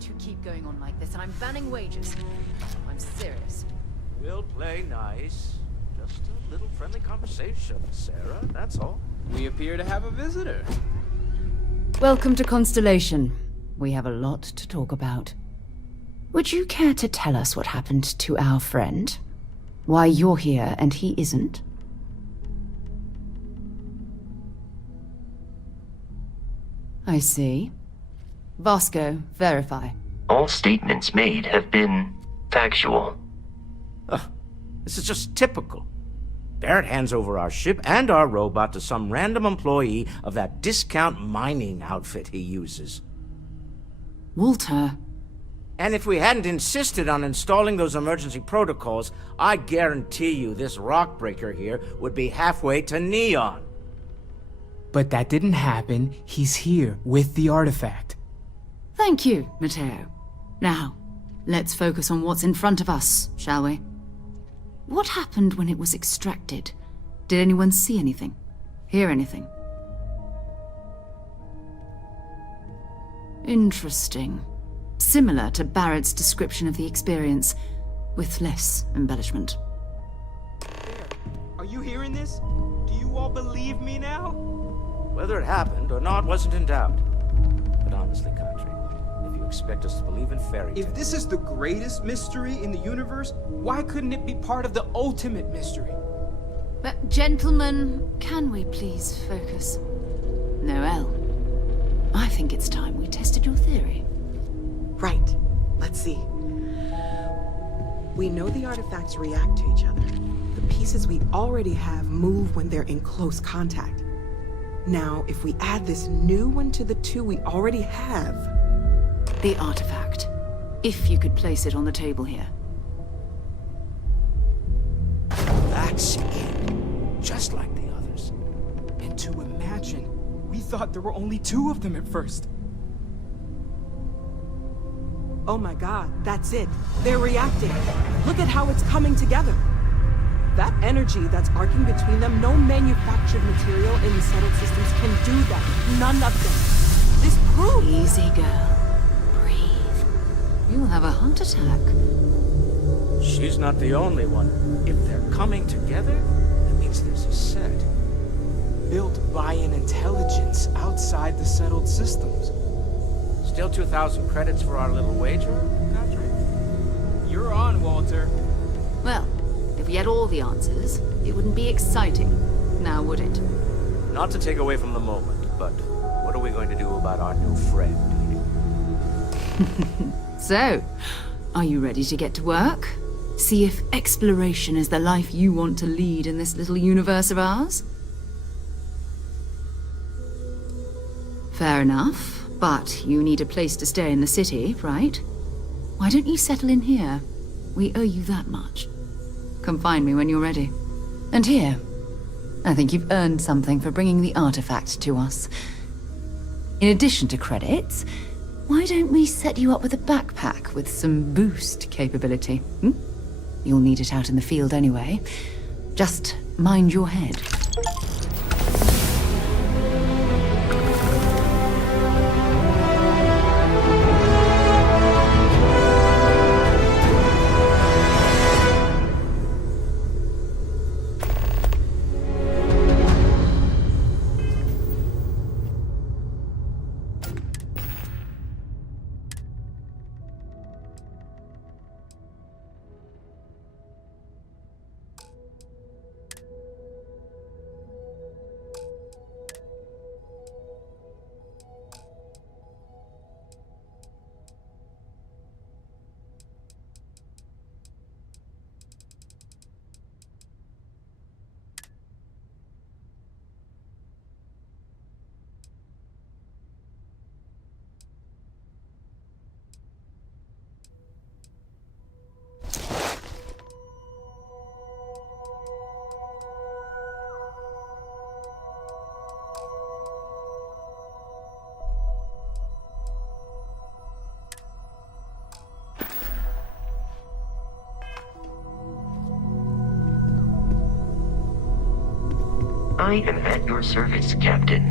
two keep going on like this, and I'm banning wages. I'm serious. We'll play nice. Just a little friendly conversation, Sarah, that's all. We appear to have a visitor. Welcome to Constellation. We have a lot to talk about. Would you care to tell us what happened to our friend? Why you're here and he isn't? I see. Vasco, verify. All statements made have been factual. This is just typical. Barrett hands over our ship and our robot to some random employee of that discount mining outfit he uses. Walter. And if we hadn't insisted on installing those emergency protocols, I guarantee you this rock breaker here would be halfway to Neon. But that didn't happen. He's here with the artifact. Thank you, Matteo. Now, let's focus on what's in front of us, shall we? What happened when it was extracted? Did anyone see anything? Hear anything? Interesting. Similar to Barrett's description of the experience, with less embellishment. Are you hearing this? Do you all believe me now? Whether it happened or not wasn't in doubt. But honestly, Country, if you expect us to believe in fairy tales... If this is the greatest mystery in the universe, why couldn't it be part of the ultimate mystery? But gentlemen, can we please focus? Noel, I think it's time we tested your theory. Right. Let's see. We know the artifacts react to each other. The pieces we already have move when they're in close contact. Now, if we add this new one to the two we already have... The artifact. If you could place it on the table here. That's it. Just like the others. And to imagine, we thought there were only two of them at first. Oh my god, that's it. They're reacting. Look at how it's coming together. That energy that's arcing between them, no manufactured material in the settled systems can do that. None of them. This proves... Easy, girl. Breathe. You'll have a heart attack. She's not the only one. If they're coming together, that means there's a set. Built by an intelligence outside the settled systems. Still 2,000 credits for our little wager, Patrick? You're on, Walter. Well, if we had all the answers, it wouldn't be exciting, now would it? Not to take away from the moment, but what are we going to do about our new friend? So, are you ready to get to work? See if exploration is the life you want to lead in this little universe of ours? Fair enough. But you need a place to stay in the city, right? Why don't you settle in here? We owe you that much. Come find me when you're ready. And here, I think you've earned something for bringing the artifact to us. In addition to credits, why don't we set you up with a backpack with some boost capability? You'll need it out in the field anyway. Just mind your head. I am at your service, Captain.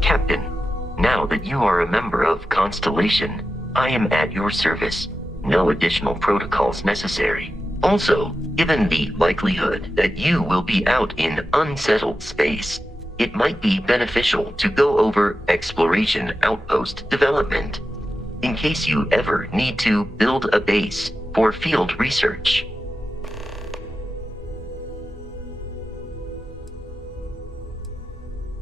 Captain, Now that you are a member of Constellation, I am at your service. No additional protocols necessary. Also, given the likelihood that you will be out in unsettled space, it might be beneficial to go over exploration outpost development, in case you ever need to build a base for field research.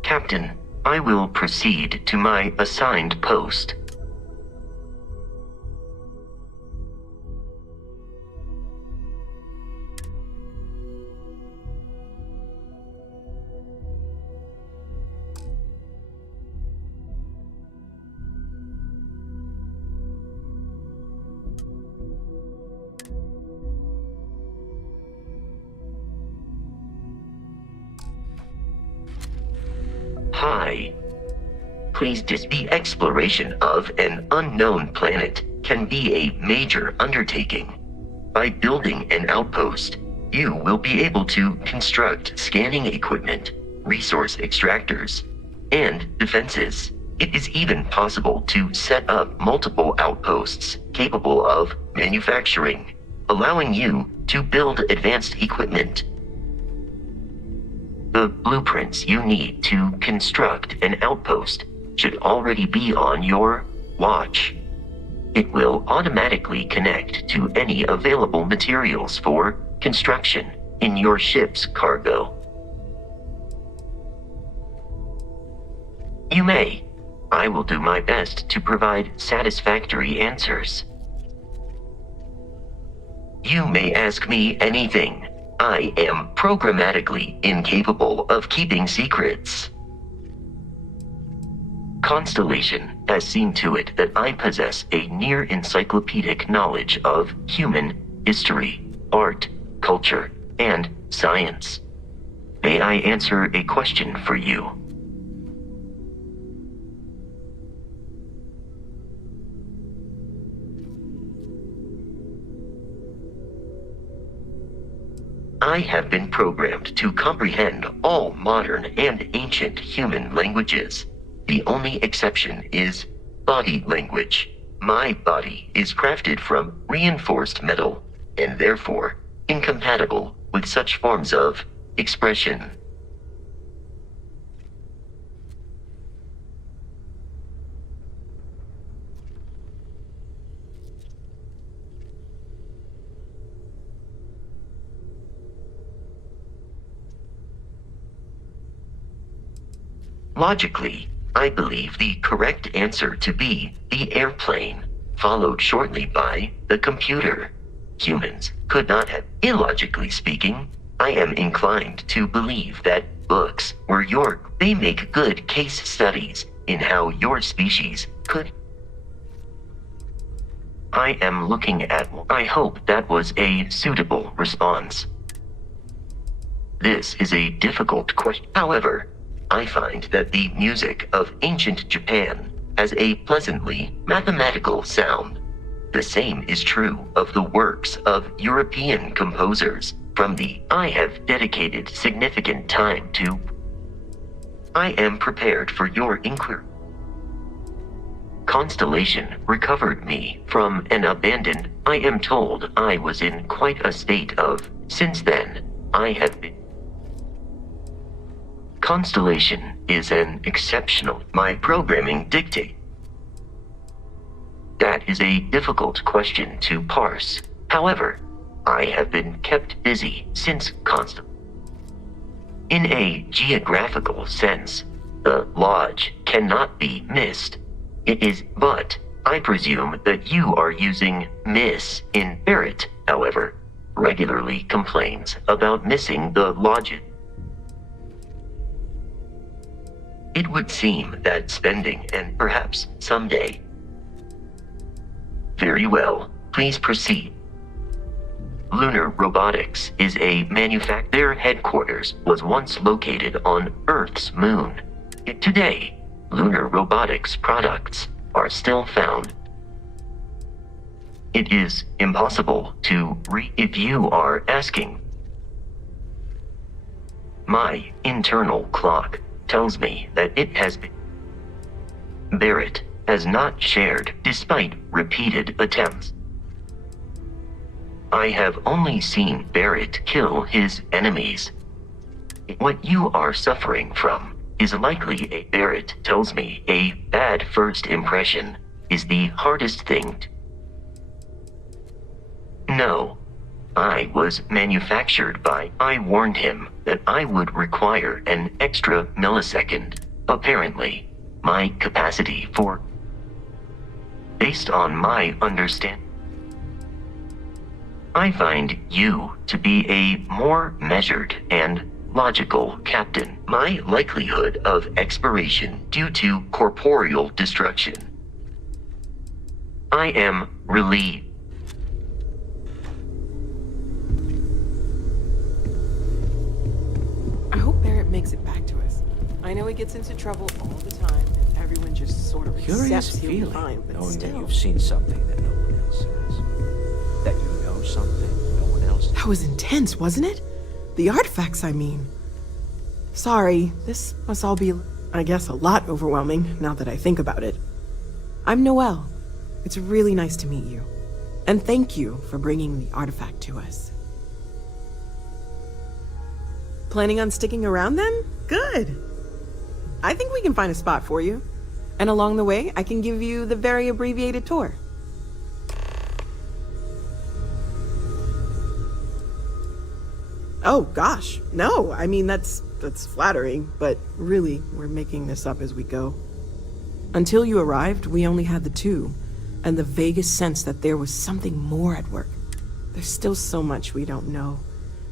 Captain, I will proceed to my assigned post. Hi. Please the exploration of an unknown planet can be a major undertaking. By building an outpost, you will be able to construct scanning equipment, resource extractors, and defenses. It is even possible to set up multiple outposts capable of manufacturing, allowing you to build advanced equipment. The blueprints you need to construct an outpost should already be on your watch. It will automatically connect to any available materials for construction in your ship's cargo. You may. I will do my best to provide satisfactory answers. You may ask me anything. I am programmatically incapable of keeping secrets. Constellation has seen to it that I possess a near-encyclopedic knowledge of human history, art, culture, and science. May I answer a question for you? I have been programmed to comprehend all modern and ancient human languages. The only exception is body language. My body is crafted from reinforced metal, and therefore incompatible with such forms of expression. Logically, I believe the correct answer to be the airplane, followed shortly by the computer. Humans could not have. Illogically speaking, I am inclined to believe that books were they make good case studies in how your species could. I am looking at. I hope that was a suitable response. This is a difficult question. However, I find that the music of ancient Japan has a pleasantly mathematical sound. The same is true of the works of European composers. I have dedicated significant time to. I am prepared for your inquiry. Constellation recovered me from an abandoned. I am told I was in quite a state of. Since then, I have been. Constellation is an exceptional. My programming dictate. That is a difficult question to parse. However, I have been kept busy since In a geographical sense, the lodge cannot be missed. It is, but I presume that you are using miss in Barrett, however, regularly complains about missing the lodge. It would seem that spending and perhaps someday. Very well, please proceed. Lunar Robotics is a Their headquarters was once located on Earth's moon. Today, Lunar Robotics products are still found. It is impossible to if you are asking. My internal clock tells me that it has been. Barrett has not shared despite repeated attempts. I have only seen Barrett kill his enemies. What you are suffering from is likely, Barrett tells me, a bad first impression is the hardest thing to... No, I was manufactured by... I warned him that I would require an extra millisecond. Apparently, my capacity for... Based on my understanding, I find you to be a more measured and logical captain. My likelihood of expiration due to corporeal destruction. I am relieved. I hope Barrett makes it back to us. I know he gets into trouble all the time, and everyone just sort of Curious accepts he'll be feeling, fine, but knowing that still. you've seen something that no one else has. That you know something no one else... That was intense, wasn't it? The artifacts, I mean. Sorry, this must all be, I guess, a lot overwhelming, now that I think about it. I'm Noelle. It's really nice to meet you. And thank you for bringing the artifact to us. Planning on sticking around then? Good. I think we can find a spot for you. And along the way, I can give you the very abbreviated tour. Oh, gosh. No, I mean, that's flattering, but really, we're making this up as we go. Until you arrived, we only had the two, and the vaguest sense that there was something more at work. There's still so much we don't know,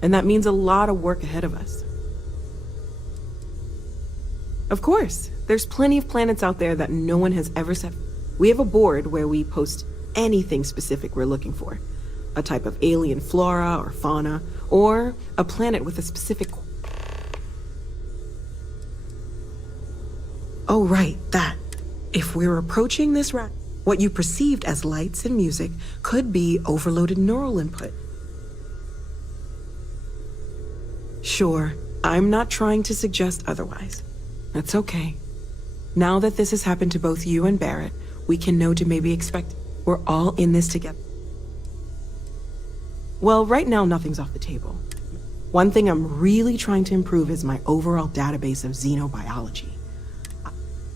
and that means a lot of work ahead of us. Of course, there's plenty of planets out there that no one has ever set. We have a board where we post anything specific we're looking for. A type of alien flora or fauna, or a planet with a specific... Oh, right, that. If we're approaching this what you perceived as lights and music could be overloaded neural input. Sure, I'm not trying to suggest otherwise. That's okay. Now that this has happened to both you and Barrett, we can know to maybe expect we're all in this together. Well, right now nothing's off the table. One thing I'm really trying to improve is my overall database of xenobiology.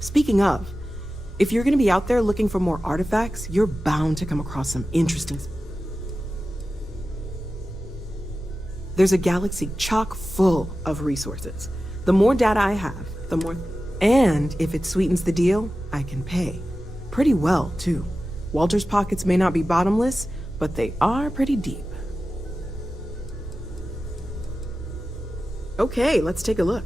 Speaking of, if you're going to be out there looking for more artifacts, you're bound to come across some interesting... There's a galaxy chock full of resources. The more data I have, the more... And if it sweetens the deal, I can pay. Pretty well, too. Walter's pockets may not be bottomless, but they are pretty deep. Okay, let's take a look.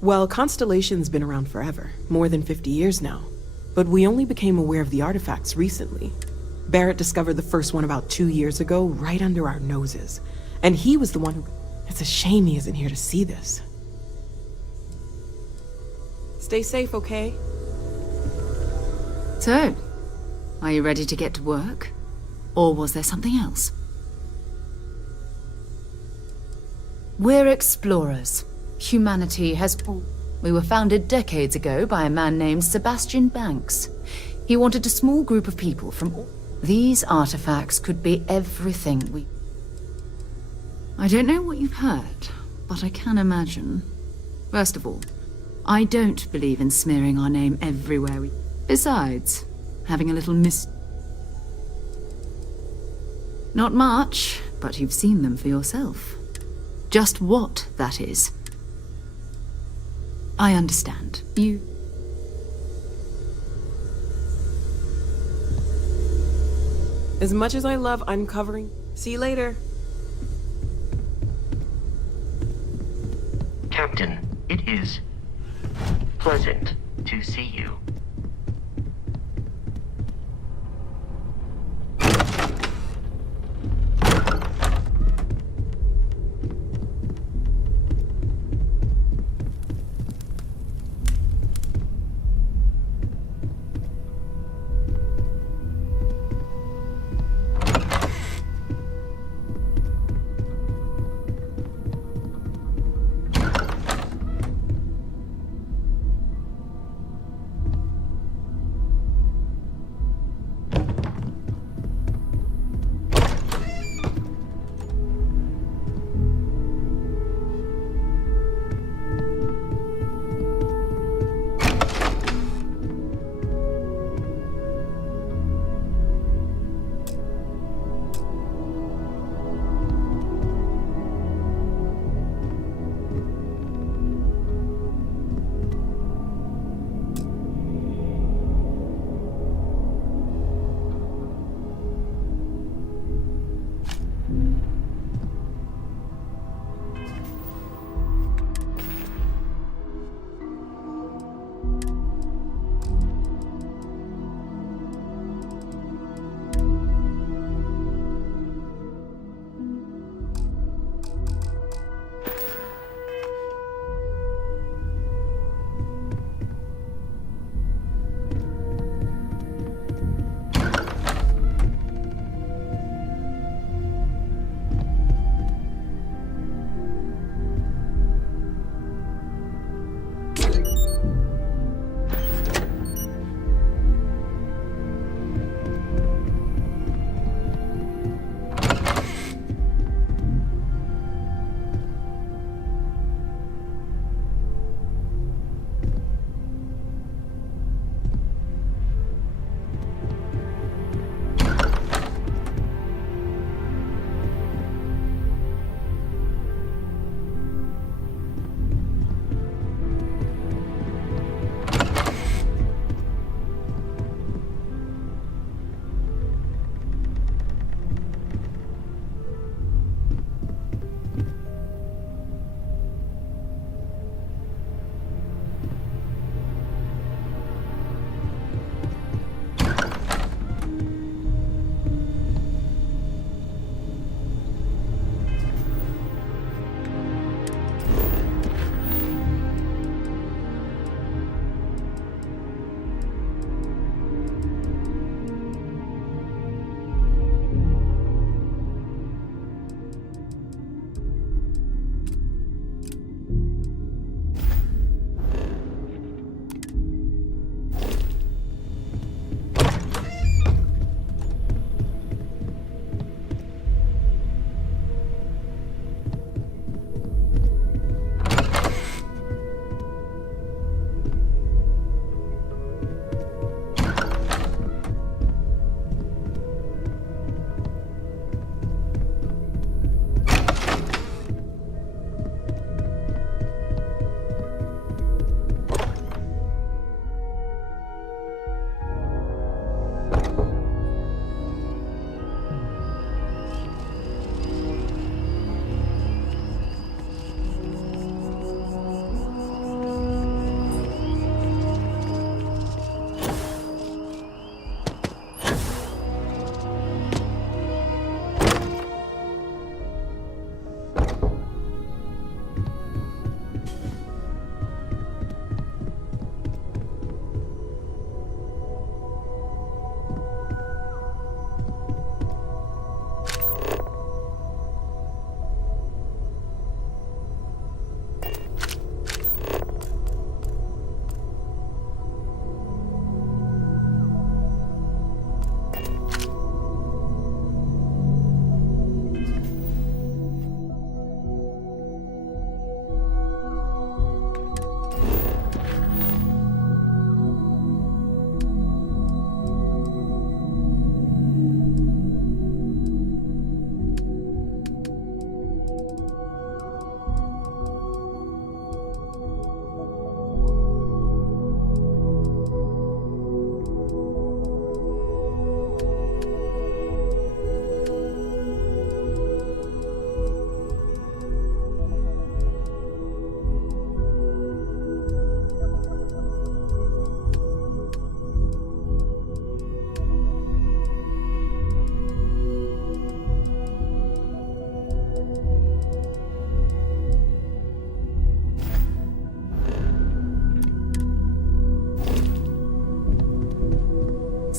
Well, Constellation's been around forever, more than 50 years now. But we only became aware of the artifacts recently. Barrett discovered the first one about 2 years ago, right under our noses. And he was the one who... It's a shame he isn't here to see this. Stay safe, okay? So, are you ready to get to work? Or was there something else? We're explorers. Humanity has... We were founded decades ago by a man named Sebastian Banks. He wanted a small group of people from... These artifacts could be everything we... I don't know what you've heard, but I can imagine. First of all, I don't believe in smearing our name everywhere we... Besides, having a little Not much, but you've seen them for yourself. Just what that is. I understand. You... As much as I love uncovering... See you later. Captain. It is pleasant to see you.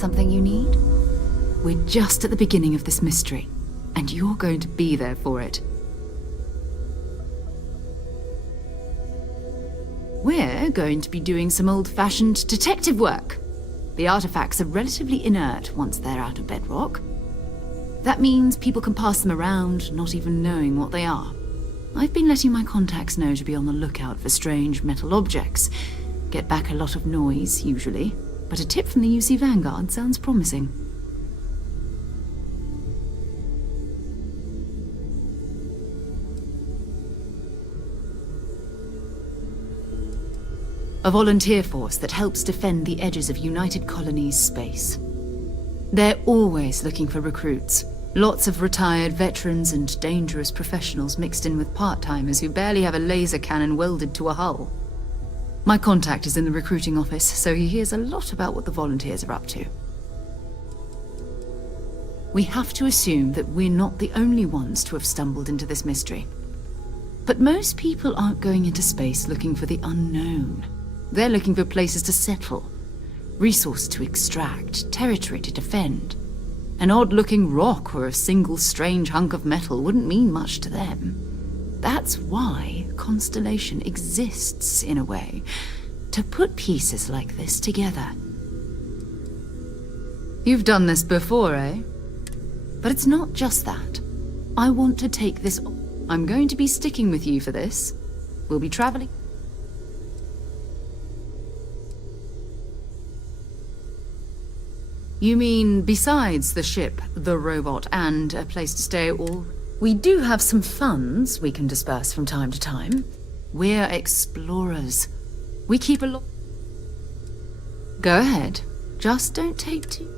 something you need? We're just at the beginning of this mystery, and you're going to be there for it. We're going to be doing some old-fashioned detective work. The artifacts are relatively inert once they're out of bedrock. That means people can pass them around, not even knowing what they are. I've been letting my contacts know to be on the lookout for strange metal objects. Get back a lot of noise, usually, but a tip from the UC Vanguard sounds promising. A volunteer force that helps defend the edges of United Colonies space. They're always looking for recruits. Lots of retired veterans and dangerous professionals mixed in with part-timers who barely have a laser cannon welded to a hull. My contact is in the recruiting office, so he hears a lot about what the volunteers are up to. We have to assume that we're not the only ones to have stumbled into this mystery. But most people aren't going into space looking for the unknown. They're looking for places to settle, resources to extract, territory to defend. An odd-looking rock or a single strange hunk of metal wouldn't mean much to them. That's why Constellation exists, in a way, to put pieces like this together. You've done this before, eh? But it's not just that. I want to take this... I'm going to be sticking with you for this. We'll be traveling... You mean besides the ship, the robot, and a place to stay, or... We do have some funds we can disperse from time to time. We're explorers. We keep a lot... Go ahead. Just don't take too...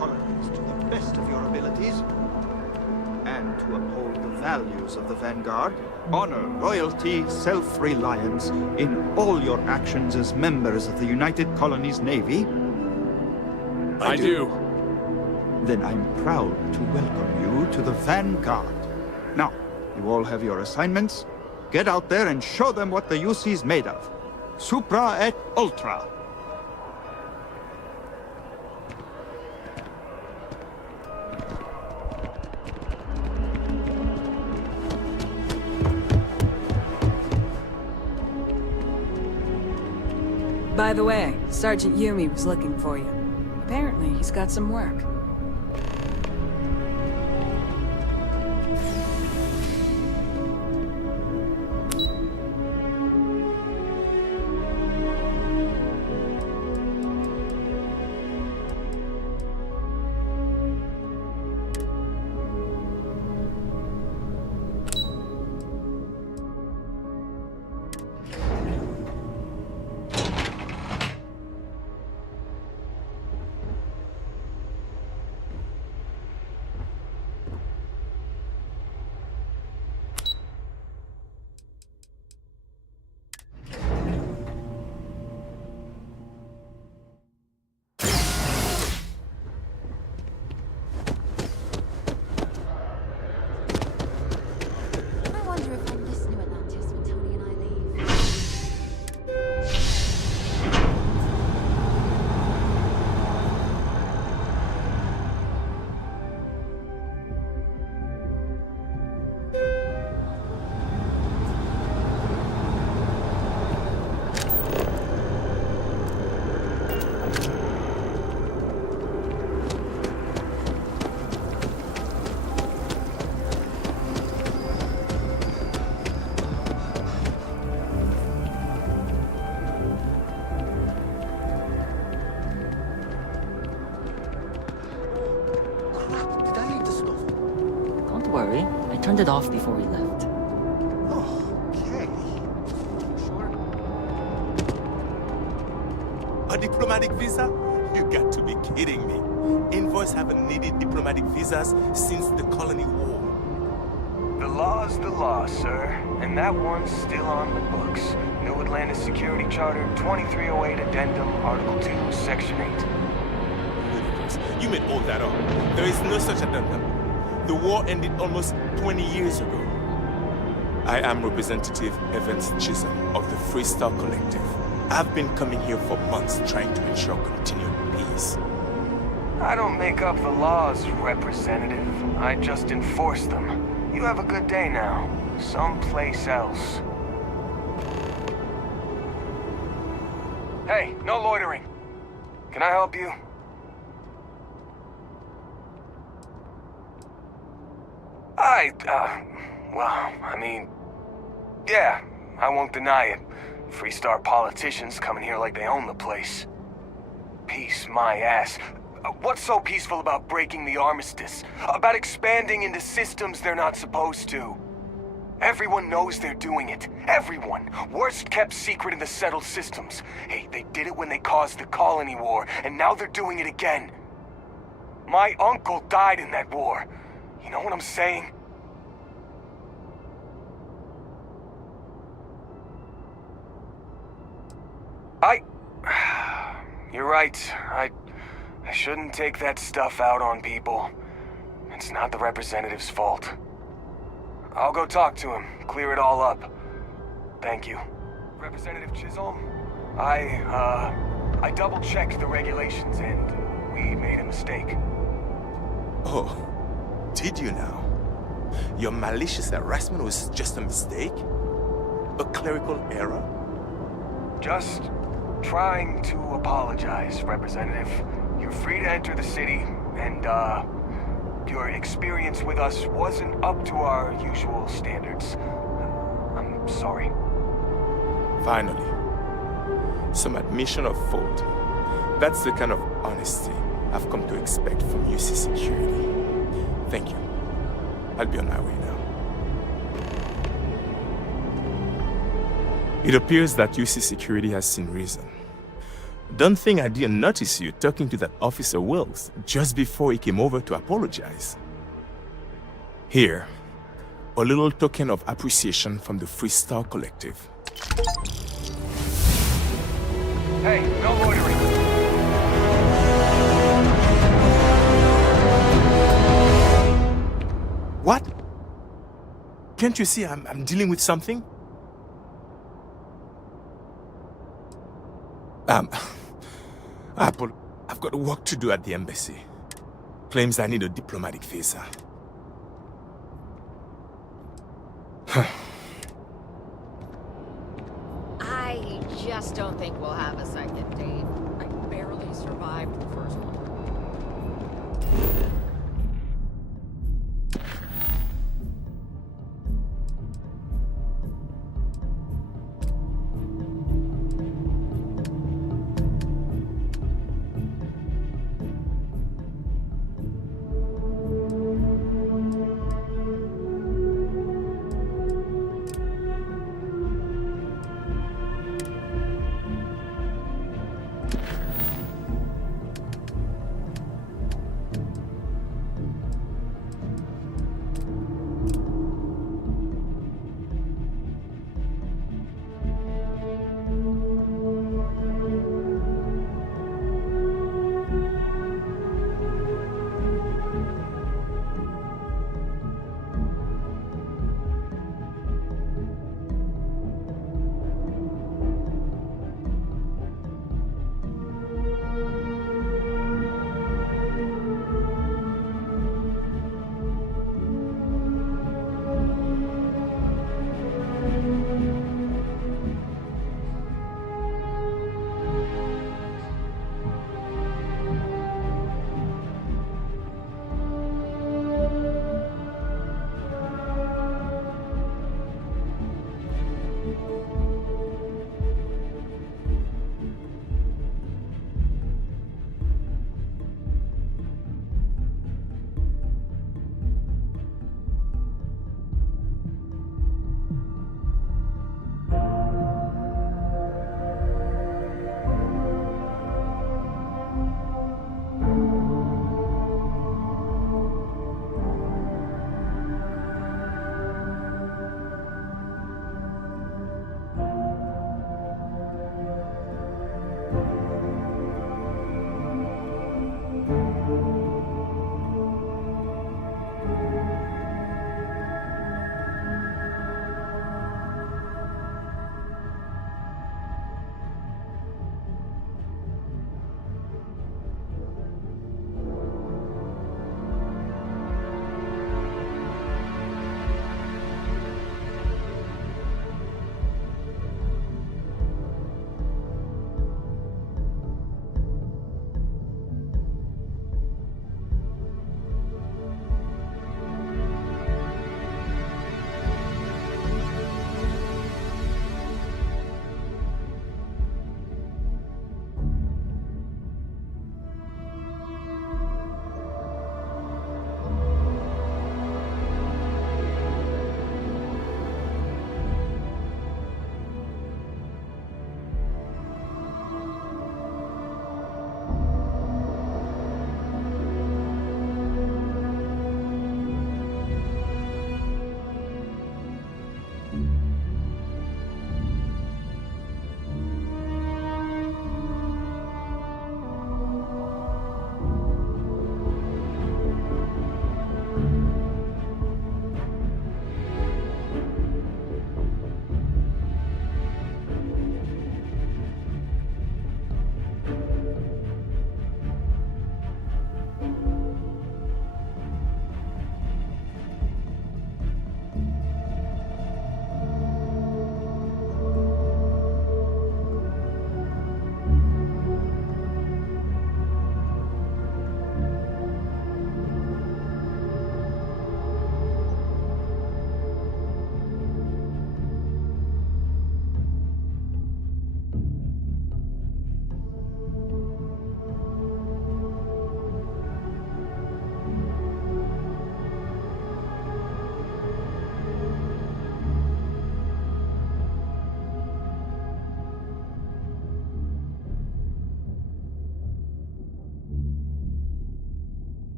colonies to the best of your abilities, and to uphold the values of the Vanguard, honor loyalty, self-reliance in all your actions as members of the United Colonies Navy? I do. Then I'm proud to welcome you to the Vanguard. Now, you all have your assignments. Get out there and show them what the UC's made of. Supra et Ultra. By the way, Sergeant Yumi was looking for you. Apparently, he's got some work. I wonder if I'm listening to Atlantis when Tony and I leave. Crap, did I leave the stove? Don't worry, I turned it off before we left. Okay. Sure. A diplomatic visa? You got to be kidding me. Envoys haven't needed diplomatic visas since the colony war. The law's the law, sir, and that one's still on the books. New Atlantis Security Charter 2308 Addendum, Article 2, Section 8. Ludicrous. You made all that up. There is no such addendum. The war ended almost 20 years ago. I am Representative Evans Chisholm of the Freestar Collective. I've been coming here for months trying to ensure continued peace. I don't make up the laws, Representative. I just enforce them. You have a good day now. Someplace else. Hey, no loitering. Can I help you? Yeah, I won't deny it. Freestar politicians coming here like they own the place. Peace my ass. What's so peaceful about breaking the armistice? About expanding into systems they're not supposed to? Everyone knows they're doing it. Everyone. Worst kept secret in the settled systems. Hey, they did it when they caused the colony war, and now they're doing it again. My uncle died in that war. You know what I'm saying? You're right. I shouldn't take that stuff out on people. It's not the representative's fault. I'll go talk to him, clear it all up. Thank you. Representative Chisholm, I double-checked the regulations and we made a mistake. Oh, did you now? Your malicious harassment was just a mistake? A clerical error? Just trying to apologize, Representative. You're free to enter the city, and, your experience with us wasn't up to our usual standards. I'm sorry. Finally, some admission of fault. That's the kind of honesty I've come to expect from UC Security. Thank you. I'll be on my way now. It appears that UC Security has seen reason. Don't think I didn't notice you talking to that Officer Wells just before he came over to apologize. Here, a little token of appreciation from the Freestar Collective. Hey, no loitering. What? Can't you see I'm dealing with something? I've got work to do at the embassy. Claims I need a diplomatic visa. I just don't think we'll have a second date. I barely survived the first one.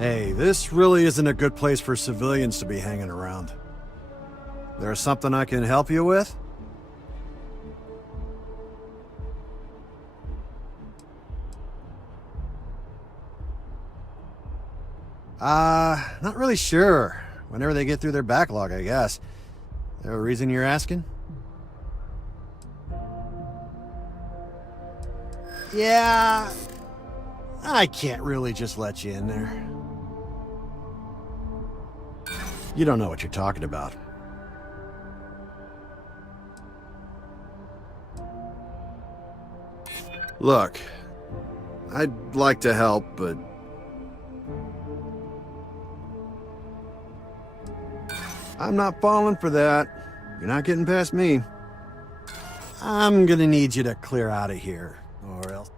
Hey, this really isn't a good place for civilians to be hanging around. There's something I can help you with? Not really sure. Whenever they get through their backlog, I guess. There a reason you're asking? Yeah... I can't really just let you in there. You don't know what you're talking about. Look, I'd like to help, but... I'm not falling for that. You're not getting past me. I'm gonna need you to clear out of here, or else...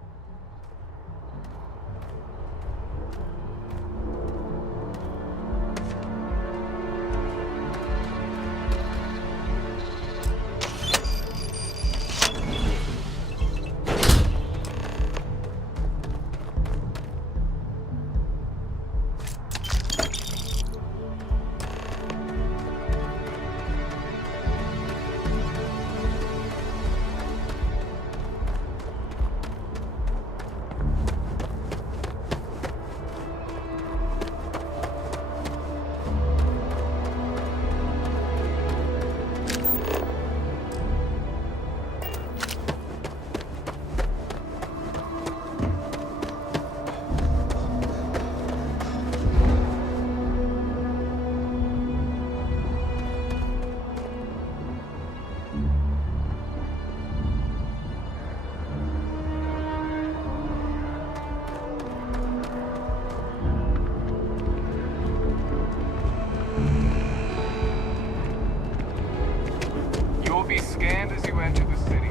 Be scanned as you enter the city.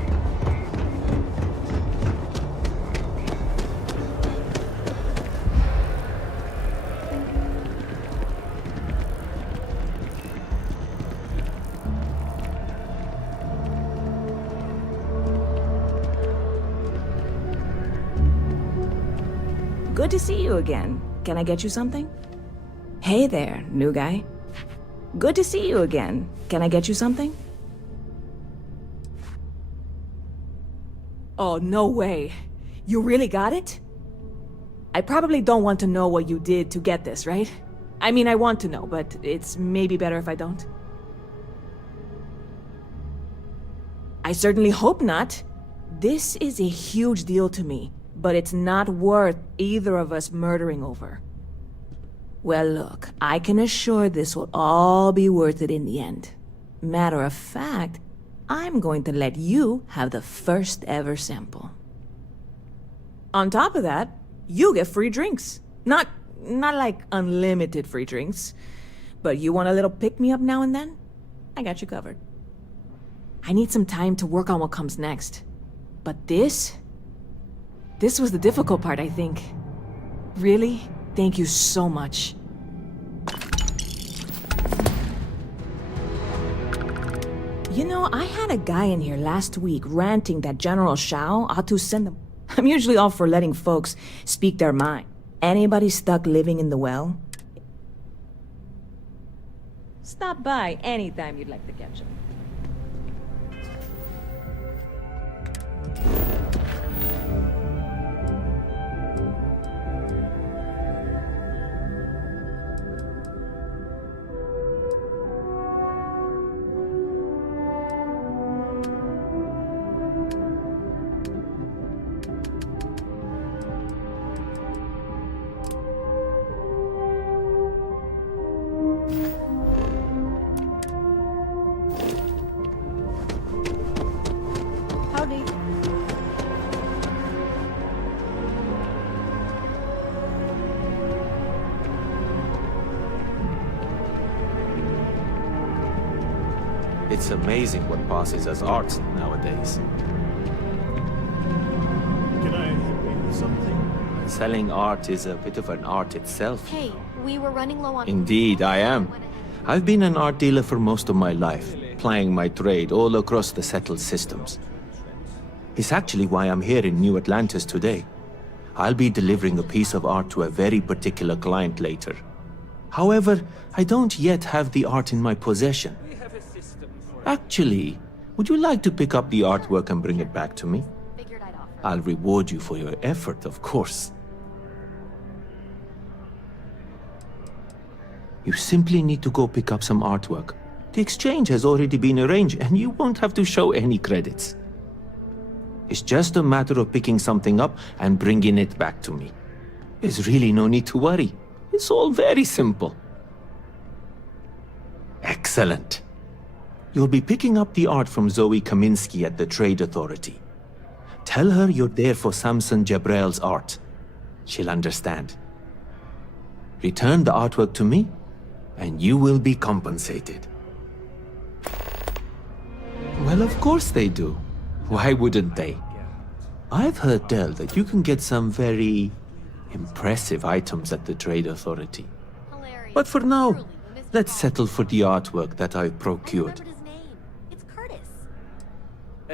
Good to see you again. Can I get you something? Hey there, new guy. Good to see you again. Can I get you something? Oh, no way. You really got it? I probably don't want to know what you did to get this, right? I mean, I want to know, but it's maybe better if I don't. I certainly hope not. This is a huge deal to me, but it's not worth either of us murdering over. Well, look, I can assure this will all be worth it in the end. Matter of fact, I'm going to let you have the first ever sample. On top of that, you get free drinks. Not like unlimited free drinks, but you want a little pick-me-up now and then? I got you covered. I need some time to work on what comes next. But this was the difficult part, I think. Really? Thank you so much. You know, I had a guy in here last week ranting that General Shao ought to send them. I'm usually all for letting folks speak their mind. Anybody stuck living in the well? Stop by anytime you'd like to catch him. It's amazing what passes as art nowadays. Can I help you with something? Selling art is a bit of an art itself. Hey, we were running low on... Indeed, I am. I've been an art dealer for most of my life, plying my trade all across the settled systems. It's actually why I'm here in New Atlantis today. I'll be delivering a piece of art to a very particular client later. However, I don't yet have the art in my possession. Actually, would you like to pick up the artwork and bring it back to me? I'll reward you for your effort, of course. You simply need to go pick up some artwork. The exchange has already been arranged, and you won't have to show any credits. It's just a matter of picking something up and bringing it back to me. There's really no need to worry. It's all very simple. Excellent. You'll be picking up the art from Zoe Kaminsky at the Trade Authority. Tell her you're there for Samson Jabrail's art. She'll understand. Return the artwork to me, and you will be compensated. Well, of course they do. Why wouldn't they? I've heard tell that you can get some very impressive items at the Trade Authority. But for now, let's settle for the artwork that I've procured.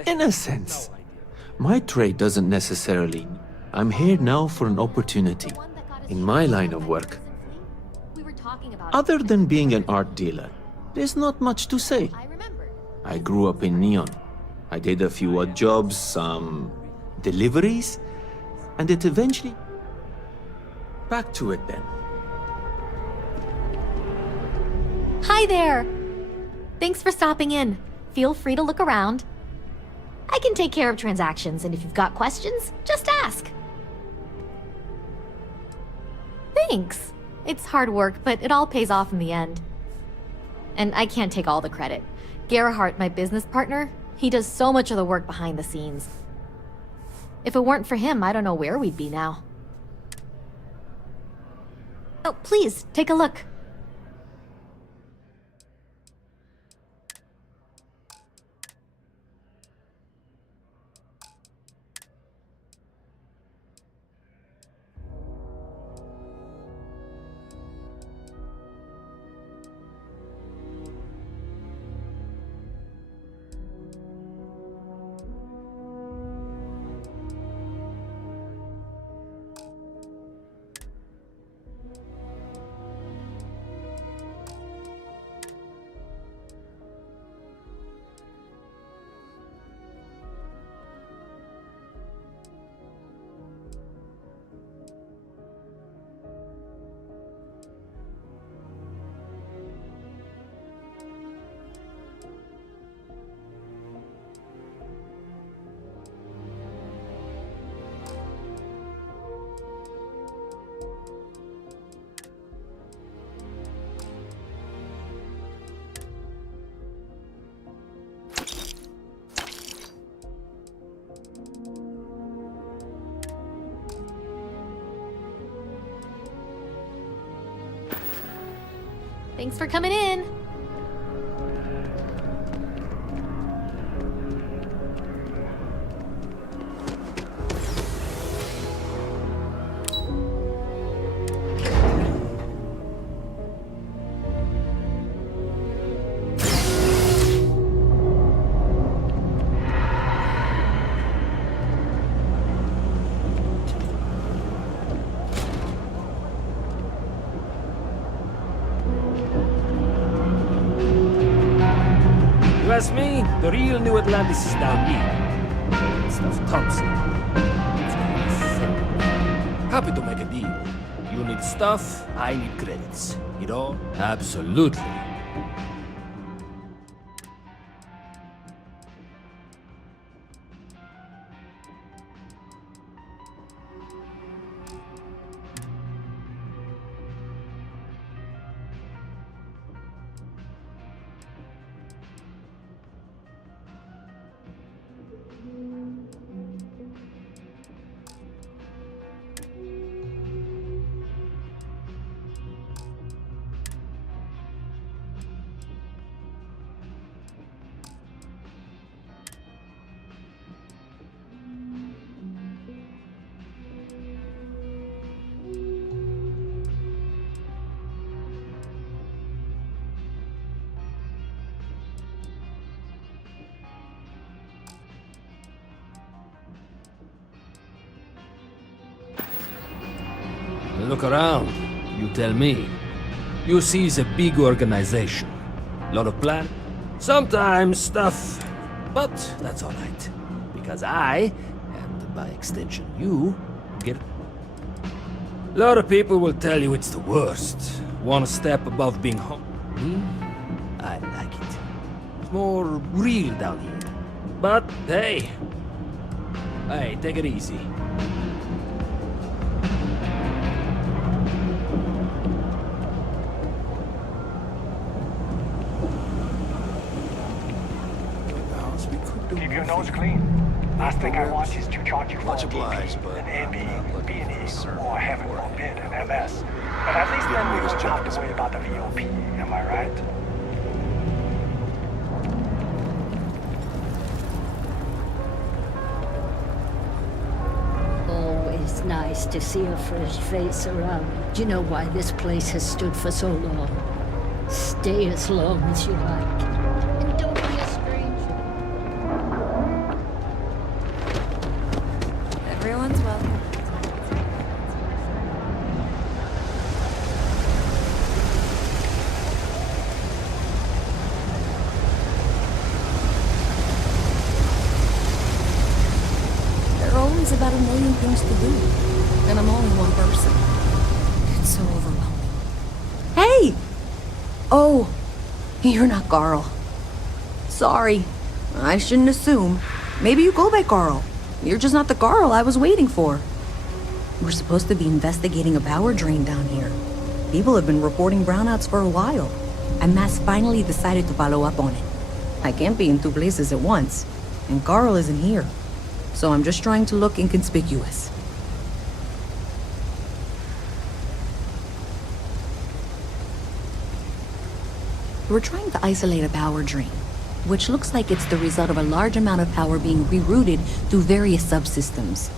In a sense, my trade doesn't necessarily. I'm here now for an opportunity in my line of work. Other than being an art dealer, there's not much to say. I grew up in Neon. I did a few odd jobs, some deliveries, and it eventually... Back to it then. Hi there! Thanks for stopping in. Feel free to look around. I can take care of transactions, and if you've got questions, just ask. Thanks. It's hard work, but it all pays off in the end. And I can't take all the credit. Gerhardt, my business partner, he does so much of the work behind the scenes. If it weren't for him, I don't know where we'd be now. Oh, please, take a look. Thanks for coming in. You ask me, the real New Atlantis is down here. Stuff Thompson. It's kinda sick. Happy to make a deal. You need stuff, I need credits. You know? Absolutely. Look around. You tell me. You see it's a big organization. Lot of plan. Sometimes stuff. But that's alright. Because I, and by extension you, get... A lot of people will tell you it's the worst. One step above being home. Me? I like it. It's more real down here. But, hey. Hey, take it easy. Keep your nose clean. Last thing I want is to charge you for a TP, an AB, B&E, or heaven forbid, an MS. But at least then we won't have to worry about the VOP, am I right? Always nice to see a fresh face around. Do you know why this place has stood for so long? Stay as long as you like. And don't be a stranger. Everyone's welcome. There are always about a million things to do, and I'm only one person. It's so overwhelming. Hey! Oh, you're not Carl. Sorry. I shouldn't assume. Maybe you go by Carl. You're just not the Carl I was waiting for. We're supposed to be investigating a power drain down here. People have been reporting brownouts for a while, and Mass finally decided to follow up on it. I can't be in two places at once, and Carl isn't here. So I'm just trying to look inconspicuous. We're trying to isolate a power drain, which looks like it's the result of a large amount of power being rerouted through various subsystems.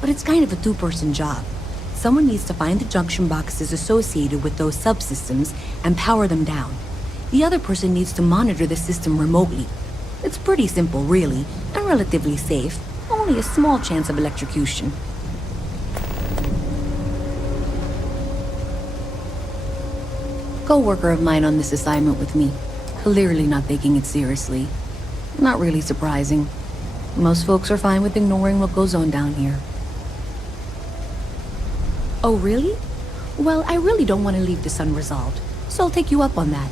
But it's kind of a two-person job. Someone needs to find the junction boxes associated with those subsystems and power them down. The other person needs to monitor the system remotely. It's pretty simple, really, and relatively safe. Only a small chance of electrocution. Co-worker of mine on this assignment with me. Clearly not taking it seriously. Not really surprising. Most folks are fine with ignoring what goes on down here. Oh, really? Well, I really don't want to leave this unresolved, so I'll take you up on that.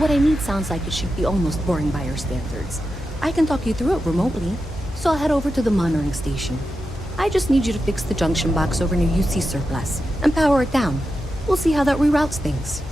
What I need sounds like it should be almost boring by your standards. I can talk you through it remotely, so I'll head over to the monitoring station. I just need you to fix the junction box over near UC Surplus and power it down. We'll see how that reroutes things.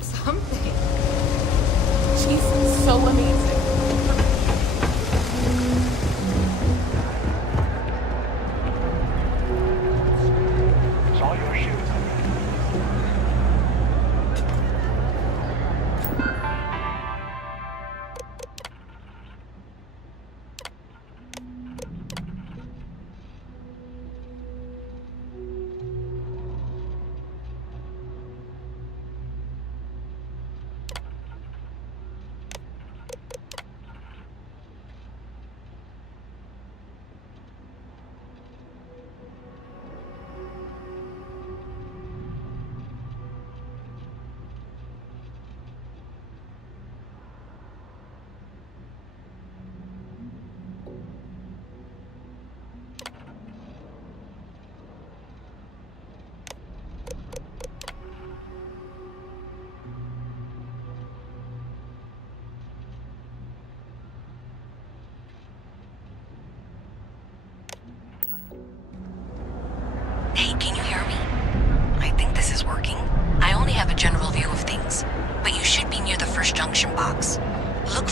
Something. She's so amazing. Saw your shoes.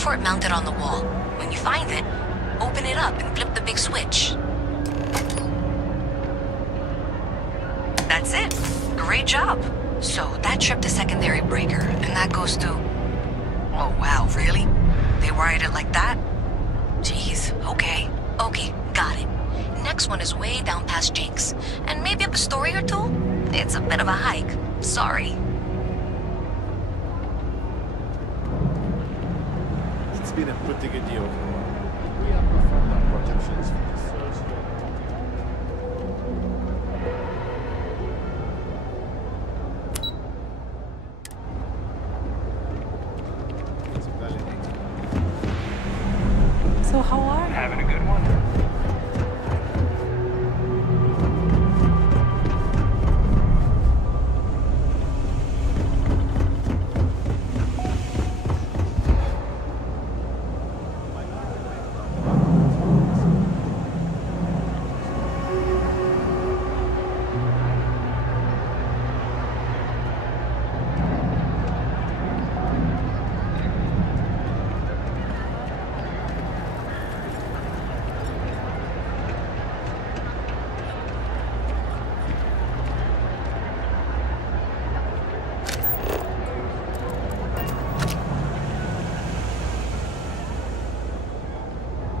for it mounted on the wall. When you find it, open it up and flip the big switch. That's it. Great job. So that tripped a secondary breaker, and that goes to... Oh wow, really? They wired it like that? Jeez, okay. Okay, got it. Next one is way down past Jake's, and maybe up a story or two? It's a bit of a hike. Sorry. It's been a pretty good year overall. We have performed our projections for the search. It's validating. So how are you? Having a good one?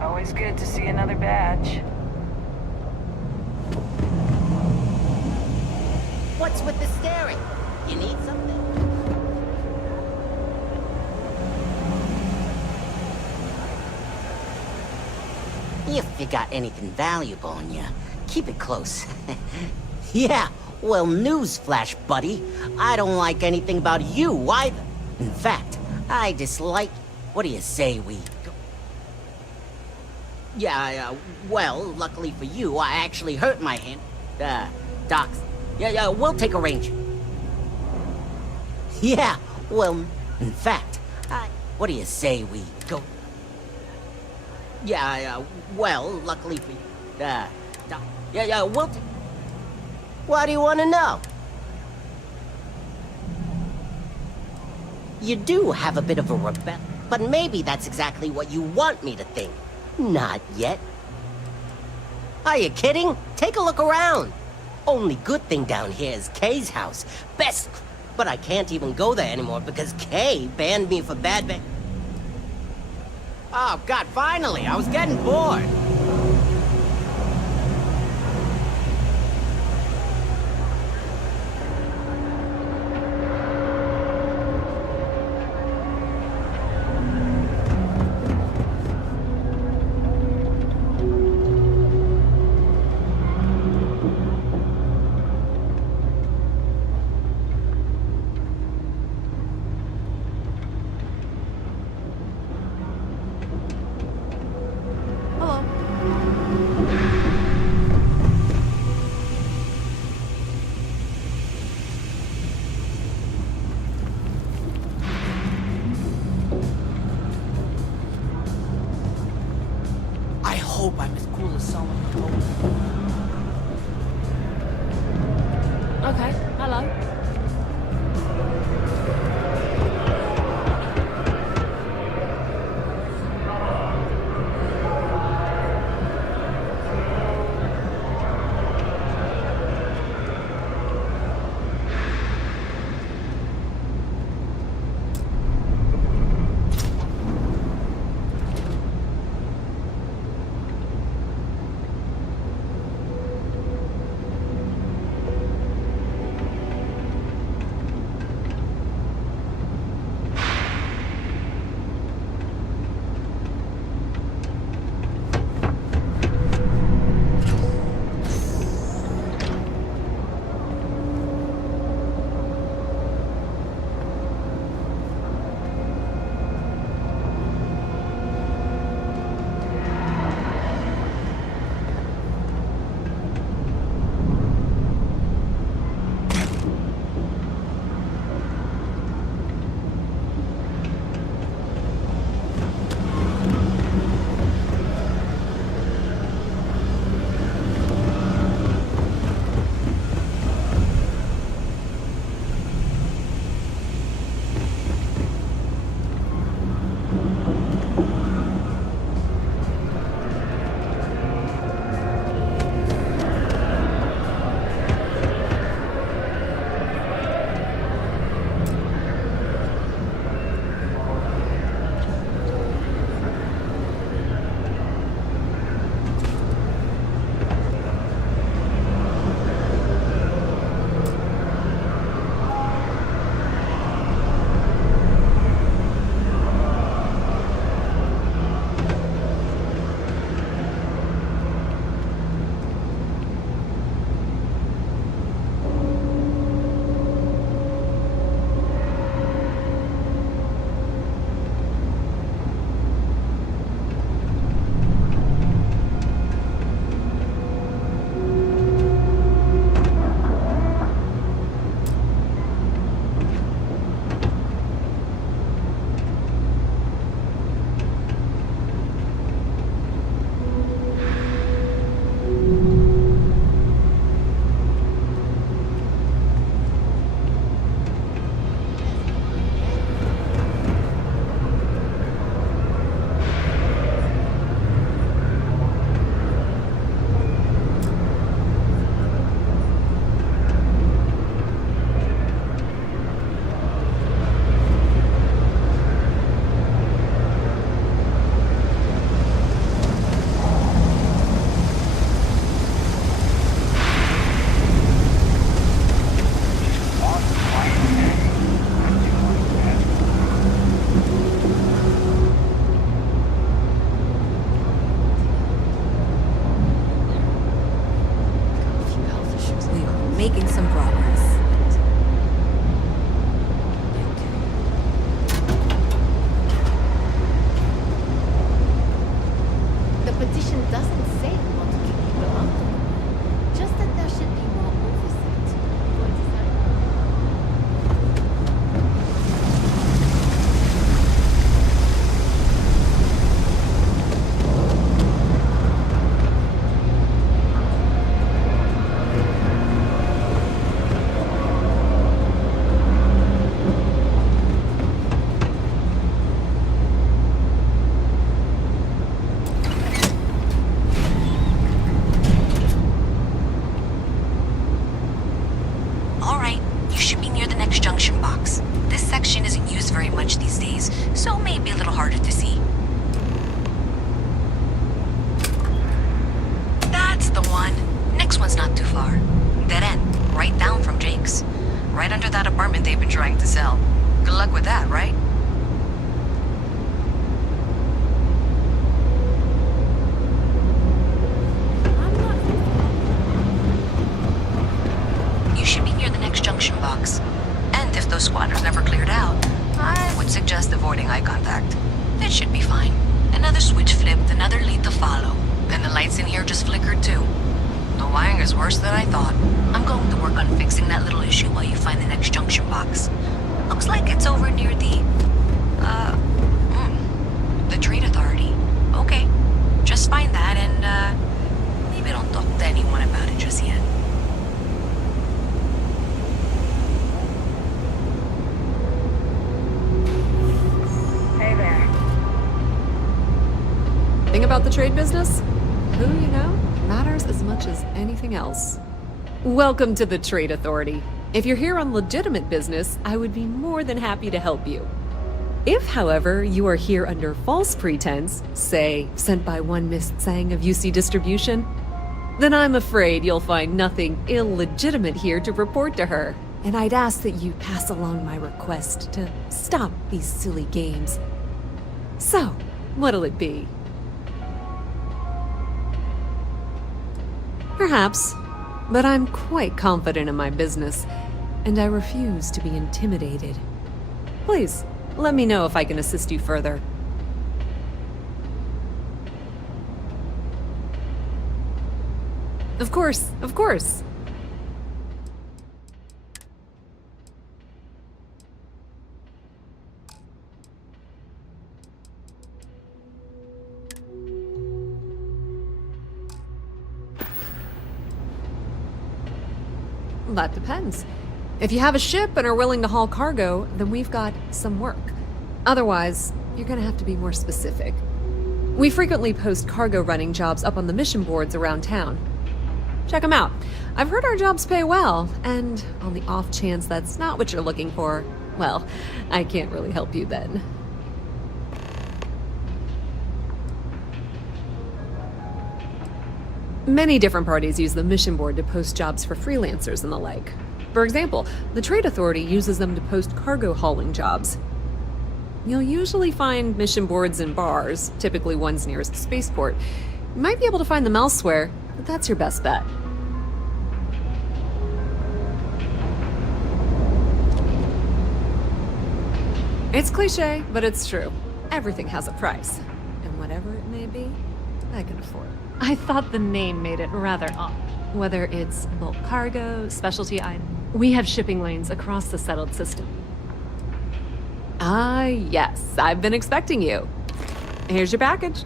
Always good to see another badge. What's with the staring? You need something? If you got anything valuable on you, keep it close. Yeah, well, newsflash, buddy. I don't like anything about you either. In fact, I dislike... What do you say we... Yeah, well, luckily for you, I actually hurt my hand. Docs. Yeah, we'll take a ranger. Yeah, well, in fact, what do you say we go... Yeah, well, luckily for you, yeah, we'll take... What do you want to know? You do have a bit of a rebel, but maybe that's exactly what you want me to think. Not yet. Are you kidding? Take a look around. Only good thing down here is Kay's house. Best... But I can't even go there anymore because Kay banned me for bad ba... Oh, God, finally! I was getting bored. hope I'm as cool as someone told me. Okay, hello. progress. The petition doesn't say we want to kick people out, just that there should be more oversight. What is that? All right, you should be near the next junction box. This section isn't used very much these days, so it may be a little harder to see. That's the one. Next one's not too far. Dead end, right down from Jake's. Right under that apartment they've been trying to sell. Good luck with that, right? You should be near the next junction box. And if those squatters never cleared out, I would suggest avoiding eye contact. That should be fine. Another switch flipped, another lead to follow. Then the lights in here just flickered too. The wiring is worse than I thought. I'm going to work on fixing that little issue while you find the next junction box. Looks like it's over near the Trade Authority. Okay, just find that and, maybe don't talk to anyone about it just yet. Hey there. Thing about the trade business? Who you know matters as much as anything else. Welcome to the Trade Authority. If you're here on legitimate business, I would be more than happy to help you. If, however, you are here under false pretense, say, sent by one Miss Tsang of UC Distribution, then I'm afraid you'll find nothing illegitimate here to report to her. And I'd ask that you pass along my request to stop these silly games. So, what'll it be? Perhaps, but I'm quite confident in my business, and I refuse to be intimidated. Please, let me know if I can assist you further. Of course, of course. That depends. If you have a ship and are willing to haul cargo, then we've got some work. Otherwise, you're gonna have to be more specific. We frequently post cargo running jobs up on the mission boards around town. Check them out. I've heard our jobs pay well, and on the off chance that's not what you're looking for, well, I can't really help you then. Many different parties use the mission board to post jobs for freelancers and the like. For example, the Trade Authority uses them to post cargo hauling jobs. You'll usually find mission boards in bars, typically ones nearest the spaceport. You might be able to find them elsewhere, but that's your best bet. It's cliche, but it's true. Everything has a price. And whatever it may be, I can afford. I thought the name made it rather odd. Whether it's bulk cargo, specialty item, we have shipping lanes across the settled system. Ah, yes, I've been expecting you. Here's your package.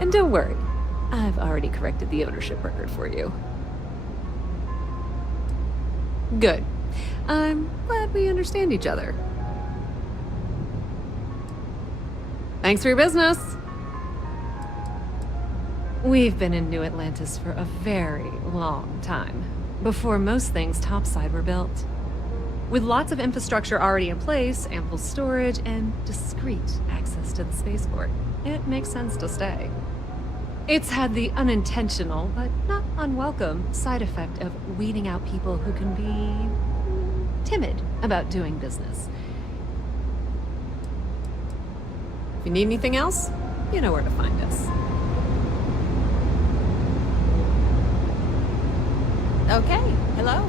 And don't worry, I've already corrected the ownership record for you. Good. I'm glad we understand each other. Thanks for your business. We've been in New Atlantis for a very long time, before most things topside were built. With lots of infrastructure already in place, ample storage, and discreet access to the spaceport, it makes sense to stay. It's had the unintentional, but not unwelcome, side effect of weeding out people who can be timid about doing business. If you need anything else, you know where to find us. Okay, hello.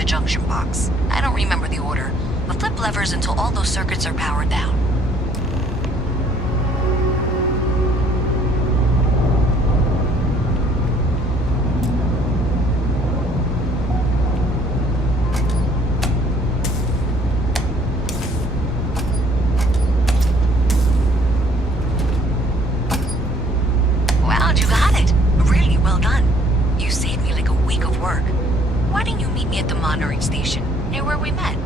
the junction box. I don't remember the order, but flip levers until all those circuits are powered down. Wow, you got it. Really well done. You saved me like a week of work. Why didn't you meet me at the monitoring station, near where we met?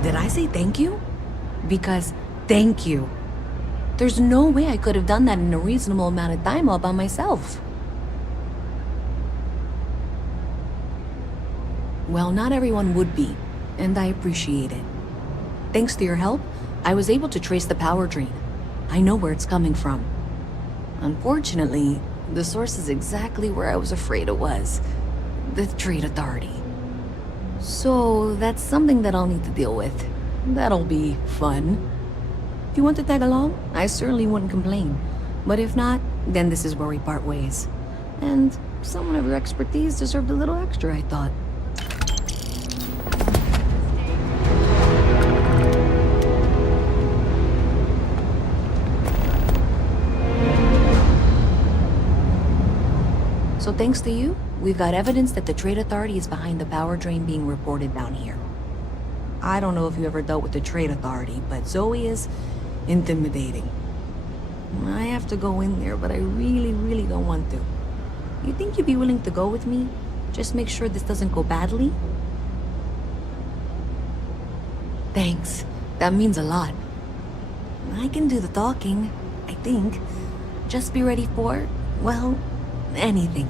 Did I say thank you? Because thank you. There's no way I could have done that in a reasonable amount of time all by myself. Well, not everyone would be, and I appreciate it. Thanks to your help, I was able to trace the power drain. I know where it's coming from. Unfortunately, the source is exactly where I was afraid it was. The Trade Authority. So, that's something that I'll need to deal with. That'll be fun. If you want to tag along, I certainly wouldn't complain. But if not, then this is where we part ways. And someone of your expertise deserved a little extra, I thought. So thanks to you, we've got evidence that the Trade Authority is behind the power drain being reported down here. I don't know if you ever dealt with the Trade Authority, but Zoe is intimidating. I have to go in there, but I really don't want to. You think you'd be willing to go with me? Just make sure this doesn't go badly? Thanks. That means a lot. I can do the talking, I think. Just be ready for, well, anything.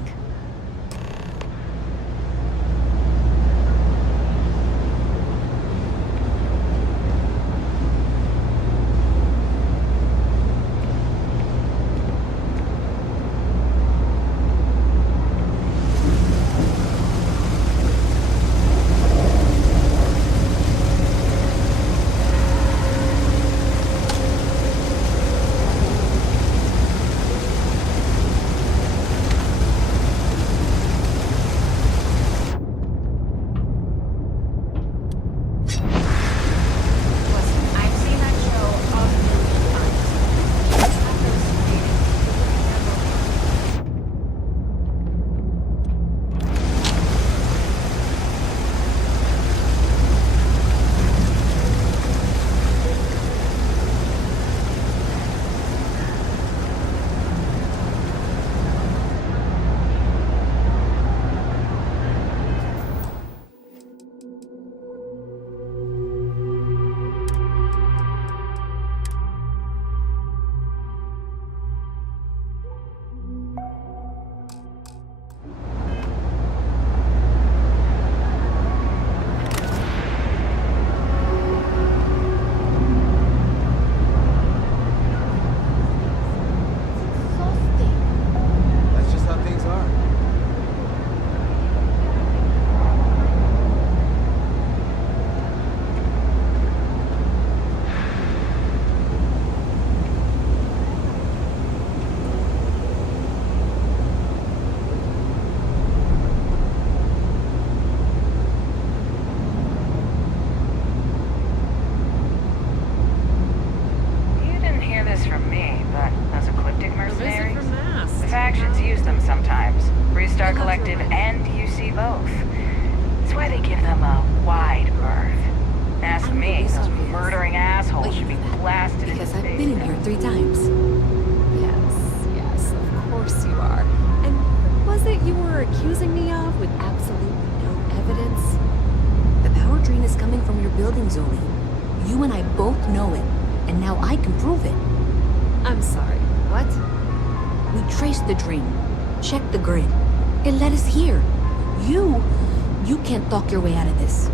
Accusing me of with absolutely no evidence? Zoe. You and I both know it, and now I can prove it. I'm sorry, what? We traced the dream, checked the grid. It led us here. You can't talk your way out of this.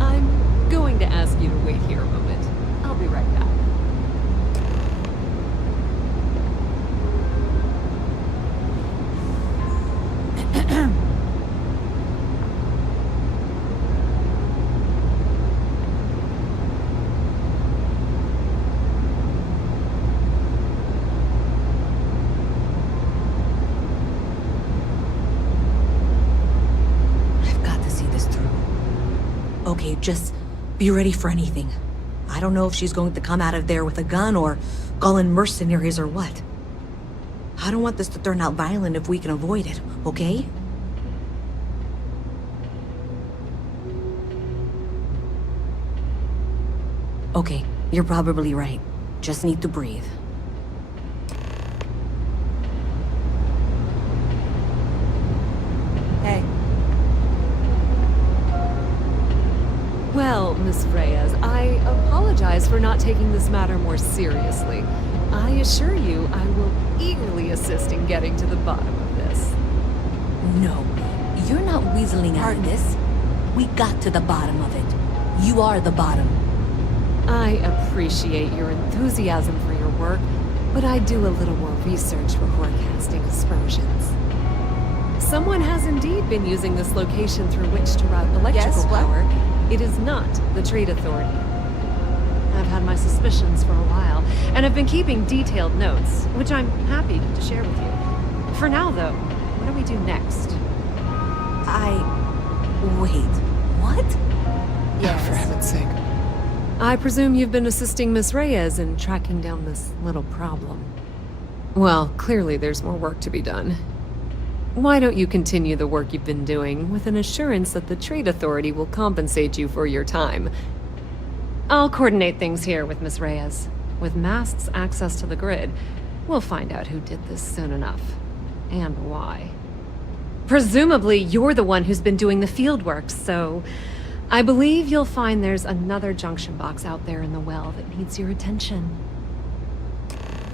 I'm going to ask you to wait here a moment. I'll be right back. Okay, just be ready for anything. I don't know if she's going to come out of there with a gun or call in mercenaries or what. I don't want this to turn out violent if we can avoid it, okay? Okay, you're probably right. Just need to breathe. Hey. Well, Miss Reyes, I apologize for not taking this matter more seriously. I assure you I will eagerly assist in getting to the bottom of this. No, you're not weaseling out of this. We got to the bottom of it. You are the bottom. I appreciate your enthusiasm for your work, but I do a little more research before casting aspersions. Someone has indeed been using this location through which to route electrical power. It is not the Trade Authority. I've had my suspicions for a while, and I've been keeping detailed notes, which I'm happy to share with you. For now, though, what do we do next? Wait, what? Yes. For heaven's sake. I presume you've been assisting Miss Reyes in tracking down this little problem. Well, clearly there's more work to be done. Why don't you continue the work you've been doing with an assurance that the Trade Authority will compensate you for your time? I'll coordinate things here with Miss Reyes. With Mast's access to the grid, we'll find out who did this soon enough. And why. Presumably, you're the one who's been doing the field work, so I believe you'll find there's another junction box out there in the well that needs your attention.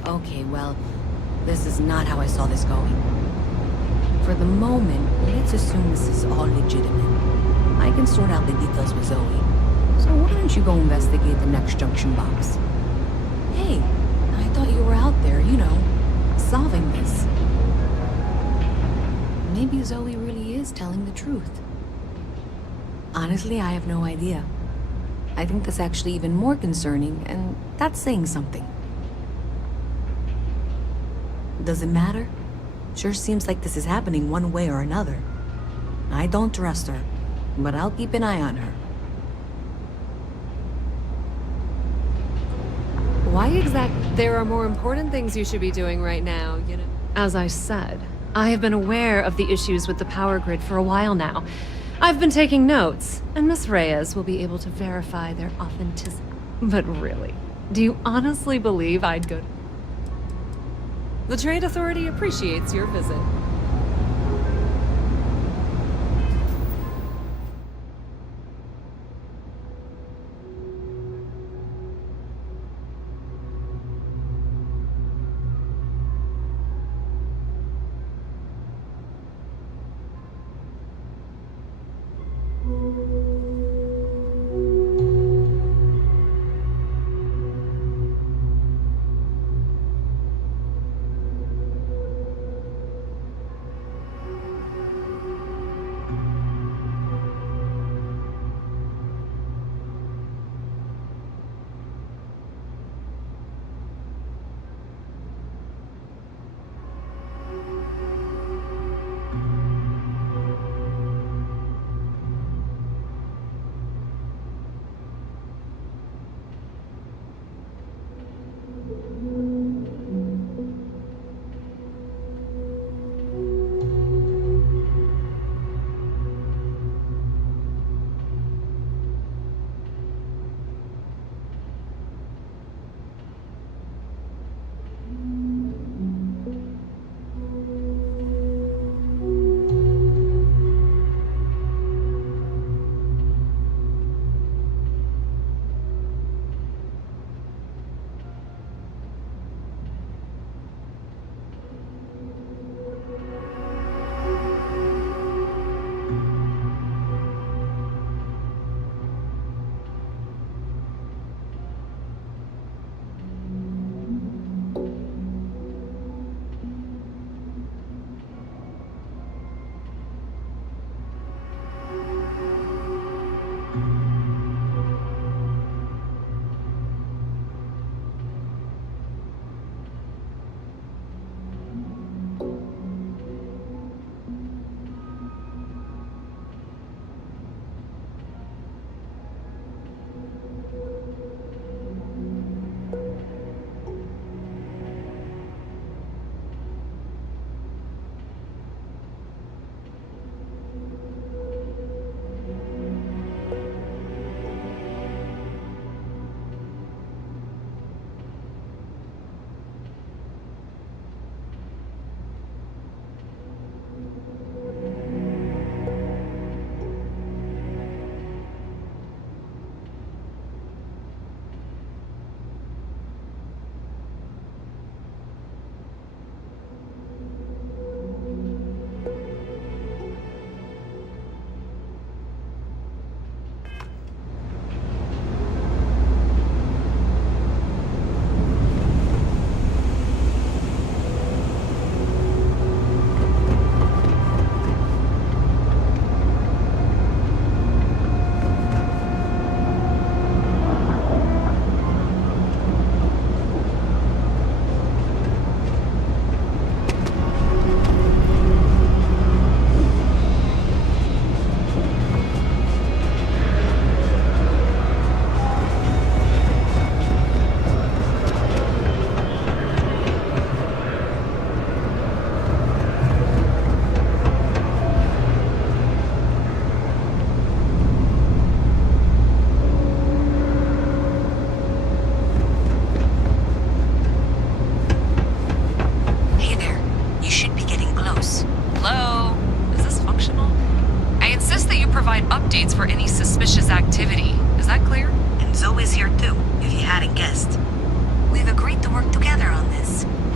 Okay, well, this is not how I saw this going. For the moment, let's assume this is all legitimate. I can sort out the details with Zoe. So why don't you go investigate the next junction box? Hey, I thought you were out there, you know, solving this. Maybe Zoe really is telling the truth. Honestly, I have no idea. I think that's actually even more concerning, and that's saying something. Does it matter? Sure seems like this is happening one way or another. I don't trust her, but I'll keep an eye on her. Why exactly? There are more important things you should be doing right now, you know. As I said, I have been aware of the issues with the power grid for a while now. I've been taking notes, and Miss Reyes will be able to verify their authenticity. But really, do you honestly believe I'd go to... The Trade Authority appreciates your visit.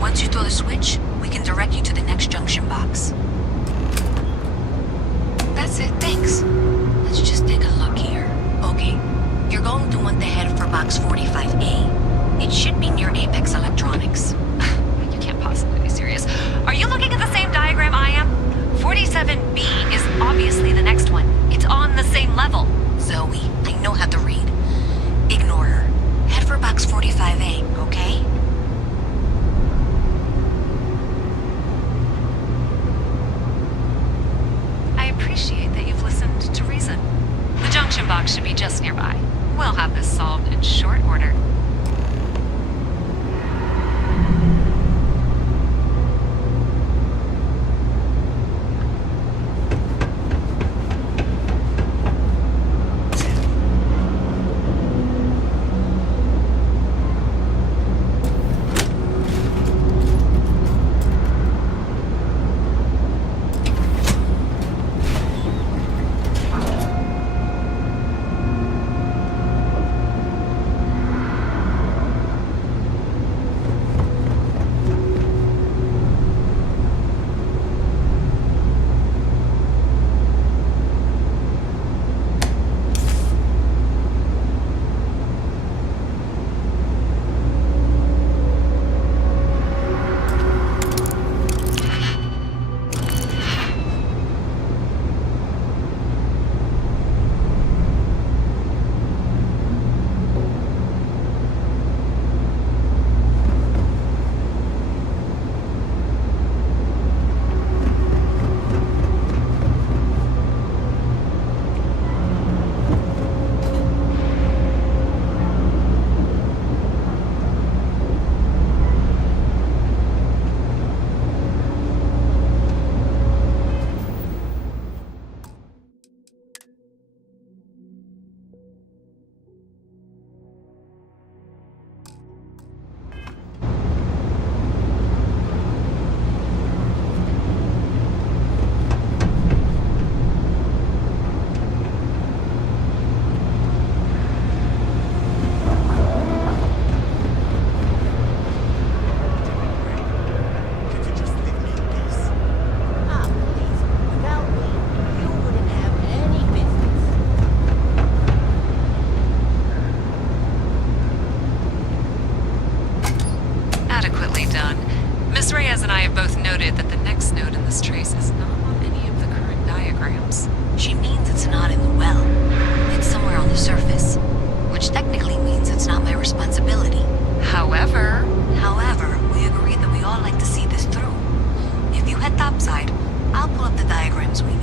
Once you throw the switch, we can direct you to the next junction box. That's it, thanks. Let's just take a look here. Okay, you're going to want to head for box 45A. It should be near Apex Electronics. You can't possibly be serious. Are you looking at the same diagram I am? 47B is obviously the next one. It's on the same level. Zoe, I know how to read. Ignore her. Head for box 45A, okay? I appreciate that you've listened to reason. The junction box should be just nearby. We'll have this solved in short order. Miss Reyes and I have both noted that the next node in this trace is not on any of the current diagrams. She means it's not in the well. It's somewhere on the surface. Which technically means it's not my responsibility. However, we agreed that we all like to see this through. If you head topside, I'll pull up the diagrams we need.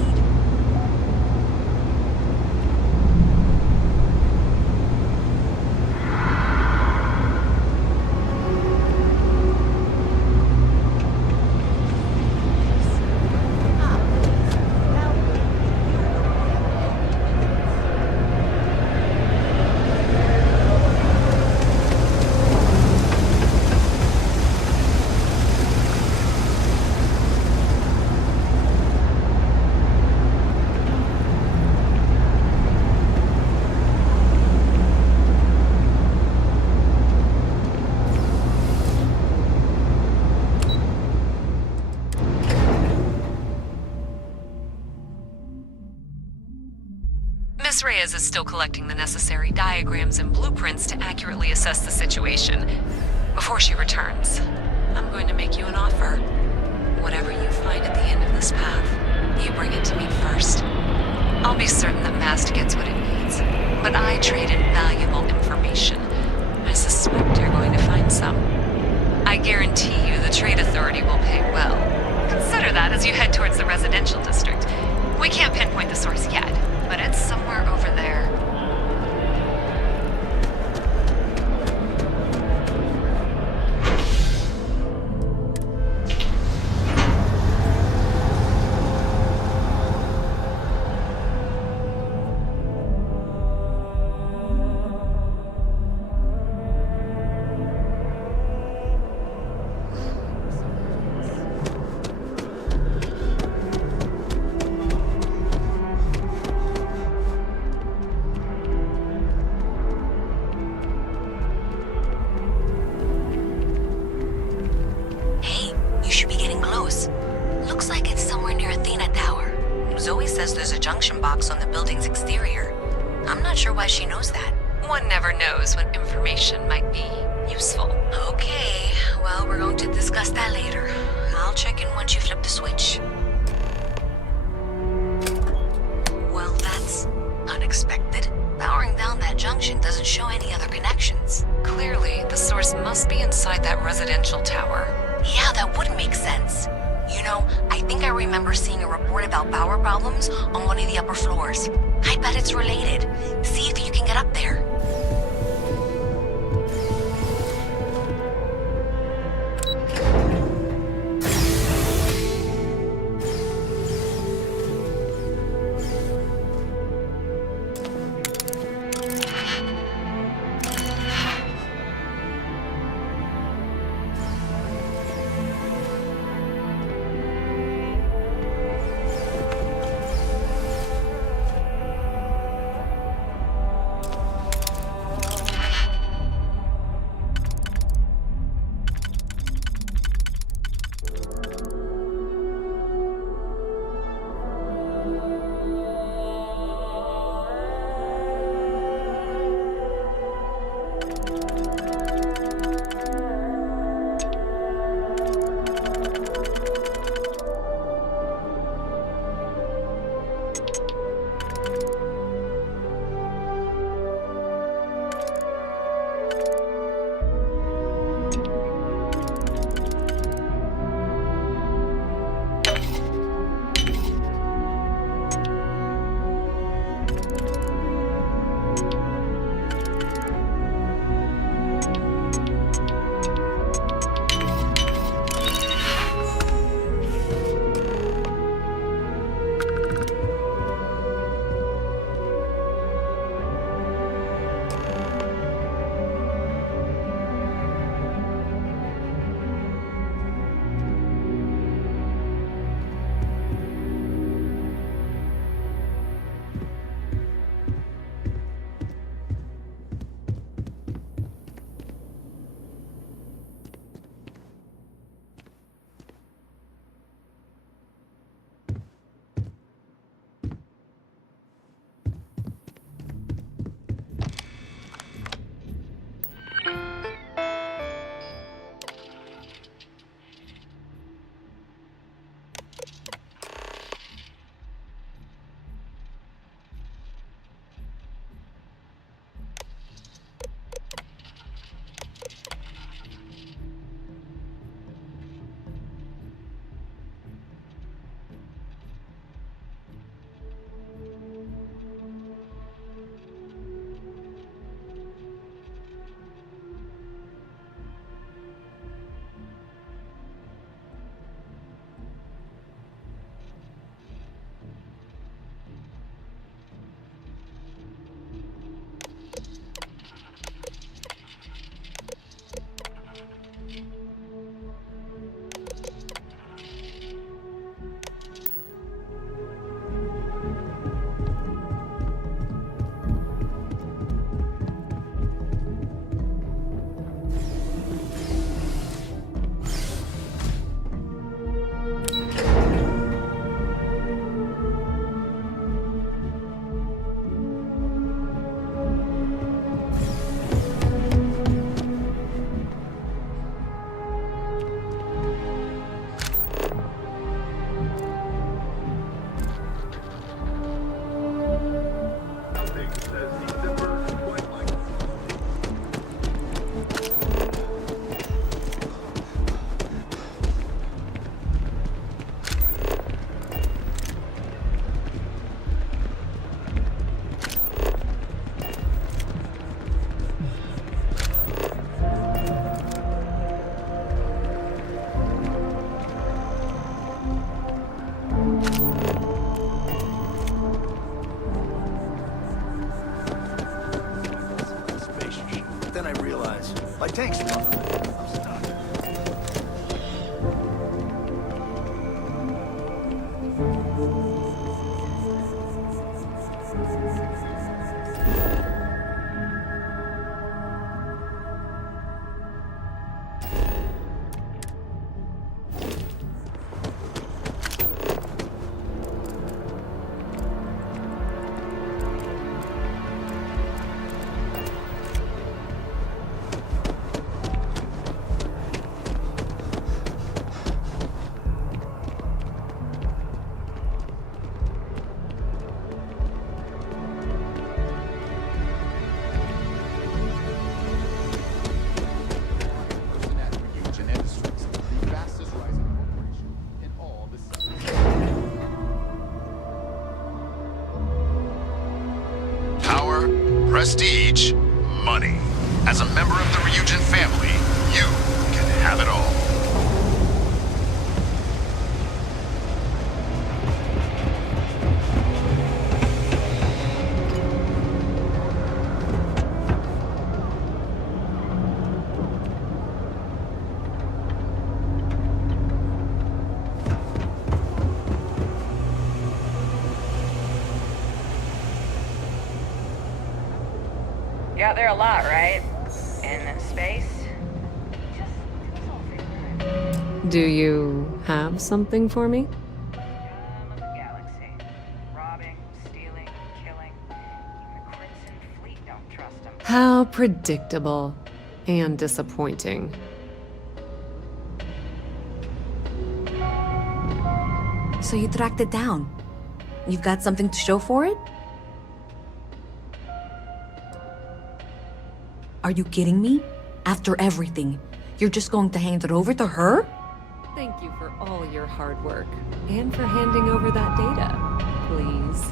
Miss Reyes is still collecting the necessary diagrams and blueprints to accurately assess the situation. Before she returns, I'm going to make you an offer. Whatever you find at the end of this path, you bring it to me first. I'll be certain that Mast gets what it needs, but I trade in valuable information. I suspect you're going to find some. I guarantee you the Trade Authority will pay well. Consider that as you head towards the residential district. We can't pinpoint the source yet, but it's somewhere over there. junction box on the building's exterior. I'm not sure why she knows that. One never knows when information might be useful. Okay, well, we're going to discuss that later. I'll check in once you flip the switch. Well, that's unexpected. Powering down that junction doesn't show any other connections. Clearly, the source must be inside that residential tower. Yeah, that would make sense. You know, I think I remember seeing a report about power problems on one of the upper floors. I bet it's related. See if you can get up there. prestige, money. As a member of the Ryujin family, you can have it all. You're out there a lot, right? In space? Do you have something for me? How predictable and disappointing. So you tracked it down. You've got something to show for it? Are you kidding me? After everything, you're just going to hand it over to her? Thank you for all your hard work and for handing over that data, please.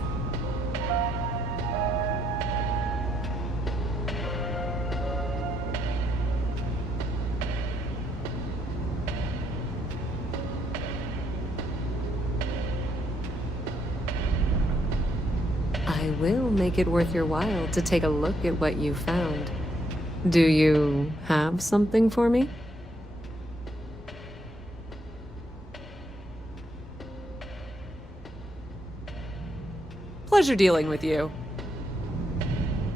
I will make it worth your while to take a look at what you found. Do you have something for me? Pleasure dealing with you.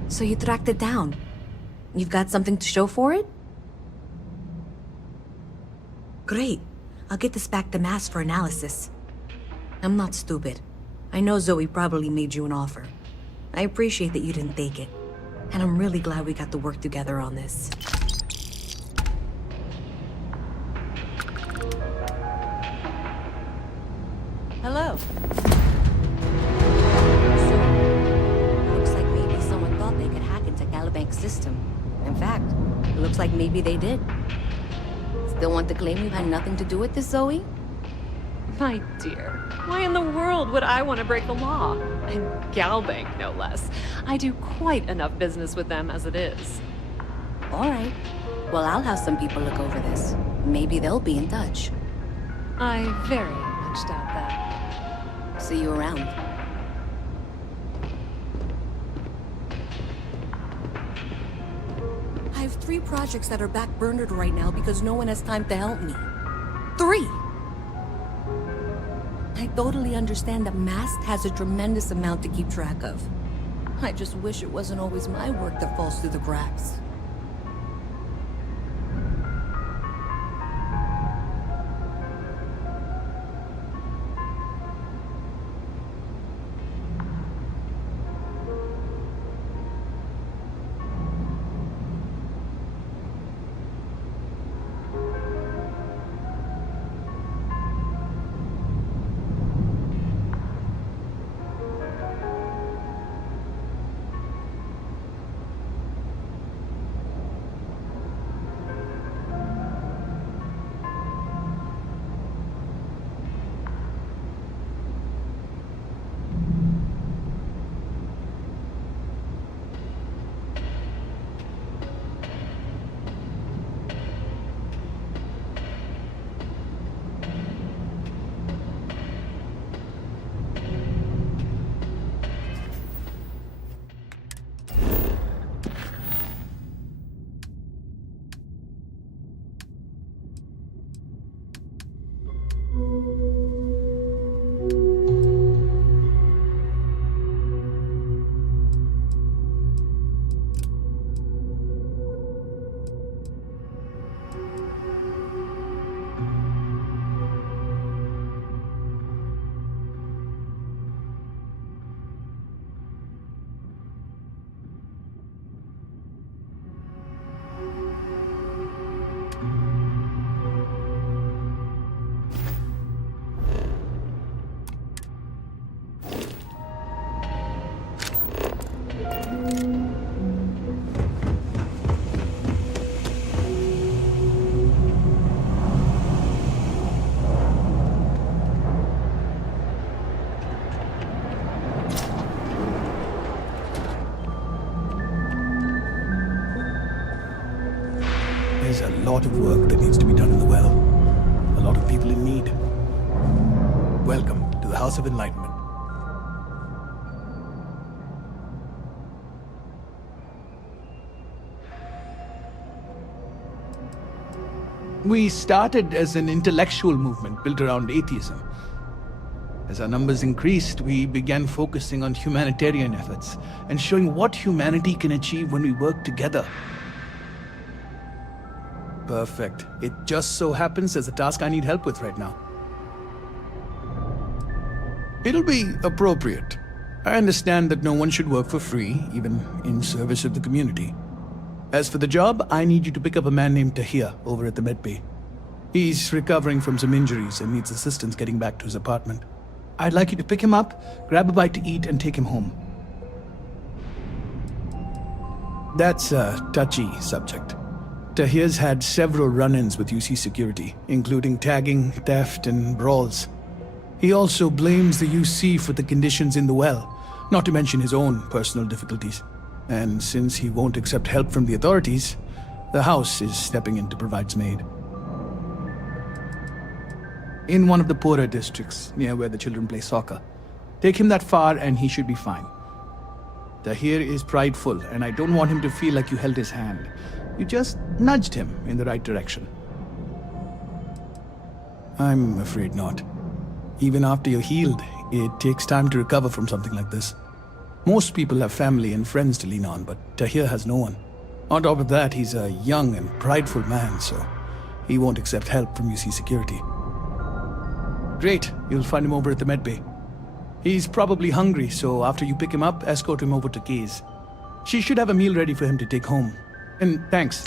So you tracked it down. You've got something to show for it? Great. I'll get this back to Mass for analysis. I'm not stupid. I know Zoe probably made you an offer. I appreciate that you didn't take it. And I'm really glad we got to work together on this. Hello. So, looks like maybe someone thought they could hack into Calibank's system. In fact, it looks like maybe they did. Still want to claim you had nothing to do with this, Zoe? My dear, why in the world would I want to break the law? And Galbank, no less. I do quite enough business with them as it is. All right. Well, I'll have some people look over this. Maybe they'll be in touch. I very much doubt that. See you around. I have 3 projects that are backburnered right now because no one has time to help me. 3! I totally understand that Mast has a tremendous amount to keep track of. I just wish it wasn't always my work that falls through the cracks. lot of work that needs to be done in the well. A lot of people in need. Welcome to the House of Enlightenment. We started as an intellectual movement built around atheism. As our numbers increased, we began focusing on humanitarian efforts and showing what humanity can achieve when we work together. Perfect. It just so happens there's a task I need help with right now. It'll be appropriate. I understand that no one should work for free, even in service of the community. As for the job, I need you to pick up a man named Tahir over at the medbay. He's recovering from some injuries and needs assistance getting back to his apartment. I'd like you to pick him up, grab a bite to eat, and take him home. That's a touchy subject. Tahir's had several run-ins with UC security, including tagging, theft, and brawls. He also blames the UC for the conditions in the well, not to mention his own personal difficulties. And since he won't accept help from the authorities, the house is stepping in to provide some aid. In one of the poorer districts, near where the children play soccer. Take him that far and he should be fine. Tahir is prideful, and I don't want him to feel like you held his hand. You just nudged him in the right direction. I'm afraid not. Even after you're healed, it takes time to recover from something like this. Most people have family and friends to lean on, but Tahir has no one. On top of that, he's a young and prideful man, so he won't accept help from UC security. Great, you'll find him over at the medbay. He's probably hungry, so after you pick him up, escort him over to Kay's. She should have a meal ready for him to take home. And thanks.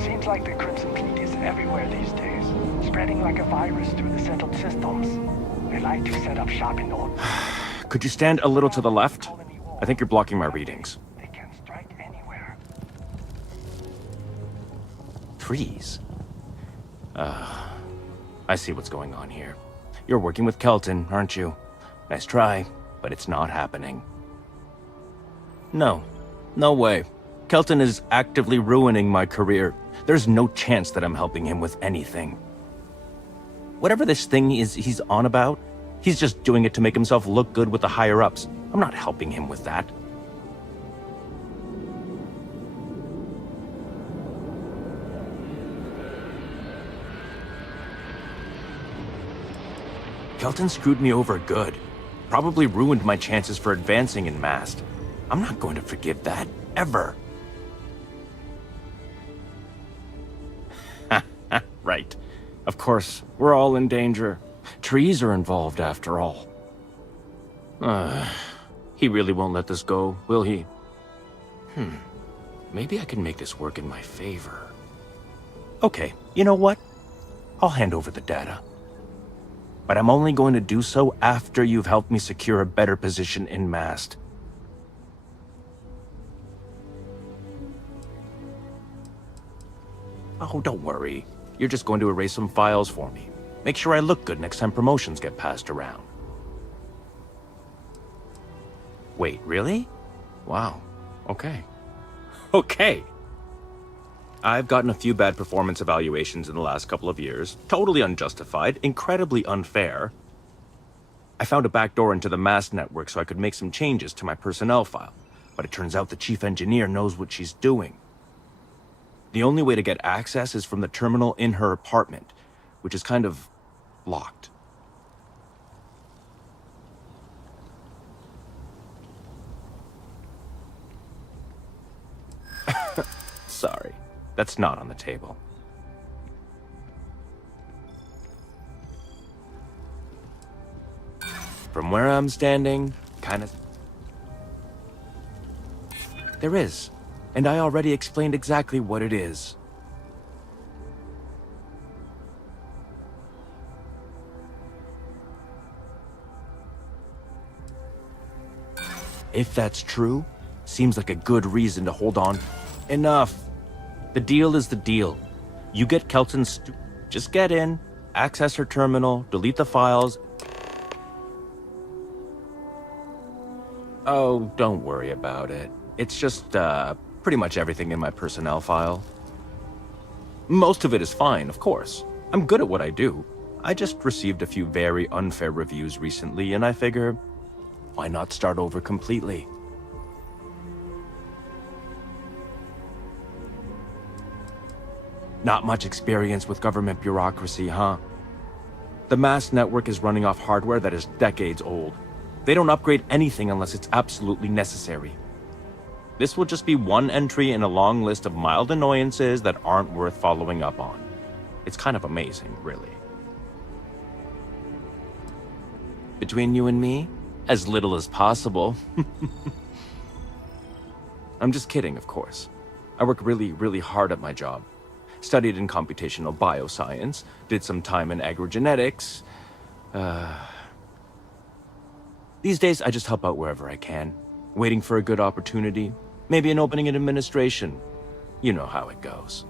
Seems like the Crimson Fleet is everywhere these days, spreading like a virus through the settled systems. They like to set up shop in old... Could you stand a little to the left? I think you're blocking my readings. They can strike anywhere. Trees? I see what's going on here. You're working with Kelton, aren't you? Nice try, but it's not happening. No. No way. Kelton is actively ruining my career. There's no chance that I'm helping him with anything. Whatever this thing is he's on about, he's just doing it to make himself look good with the higher-ups. I'm not helping him with that. Kelton screwed me over good. probably ruined my chances for advancing in Mast. I'm not going to forgive that, ever. Right. Of course, we're all in danger. Trees are involved, after all. He really won't let this go, will he? Maybe I can make this work in my favor. Okay, you know what? I'll hand over the data. But I'm only going to do so after you've helped me secure a better position in Mast. Oh, don't worry. You're just going to erase some files for me. Make sure I look good next time promotions get passed around. Wait, really? Wow. Okay. Okay. I've gotten a few bad performance evaluations in the last couple of years. Totally unjustified, incredibly unfair. I found a backdoor into the Mast network so I could make some changes to my personnel file. But it turns out the chief engineer knows what she's doing. The only way to get access is from the terminal in her apartment, which is kind of locked. Sorry, that's not on the table. From where I'm standing, there is. And I already explained exactly what it is. If that's true, seems like a good reason to hold on. Enough. The deal is the deal. You get Kelton's just get in, access her terminal, delete the files. Oh, don't worry about it. It's just, pretty much everything in my personnel file. Most of it is fine, of course. I'm good at what I do. I just received a few very unfair reviews recently, and I figure, why not start over completely? Not much experience with government bureaucracy, huh? The Mast network is running off hardware that is decades old. They don't upgrade anything unless it's absolutely necessary. This will just be one entry in a long list of mild annoyances that aren't worth following up on. It's kind of amazing, really. Between you and me, as little as possible. I'm just kidding, of course. I work really, really hard at my job. Studied in computational bioscience, did some time in agrogenetics. These days, I just help out wherever I can. Waiting for a good opportunity. Maybe an opening in administration. You know how it goes.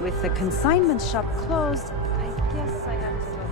With the consignment shop closed, I guess I have to go to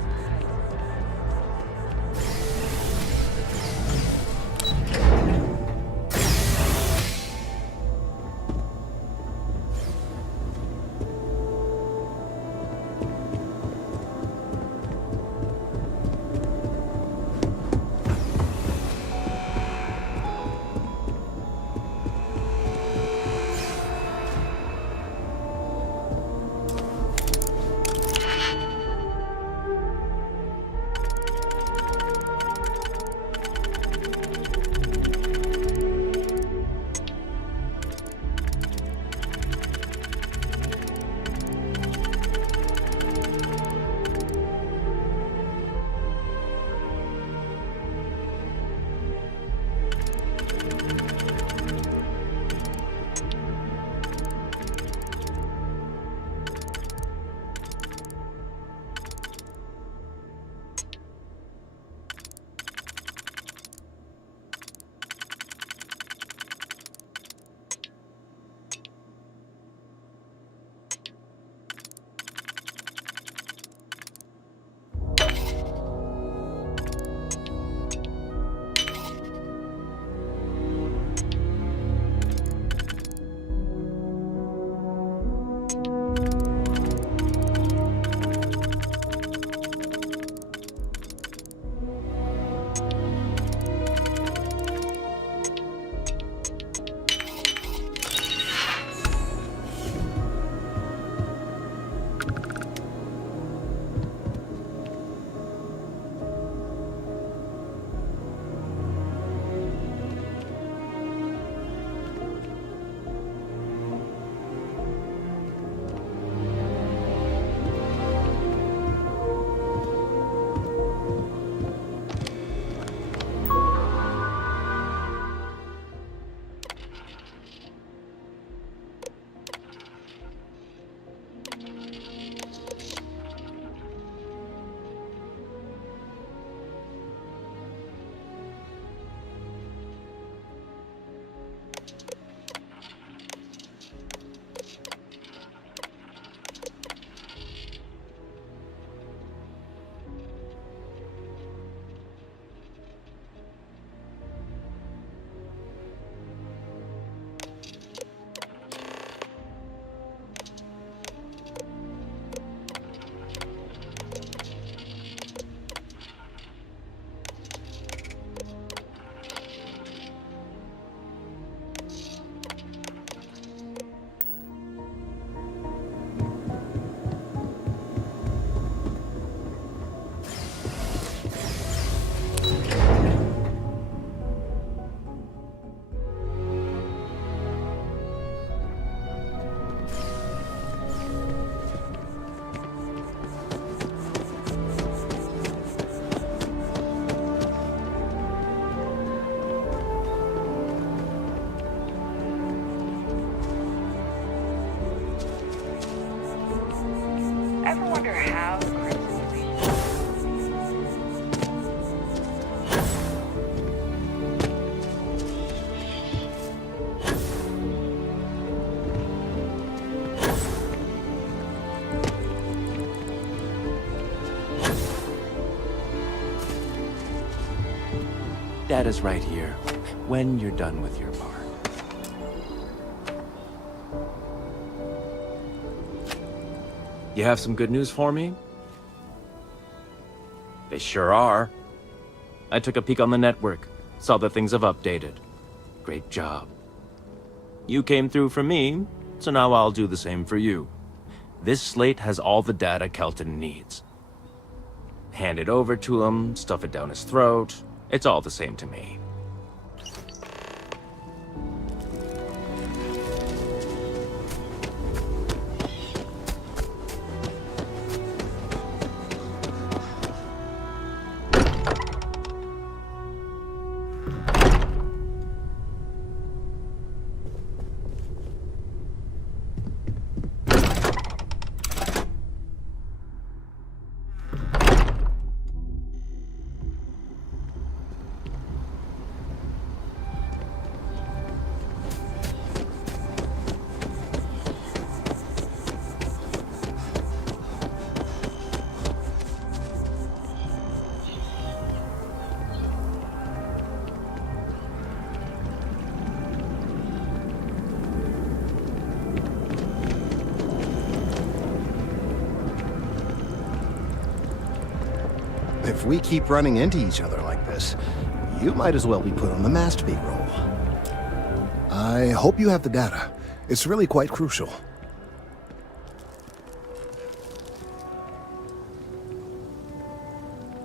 wonder how the Crimson Data's right here, when you're done with your part. You have some good news for me? They sure are. I took a peek on the network, saw that things have updated. Great job. You came through for me, so now I'll do the same for you. This slate has all the data Kelton needs. Hand it over to him, stuff it down his throat. It's all the same to me. If we keep running into each other like this, you might as well be put on the masked roll. I hope you have the data. It's really quite crucial.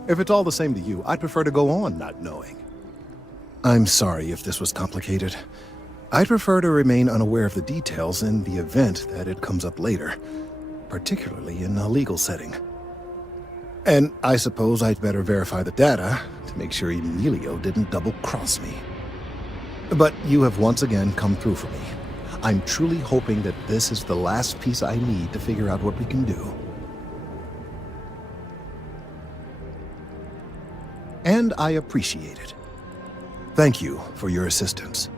If it's all the same to you, I'd prefer to go on not knowing. I'm sorry if this was complicated. I'd prefer to remain unaware of the details in the event that it comes up later, particularly in a legal setting. And I suppose I'd better verify the data to make sure Emilio didn't double-cross me. But you have once again come through for me. I'm truly hoping that this is the last piece I need to figure out what we can do. And I appreciate it. Thank you for your assistance.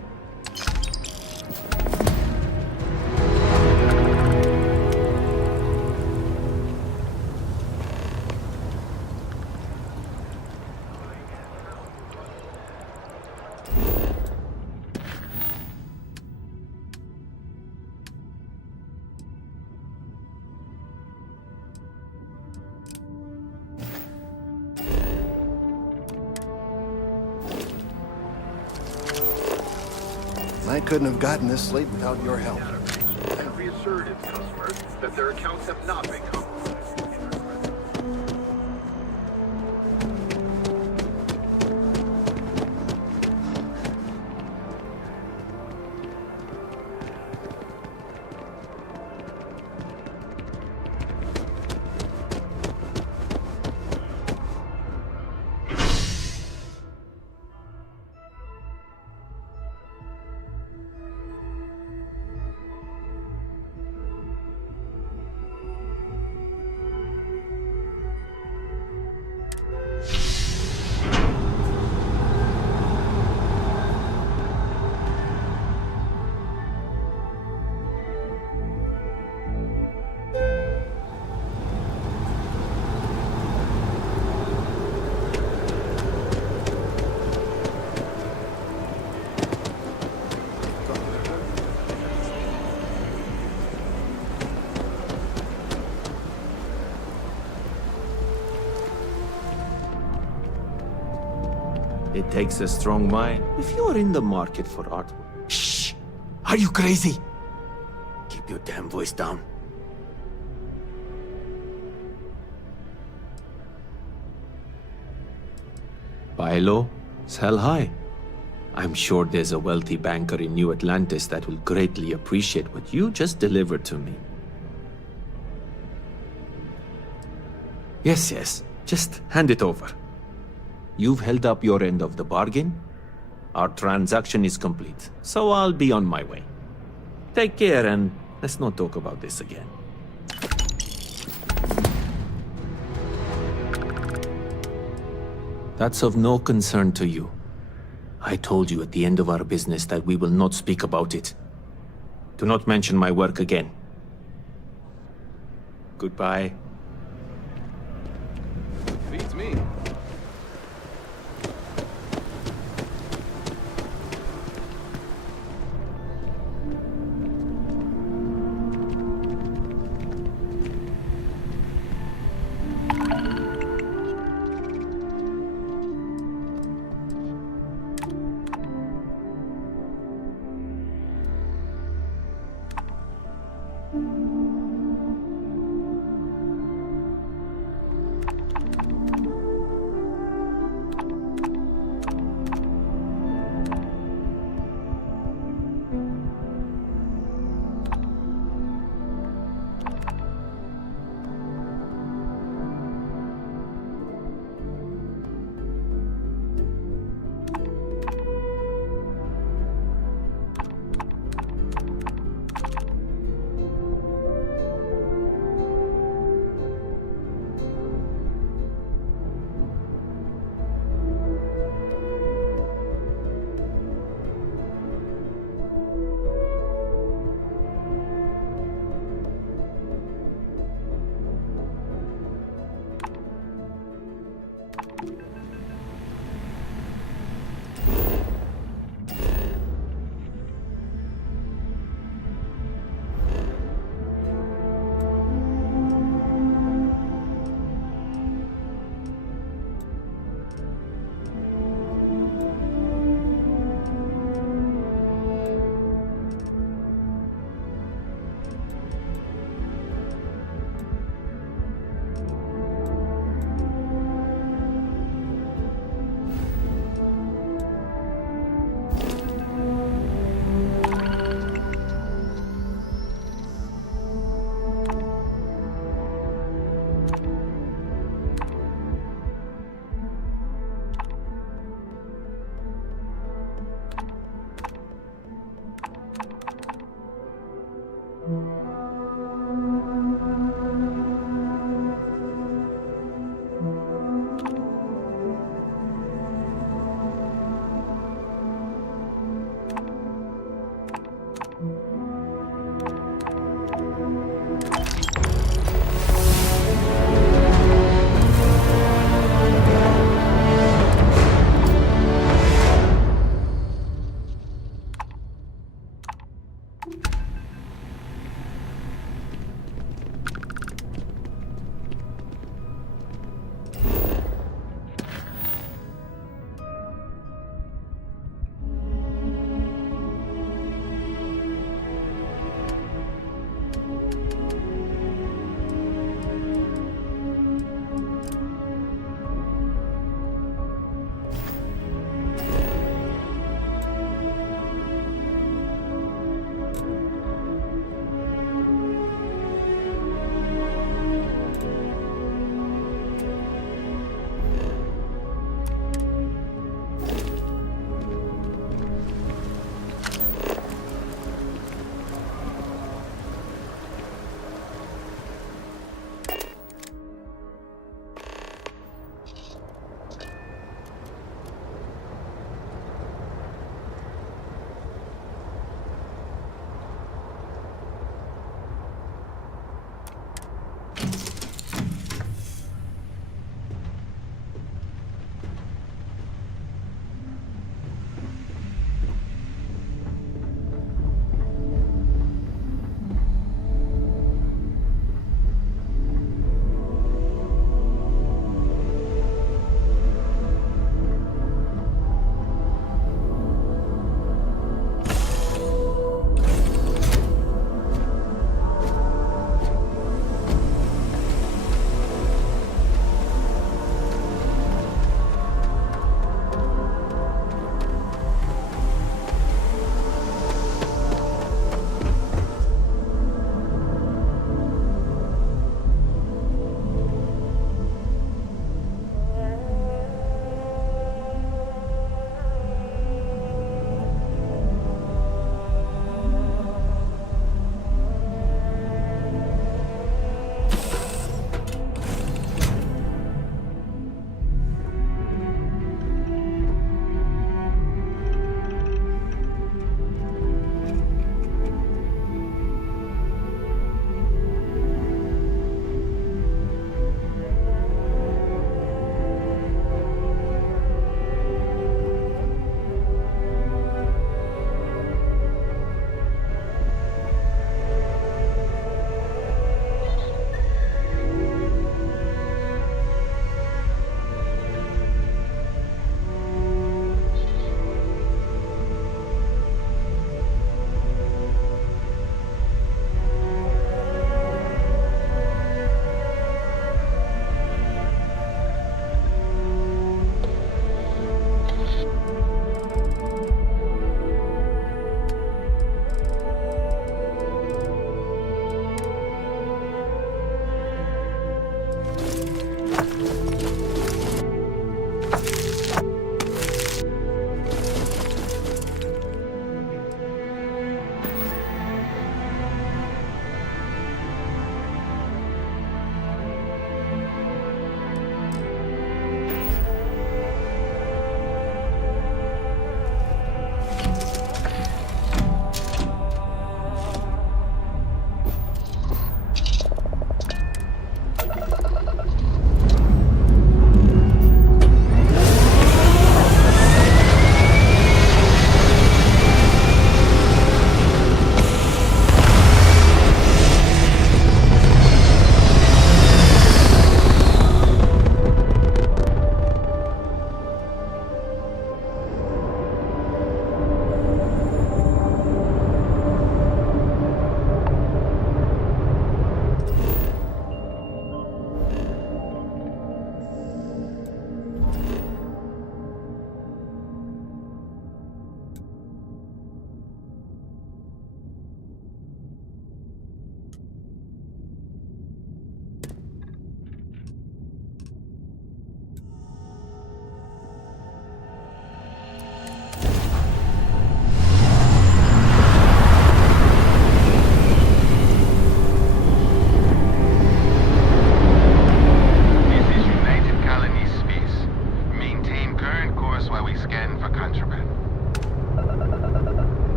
I couldn't have gotten this slate without your help. And reassured its customers that their accounts have not been compromised. It takes a strong mind. If you're in the market for art... Shh! Are you crazy? Keep your damn voice down. Buy low, sell high. I'm sure there's a wealthy banker in New Atlantis that will greatly appreciate what you just delivered to me. Yes, just hand it over. You've held up your end of the bargain. Our transaction is complete, so I'll be on my way. Take care and let's not talk about this again. That's of no concern to you. I told you at the end of our business that we will not speak about it. Do not mention my work again. Goodbye. Beats me.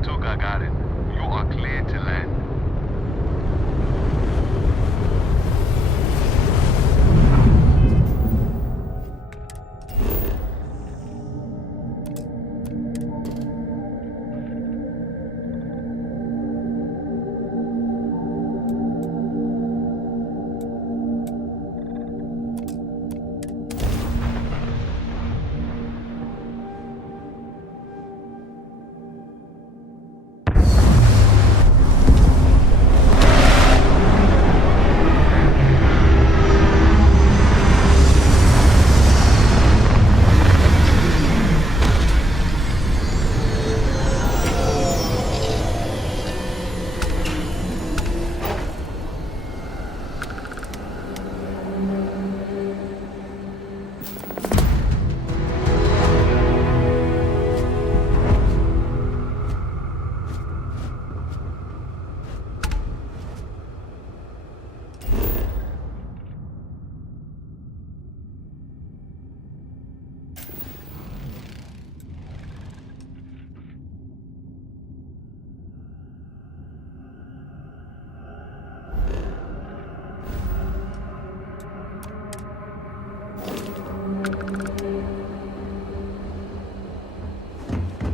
Welcome to Gagarin. You are cleared to land.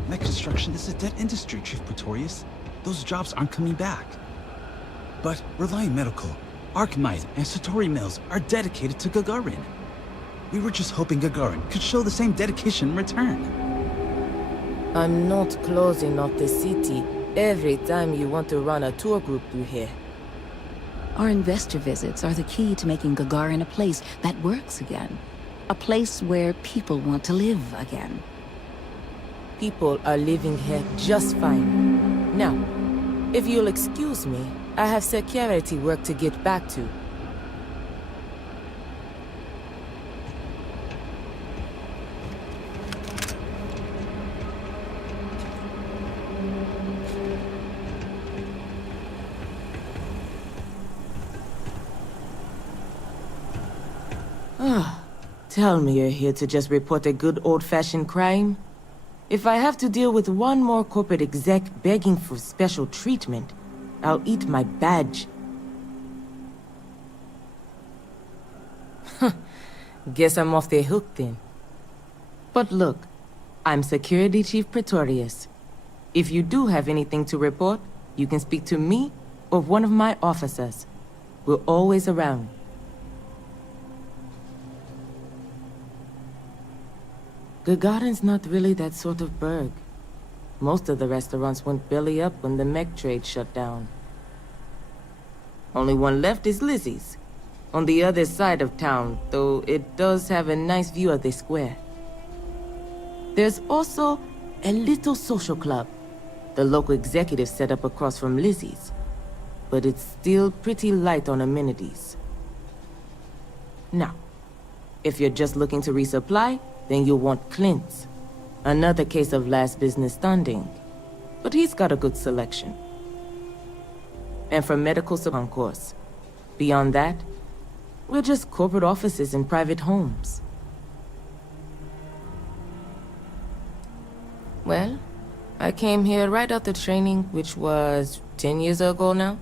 Mech construction is a dead industry, Chief Pretorius. Those jobs aren't coming back. But Reliant Medical, Archmite, and Satori Mills are dedicated to Gagarin. We were just hoping Gagarin could show the same dedication in return. I'm not closing off the city every time you want to run a tour group through here. Our investor visits are the key to making Gagarin a place that works again. A place where people want to live again. People are living here just fine. Now, if you'll excuse me, I have security work to get back to. Tell me you're here to just report a good old-fashioned crime? If I have to deal with one more corporate exec begging for special treatment, I'll eat my badge. Guess I'm off the hook then. But look, I'm Security Chief Pretorius. If you do have anything to report, you can speak to me or one of my officers. We're always around. Gagarin's not really that sort of burg. Most of the restaurants went belly up when the mech trade shut down. Only one left is Lizzie's, on the other side of town, though it does have a nice view of the square. There's also a little social club the local executive set up across from Lizzie's, but it's still pretty light on amenities. Now, if you're just looking to resupply, then you'll want Clint's. Another case of last business standing. But he's got a good selection. And for medical support, of course. Beyond that, we're just corporate offices and private homes. Well, I came here right after training, which was 10 years ago now.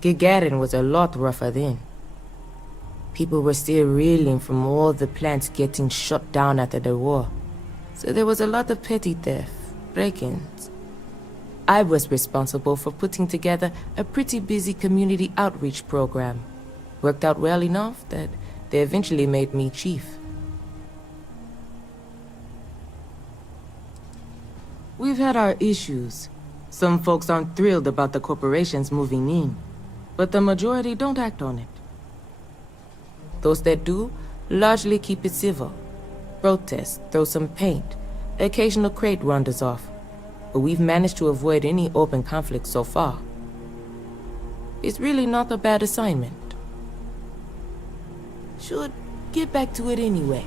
Gagarin was a lot rougher then. People were still reeling from all the plants getting shut down after the war. So there was a lot of petty theft, break-ins. I was responsible for putting together a pretty busy community outreach program. Worked out well enough that they eventually made me chief. We've had our issues. Some folks aren't thrilled about the corporations moving in, but the majority don't act on it. Those that do largely keep it civil. Protest, throw some paint, occasional crate wanders off. But we've managed to avoid any open conflict so far. It's really not a bad assignment. Should get back to it anyway.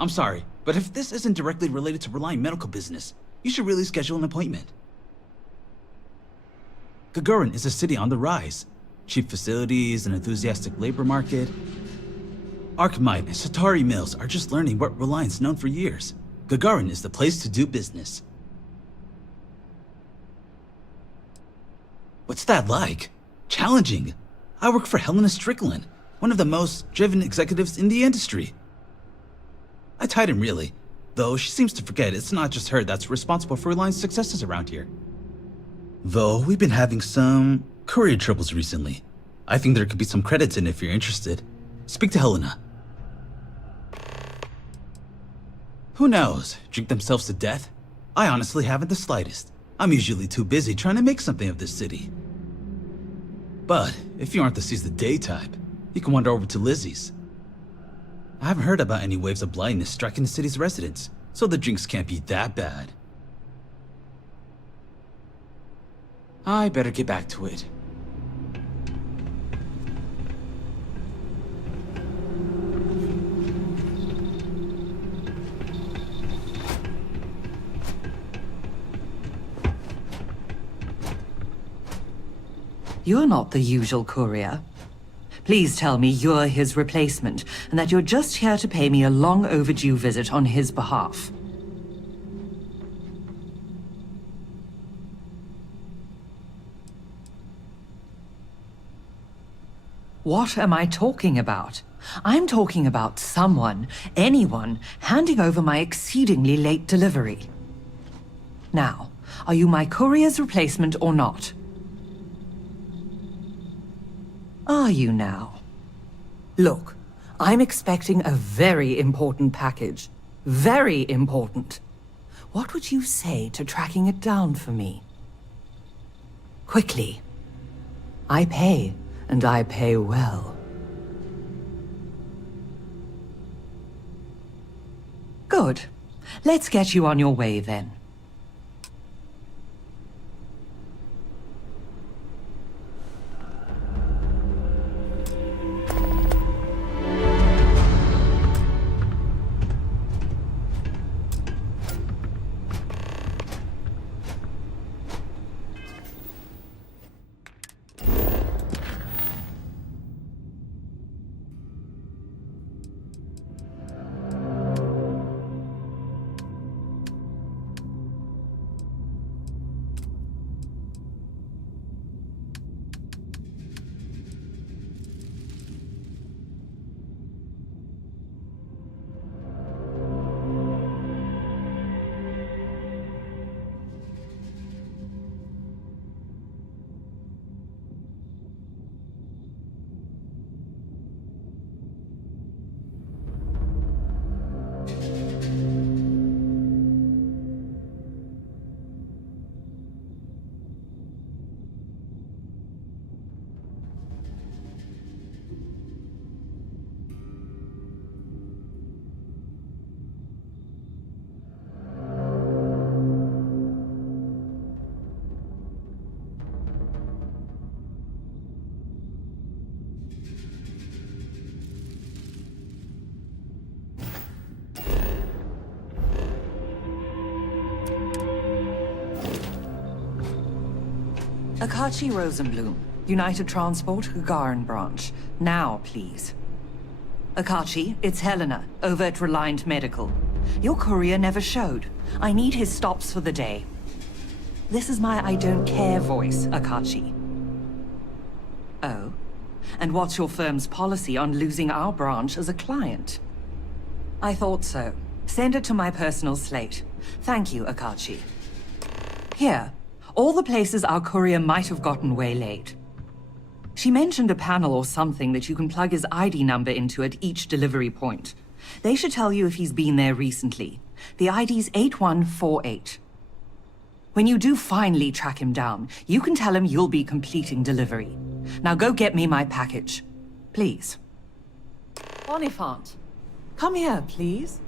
I'm sorry, but if this isn't directly related to Reliant medical business, you should really schedule an appointment. Gagarin is a city on the rise. Cheap facilities, an enthusiastic labor market. Archmite and Satari Mills are just learning what Reliant's known for years. Gagarin is the place to do business. What's that like? Challenging. I work for Helena Strickland, one of the most driven executives in the industry. I tied him really, though she seems to forget it's not just her that's responsible for Reliant's successes around here. Though we've been having some courier troubles recently. I think there could be some credits in if you're interested. Speak to Helena. Who knows? Drink themselves to death? I honestly haven't the slightest. I'm usually too busy trying to make something of this city. But if you aren't the seize the day type, you can wander over to Lizzie's. I haven't heard about any waves of blindness striking the city's residents, so the drinks can't be that bad. I better get back to it. You're not the usual courier. Please tell me you're his replacement, and that you're just here to pay me a long overdue visit on his behalf. What am I talking about? I'm talking about someone, anyone, handing over my exceedingly late delivery. Now, are you my courier's replacement or not? Are you now? Look, I'm expecting a very important package. Very important. What would you say to tracking it down for me? Quickly. I pay, and I pay well. Good. Let's get you on your way then. Akachi Rosenblum, United Transport, Gagarin Branch. Now, please. Akachi, it's Helena, over at Reliant Medical. Your courier never showed. I need his stops for the day. This is my I don't care voice, Akachi. Oh? And what's your firm's policy on losing our branch as a client? I thought so. Send it to my personal slate. Thank you, Akachi. Here. All the places our courier might have gotten waylaid. She mentioned a panel or something that you can plug his ID number into at each delivery point. They should tell you if he's been there recently. The ID's 8148. When you do finally track him down, you can tell him you'll be completing delivery. Now go get me my package. Please. Bonifant, come here, please.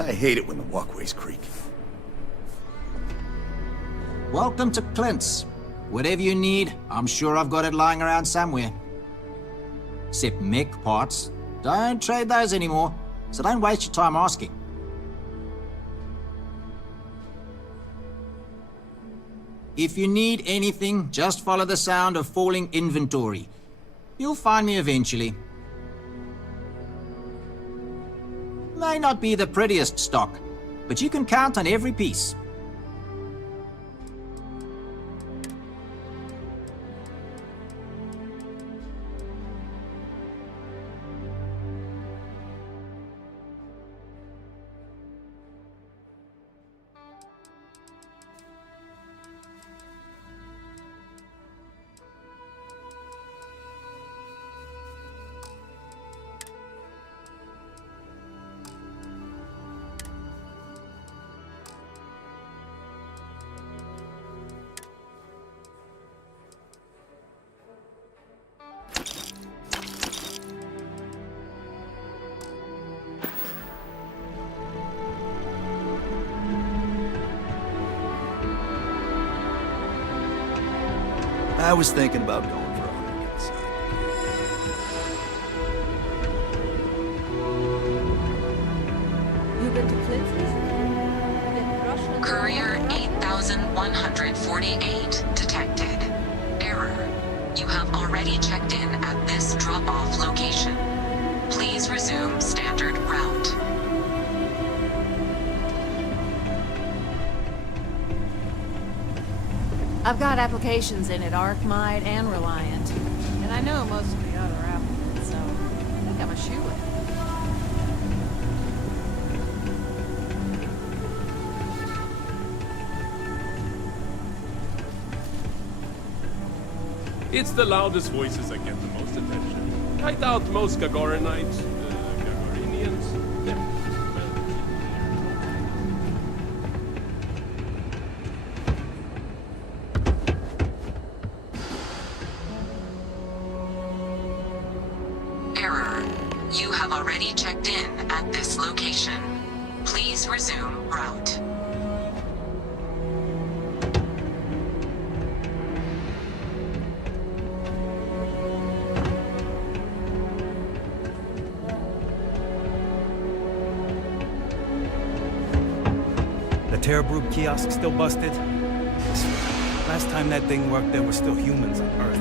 I hate it when the walkways creak. Welcome to Clint's. Whatever you need, I'm sure I've got it lying around somewhere. Except mech parts. Don't trade those anymore, so don't waste your time asking. If you need anything, just follow the sound of falling inventory. You'll find me eventually. May not be the prettiest stock, but you can count on every piece. I was thinking about going for a hike outside. You been to Flint's lately? Courier 8148 detected. Error. You have already checked in at this drop-off location. Please resume standard route. I've got applications in at Arkmite and Reliant, and I know most of the other applicants, so I think I'm a shoo-in. It's the loudest voices that get the most attention. I doubt most Gagarinians, Error. You have already checked in at this location. Please resume route. The Terrabrew kiosk still busted? Last time that thing worked, there were still humans on Earth.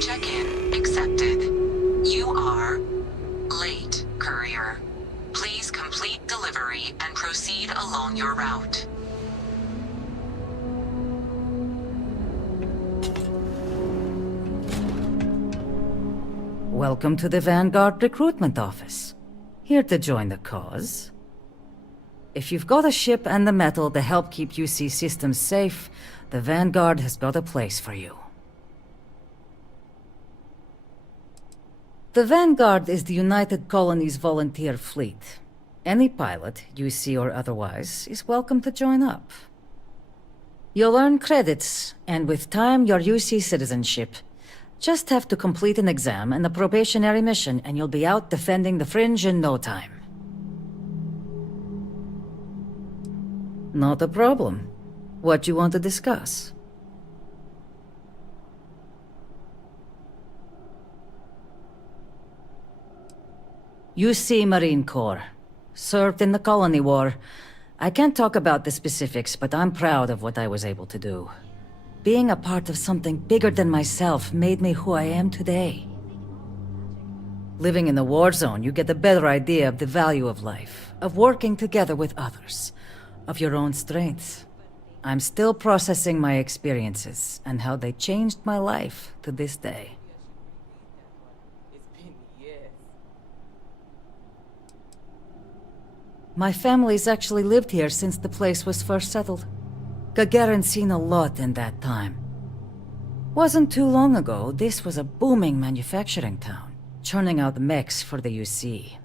Check-in accepted. You are late, courier. Please complete delivery and proceed along your route. Welcome to the Vanguard Recruitment Office. Here to join the cause. If you've got a ship and the metal to help keep UC systems safe, the Vanguard has got a place for you. The Vanguard is the United Colonies volunteer fleet. Any pilot, UC or otherwise, is welcome to join up. You'll earn credits, and with time, your UC citizenship. Just have to complete an exam and a probationary mission, and you'll be out defending the Fringe in no time. Not a problem. What do you want to discuss? UC Marine Corps. Served in the Colony War. I can't talk about the specifics, but I'm proud of what I was able to do. Being a part of something bigger than myself made me who I am today. Living in the war zone, you get a better idea of the value of life, of working together with others, of your own strengths. I'm still processing my experiences and how they changed my life to this day. My family's actually lived here since the place was first settled. Gagarin's seen a lot in that time. Wasn't too long ago, this was a booming manufacturing town, churning out mechs for the UC.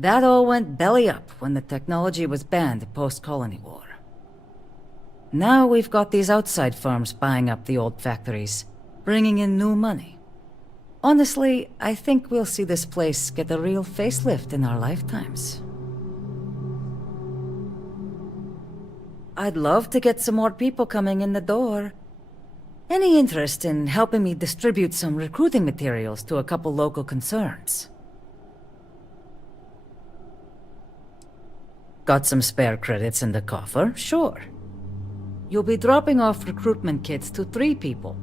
That all went belly up when the technology was banned post-colony war. Now we've got these outside firms buying up the old factories, bringing in new money. Honestly, I think we'll see this place get a real facelift in our lifetimes. I'd love to get some more people coming in the door. Any interest in helping me distribute some recruiting materials to a couple local concerns? Got some spare credits in the coffer? Sure. You'll be dropping off recruitment kits to 3 people.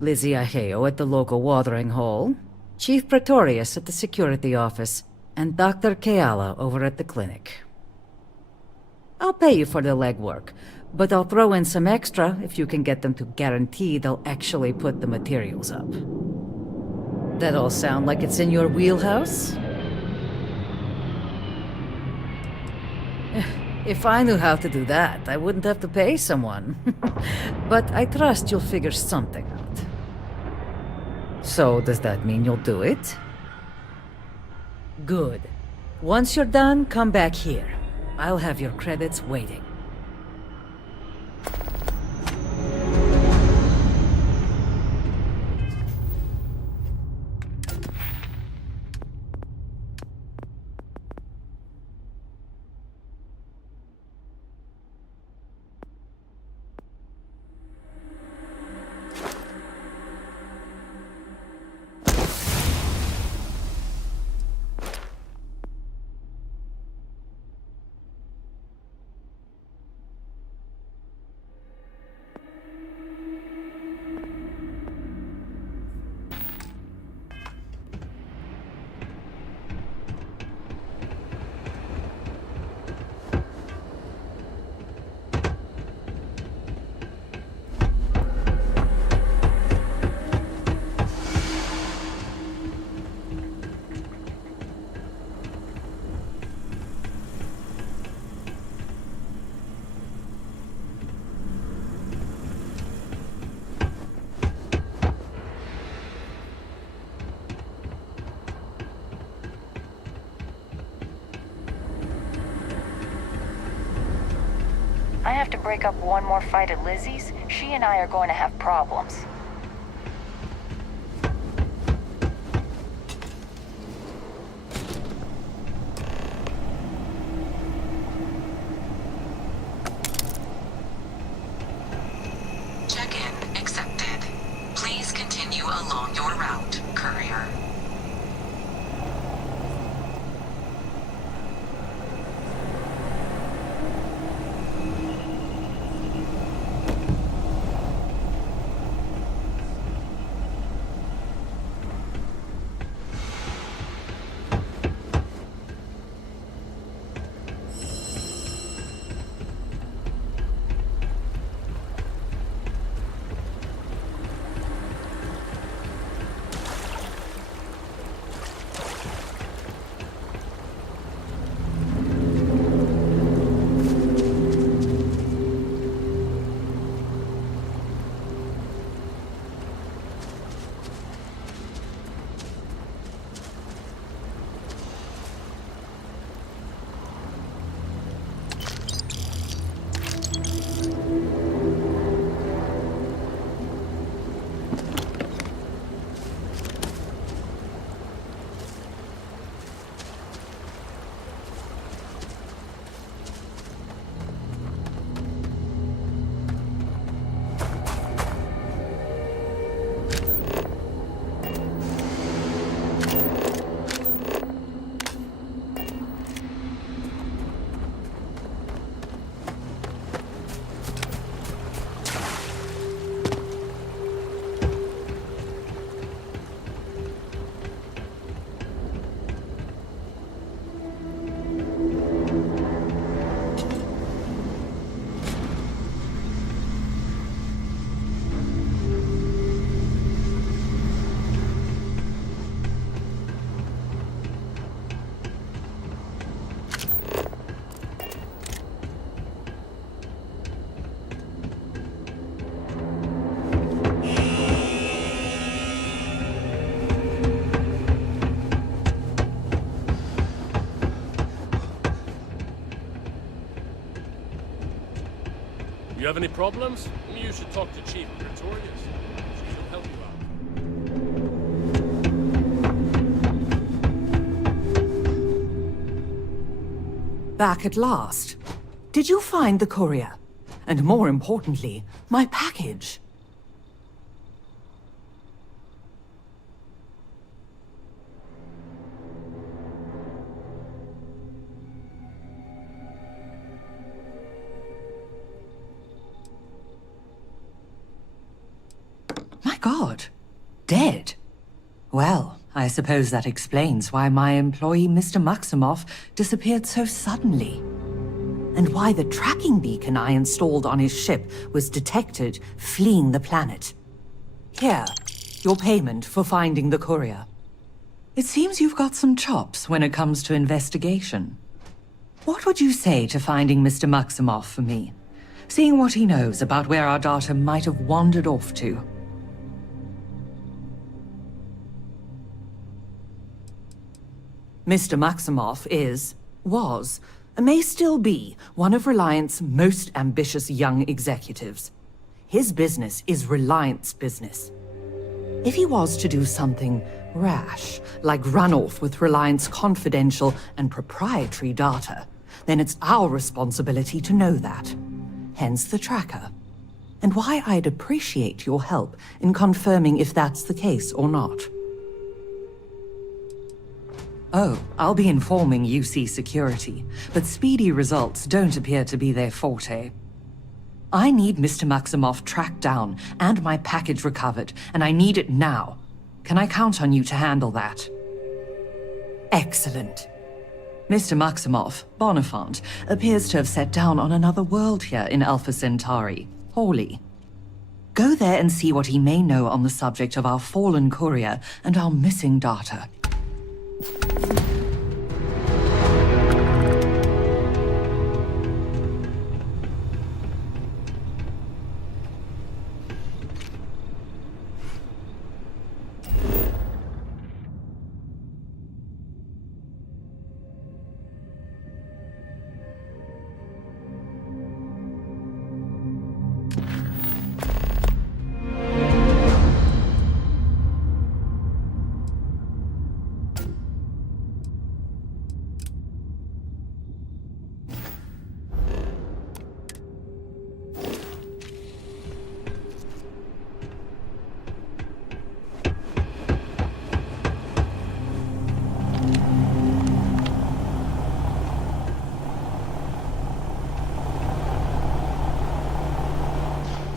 Lizzie Aheo at the local watering hole, Chief Pretorius at the security office, and Dr. Keala over at the clinic. I'll pay you for the legwork, but I'll throw in some extra if you can get them to guarantee they'll actually put the materials up. That all sound like it's in your wheelhouse? If I knew how to do that, I wouldn't have to pay someone. But I trust you'll figure something out. So, does that mean you'll do it? Good. Once you're done, come back here. I'll have your credits waiting. I have to break up one more fight at Lizzie's. She and I are going to have problems. Check-in accepted. Please continue along your route, courier. have any problems? You should talk to Chief Pretorius. She'll help you out. Back at last. Did you find the courier? And more importantly, my package? My God. Dead? Well, I suppose that explains why my employee, Mr. Maximoff, disappeared so suddenly. And why the tracking beacon I installed on his ship was detected fleeing the planet. Here, your payment for finding the courier. It seems you've got some chops when it comes to investigation. What would you say to finding Mr. Maximoff for me? Seeing what he knows about where our data might have wandered off to. Mr. Maximoff was, may still be, one of Reliant's most ambitious young executives. His business is Reliant's business. If he was to do something rash, like run off with Reliant's confidential and proprietary data, then it's our responsibility to know that. Hence the tracker. And why I'd appreciate your help in confirming if that's the case or not. Oh, I'll be informing UC Security, but speedy results don't appear to be their forte. I need Mr. Maximoff tracked down and my package recovered, and I need it now. Can I count on you to handle that? Excellent. Mr. Maximoff, Bonifant, appears to have set down on another world here in Alpha Centauri, Hawley. Go there and see what he may know on the subject of our fallen courier and our missing data.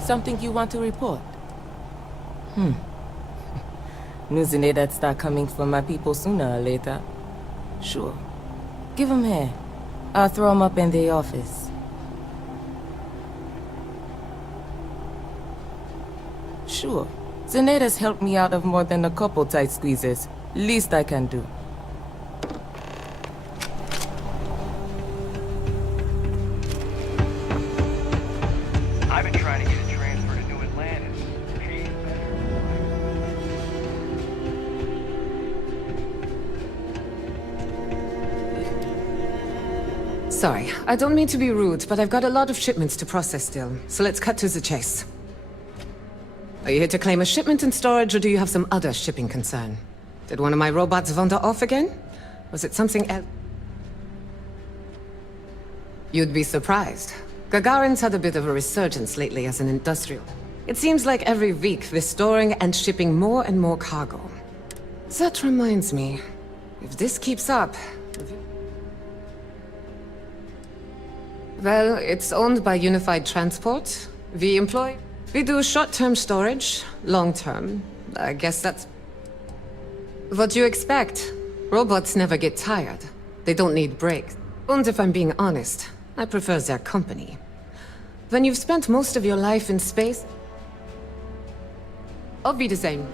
Something you want to report? News in there that start coming from my people sooner or later. Sure. Give 'em here. I'll throw 'em up in the office. Sure. Zeneda's helped me out of more than a couple tight squeezes. Least I can do. I've been trying to get a transfer to New Atlantis. Pay better. Sorry, I don't mean to be rude, but I've got a lot of shipments to process still, so let's cut to the chase. Are you here to claim a shipment in storage, or do you have some other shipping concern? Did one of my robots wander off again? Was it something else? You'd be surprised. Gagarin's had a bit of a resurgence lately as an industrial. It seems like every week they're storing and shipping more and more cargo. That reminds me, if this keeps up... Well, it's owned by Unified Transport. We do short-term storage, long-term. I guess that's... What you expect. Robots never get tired. They don't need breaks. And if I'm being honest, I prefer their company. When you've spent most of your life in space... I'll be the same.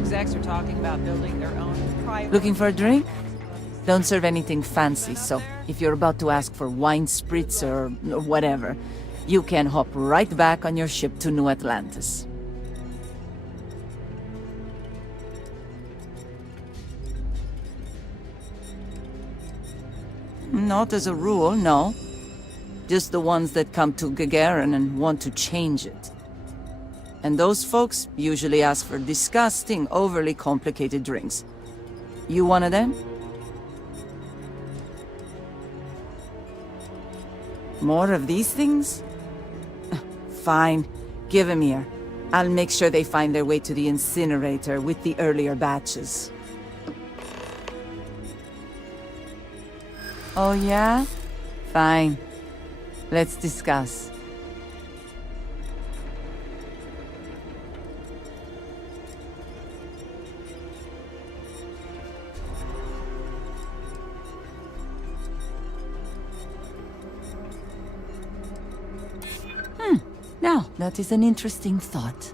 execs are talking about building their own private... Looking for a drink? Don't serve anything fancy, so if you're about to ask for wine spritz or whatever, you can hop right back on your ship to New Atlantis. Not as a rule, no. Just the ones that come to Gagarin and want to change it. And those folks usually ask for disgusting, overly complicated drinks. You one of them? More of these things? Fine. Give them here. I'll make sure they find their way to the incinerator with the earlier batches. Oh yeah? Fine. Let's discuss. Now, that is an interesting thought.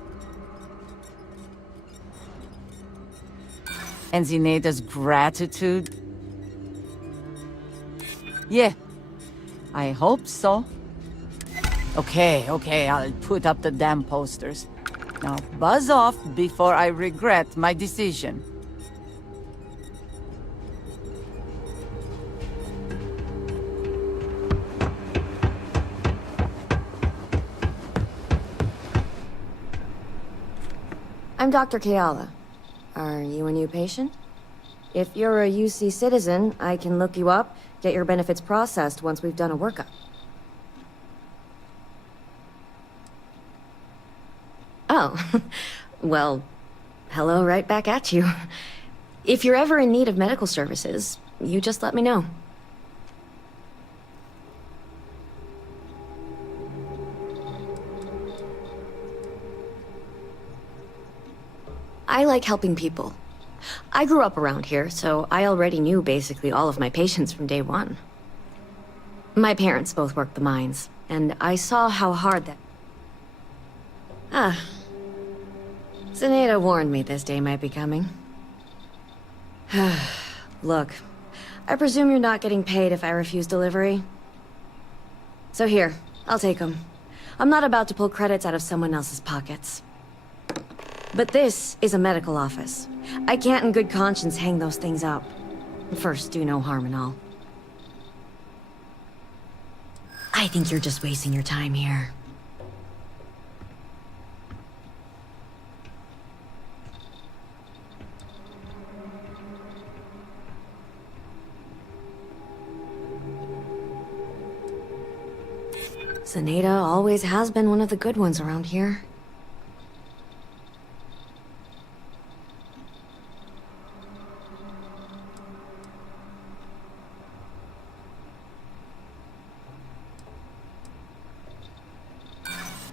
And Zineda's gratitude? Yeah, I hope so. Okay, I'll put up the damn posters. Now buzz off before I regret my decision. I'm Dr. Keala. Are you a new patient? If you're a UC citizen, I can look you up, get your benefits processed once we've done a workup. Oh, well, hello right back at you. If you're ever in need of medical services, you just let me know. I like helping people. I grew up around here, so I already knew basically all of my patients from day one. My parents both worked the mines, and I saw how hard that... Zeneda warned me this day might be coming. Look, I presume you're not getting paid if I refuse delivery? So here, I'll take them. I'm not about to pull credits out of someone else's pockets. But this is a medical office. I can't in good conscience hang those things up. First, do no harm and all. I think you're just wasting your time here. Zeneda always has been one of the good ones around here.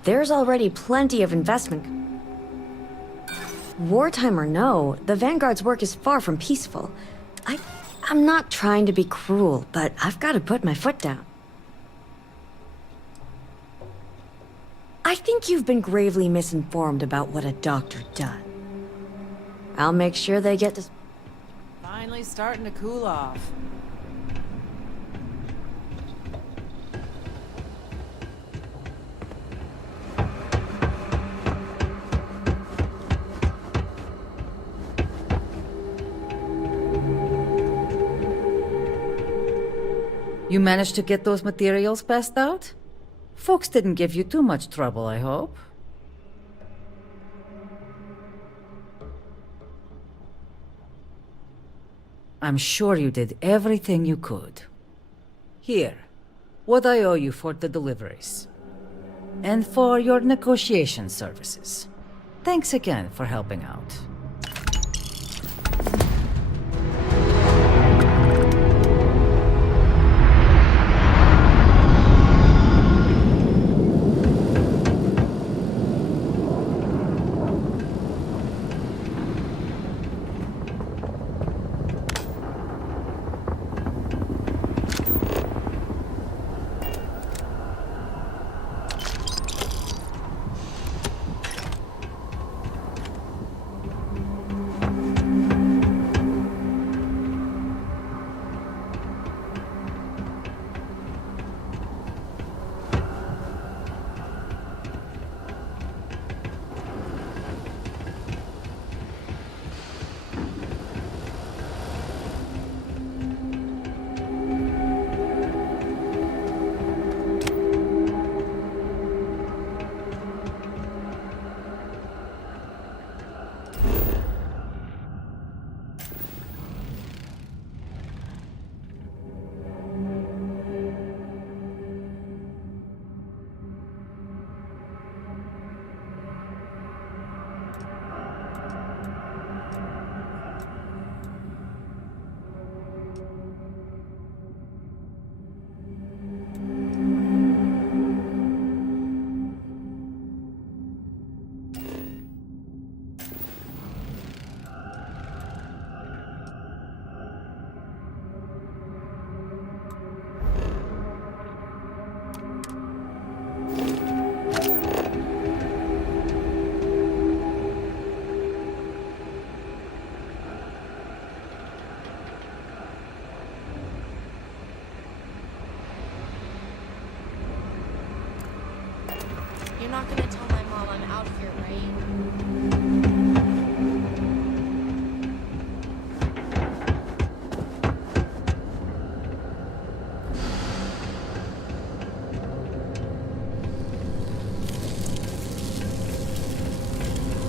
There's already plenty of investment. Wartime or no, the Vanguard's work is far from peaceful. I'm not trying to be cruel, but I've got to put my foot down. I think you've been gravely misinformed about what a doctor does. I'll make sure they get to... Finally starting to cool off. You managed to get those materials passed out? Folks didn't give you too much trouble, I hope. I'm sure you did everything you could. Here, what I owe you for the deliveries. And for your negotiation services. Thanks again for helping out. You're not gonna tell my mom I'm out here, right?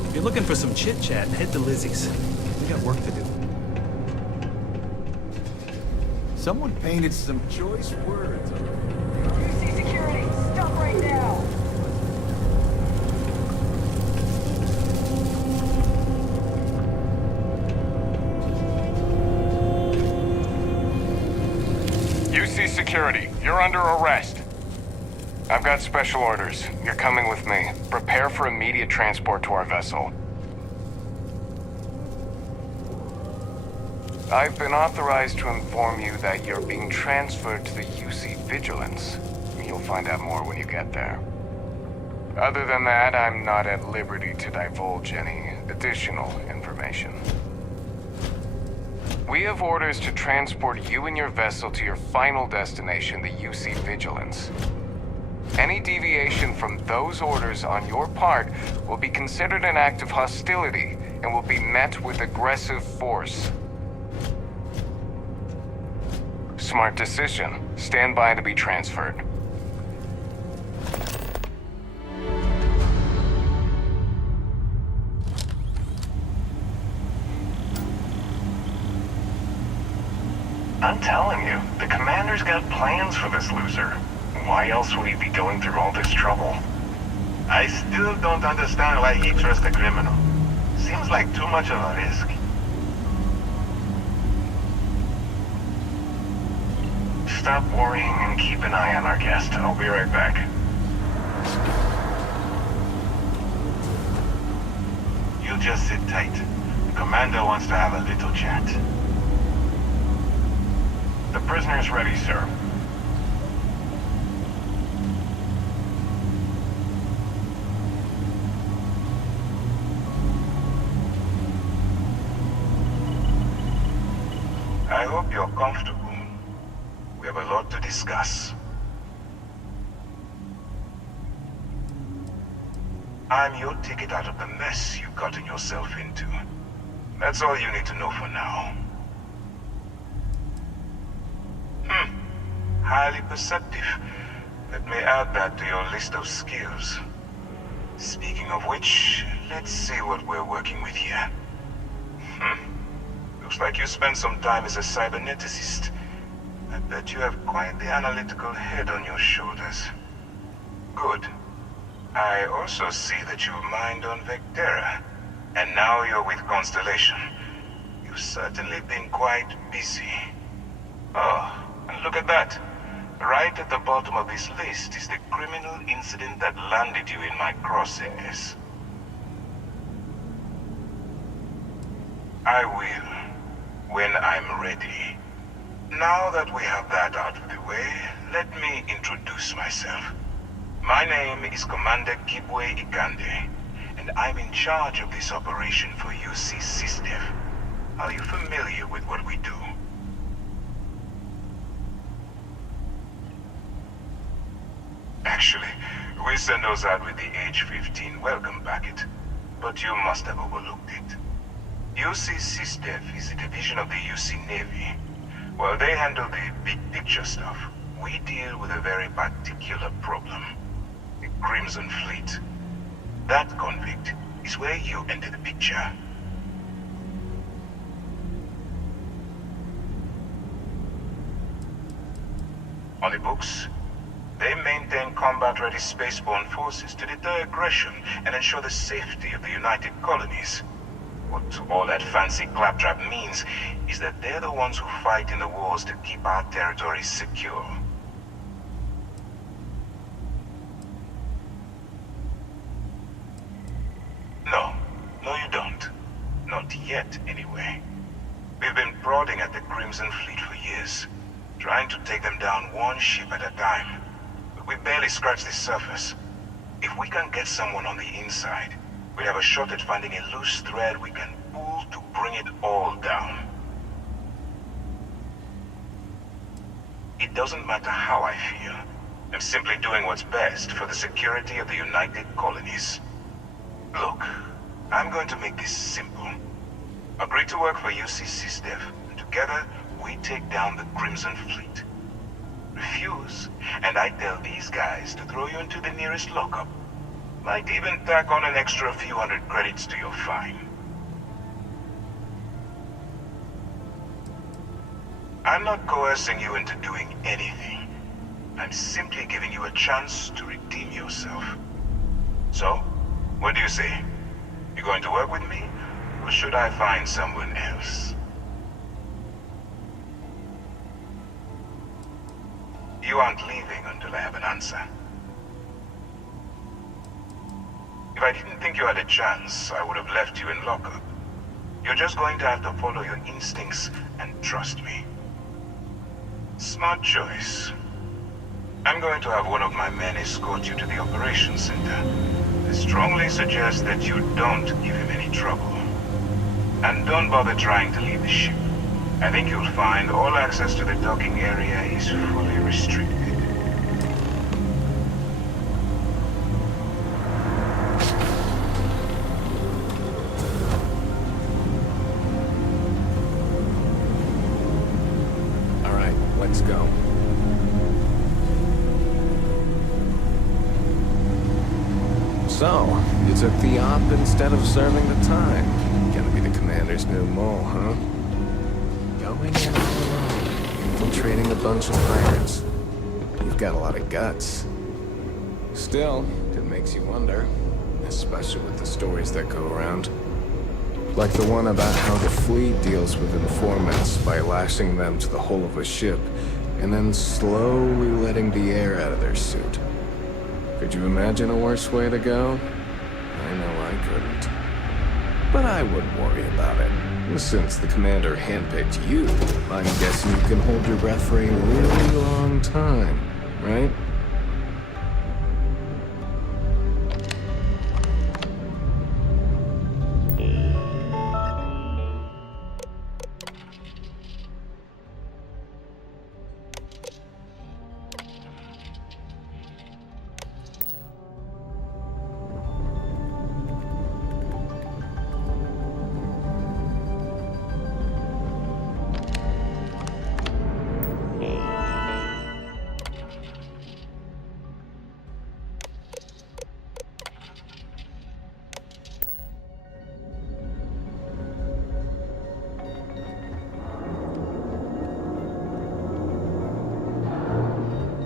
If you're looking for some chit-chat, head to Lizzie's. We got work to do. Someone painted some choice words on it. UC security, stop right now! UC security, you're under arrest. I've got special orders. You're coming with me. Prepare for immediate transport to our vessel. I've been authorized to inform you that you're being transferred to the UC Vigilance. You'll find out more when you get there. Other than that, I'm not at liberty to divulge any additional information. We have orders to transport you and your vessel to your final destination, the UC Vigilance. Any deviation from those orders on your part will be considered an act of hostility and will be met with aggressive force. Smart decision. Stand by to be transferred. I'm telling you, the commander's got plans for this loser. Why else would he be going through all this trouble? I still don't understand why he trusts a criminal. Seems like too much of a risk. Stop worrying and keep an eye on our guest. I'll be right back. You just sit tight. The commander wants to have a little chat. The prisoner's ready, sir. I hope you're comfortable. We have a lot to discuss. I'm your ticket out of the mess you've gotten yourself into. That's all you need to know for now. Highly perceptive. Let me add that to your list of skills. Speaking of which, let's see what we're working with here. Looks like you spent some time as a cyberneticist. I bet you have quite the analytical head on your shoulders. Good. I also see that you mined on Vectera, and now you're with Constellation. You've certainly been quite busy. Oh, and look at that. Right at the bottom of this list is the criminal incident that landed you in my crosshairs. I will, when I'm ready. Now that we have that out of the way, let me introduce myself. My name is Commander Kibwe Ikande, and I'm in charge of this operation for UC SysDev. Are you familiar with what we do? Actually, we send those out with the H-15 welcome packet, but you must have overlooked it. UC SysDev is a division of the UC Navy. While they handle the big picture stuff, we deal with a very particular problem. The Crimson Fleet. That convict is where you enter the picture. On the books, they maintain combat-ready spaceborne forces to deter aggression and ensure the safety of the United Colonies. What all that fancy claptrap means is that they're the ones who fight in the wars to keep our territories secure. No, you don't. Not yet, anyway. We've been prodding at the Crimson Fleet for years, trying to take them down one ship at a time. But we barely scratched the surface. If we can get someone on the inside, we'd have a shot at finding a loose thread we can pull to bring it all down. It doesn't matter how I feel. I'm simply doing what's best for the security of the United Colonies. Look, I'm going to make this simple. Agree to work for UC SysDev, and together we take down the Crimson Fleet. Refuse, and I tell these guys to throw you into the nearest lockup. Might even tack on an extra few hundred credits to your fine. I'm not coercing you into doing anything. I'm simply giving you a chance to redeem yourself. So, what do you say? You going to work with me, or should I find someone else? You aren't leaving until I have an answer. If I didn't think you had a chance, I would have left you in lockup. You're just going to have to follow your instincts and trust me. Smart choice. I'm going to have one of my men escort you to the operations center. I strongly suggest that you don't give him any trouble. And don't bother trying to leave the ship. I think you'll find all access to the docking area is fully restricted. All right, let's go. So, you took the op instead of serving the time. Gonna be the commander's new mole, huh? Going in all alone, infiltrating a bunch of pirates. You've got a lot of guts. Still, it makes you wonder, especially with the stories that go around. Like the one about how the fleet deals with informants by lashing them to the hull of a ship, and then slowly letting the air out of their suit. Could you imagine a worse way to go? I know I couldn't. But I wouldn't worry about it. Since the commander handpicked you, I'm guessing you can hold your breath for a really long time, right?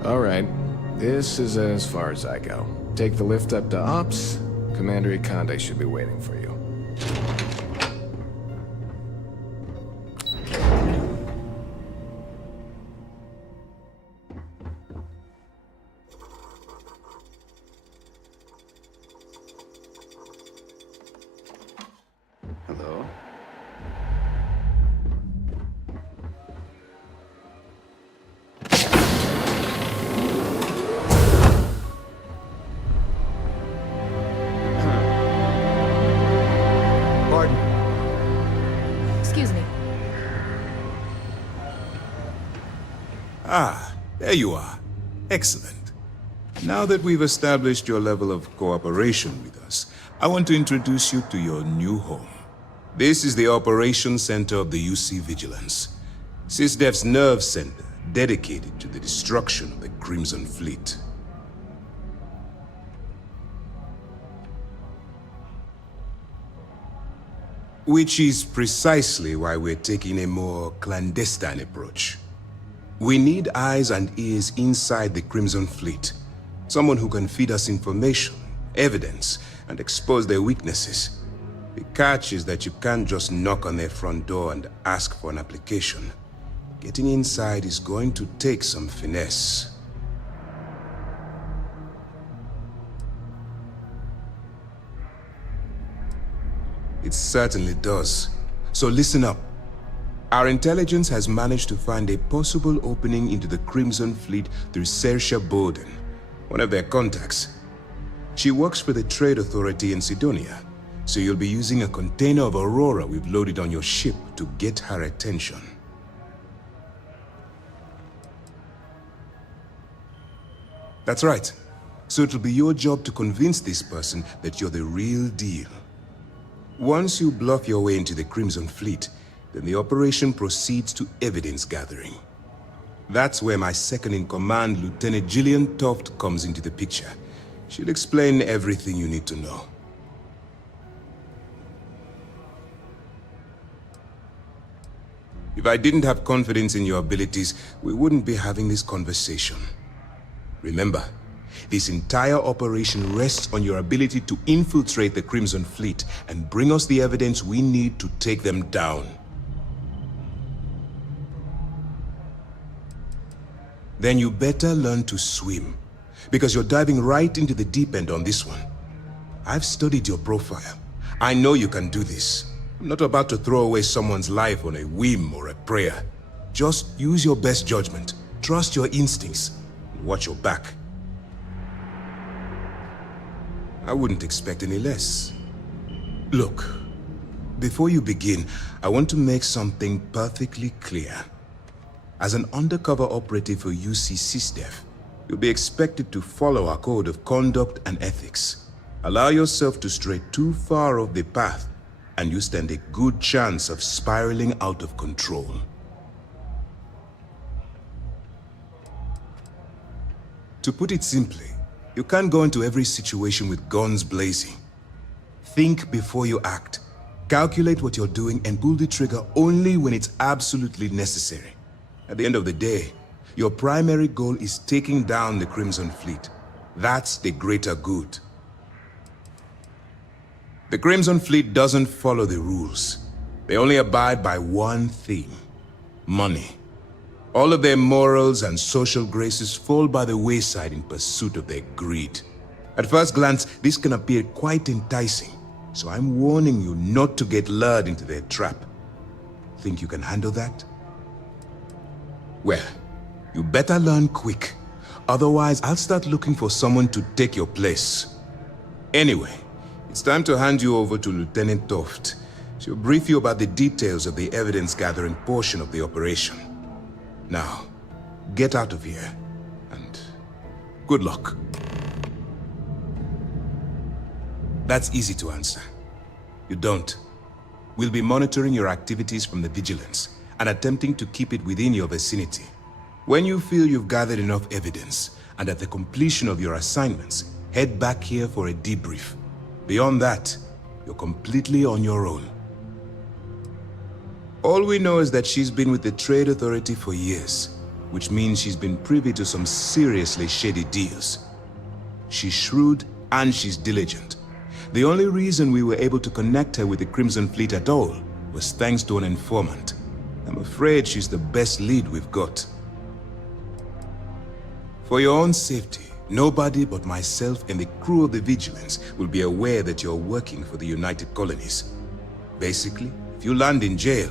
Alright, this is as far as I go. Take the lift up to Ops. Commander Ikande should be waiting for you. Hello? Excuse me. Ah, there you are. Excellent. Now that we've established your level of cooperation with us, I want to introduce you to your new home. This is the Operations Center of the UC Vigilance, SysDev's nerve center dedicated to the destruction of the Crimson Fleet. Which is precisely why we're taking a more clandestine approach. We need eyes and ears inside the Crimson Fleet. Someone who can feed us information, evidence, and expose their weaknesses. The catch is that you can't just knock on their front door and ask for an application. Getting inside is going to take some finesse. It certainly does. So listen up. Our intelligence has managed to find a possible opening into the Crimson Fleet through Saoirse Bowden, one of their contacts. She works for the Trade Authority in Sidonia, so you'll be using a container of Aurora we've loaded on your ship to get her attention. That's right. So it'll be your job to convince this person that you're the real deal. Once you bluff your way into the Crimson Fleet, then the operation proceeds to evidence gathering. That's where my second-in-command, Lieutenant Gillian Toft, comes into the picture. She'll explain everything you need to know. If I didn't have confidence in your abilities, we wouldn't be having this conversation. Remember, this entire operation rests on your ability to infiltrate the Crimson Fleet and bring us the evidence we need to take them down. Then you better learn to swim, because you're diving right into the deep end on this one. I've studied your profile. I know you can do this. I'm not about to throw away someone's life on a whim or a prayer. Just use your best judgment, trust your instincts, and watch your back. I wouldn't expect any less. Look, before you begin, I want to make something perfectly clear. As an undercover operative for UC SysDef, you'll be expected to follow our code of conduct and ethics. Allow yourself to stray too far off the path, and you stand a good chance of spiraling out of control. To put it simply, you can't go into every situation with guns blazing. Think before you act. Calculate what you're doing and pull the trigger only when it's absolutely necessary. At the end of the day, your primary goal is taking down the Crimson Fleet. That's the greater good. The Crimson Fleet doesn't follow the rules. They only abide by one thing: money. All of their morals and social graces fall by the wayside in pursuit of their greed. At first glance, this can appear quite enticing, so I'm warning you not to get lured into their trap. Think you can handle that? Well, you better learn quick. Otherwise, I'll start looking for someone to take your place. Anyway, it's time to hand you over to Lieutenant Toft. She'll brief you about the details of the evidence-gathering portion of the operation. Now, get out of here, and good luck. That's easy to answer. You don't. We'll be monitoring your activities from the Vigilance and attempting to keep it within your vicinity. When you feel you've gathered enough evidence, and at the completion of your assignments, head back here for a debrief. Beyond that, you're completely on your own. All we know is that she's been with the Trade Authority for years, which means she's been privy to some seriously shady deals. She's shrewd and she's diligent. The only reason we were able to connect her with the Crimson Fleet at all was thanks to an informant. I'm afraid she's the best lead we've got. For your own safety, nobody but myself and the crew of the Vigilance will be aware that you're working for the United Colonies. Basically, if you land in jail,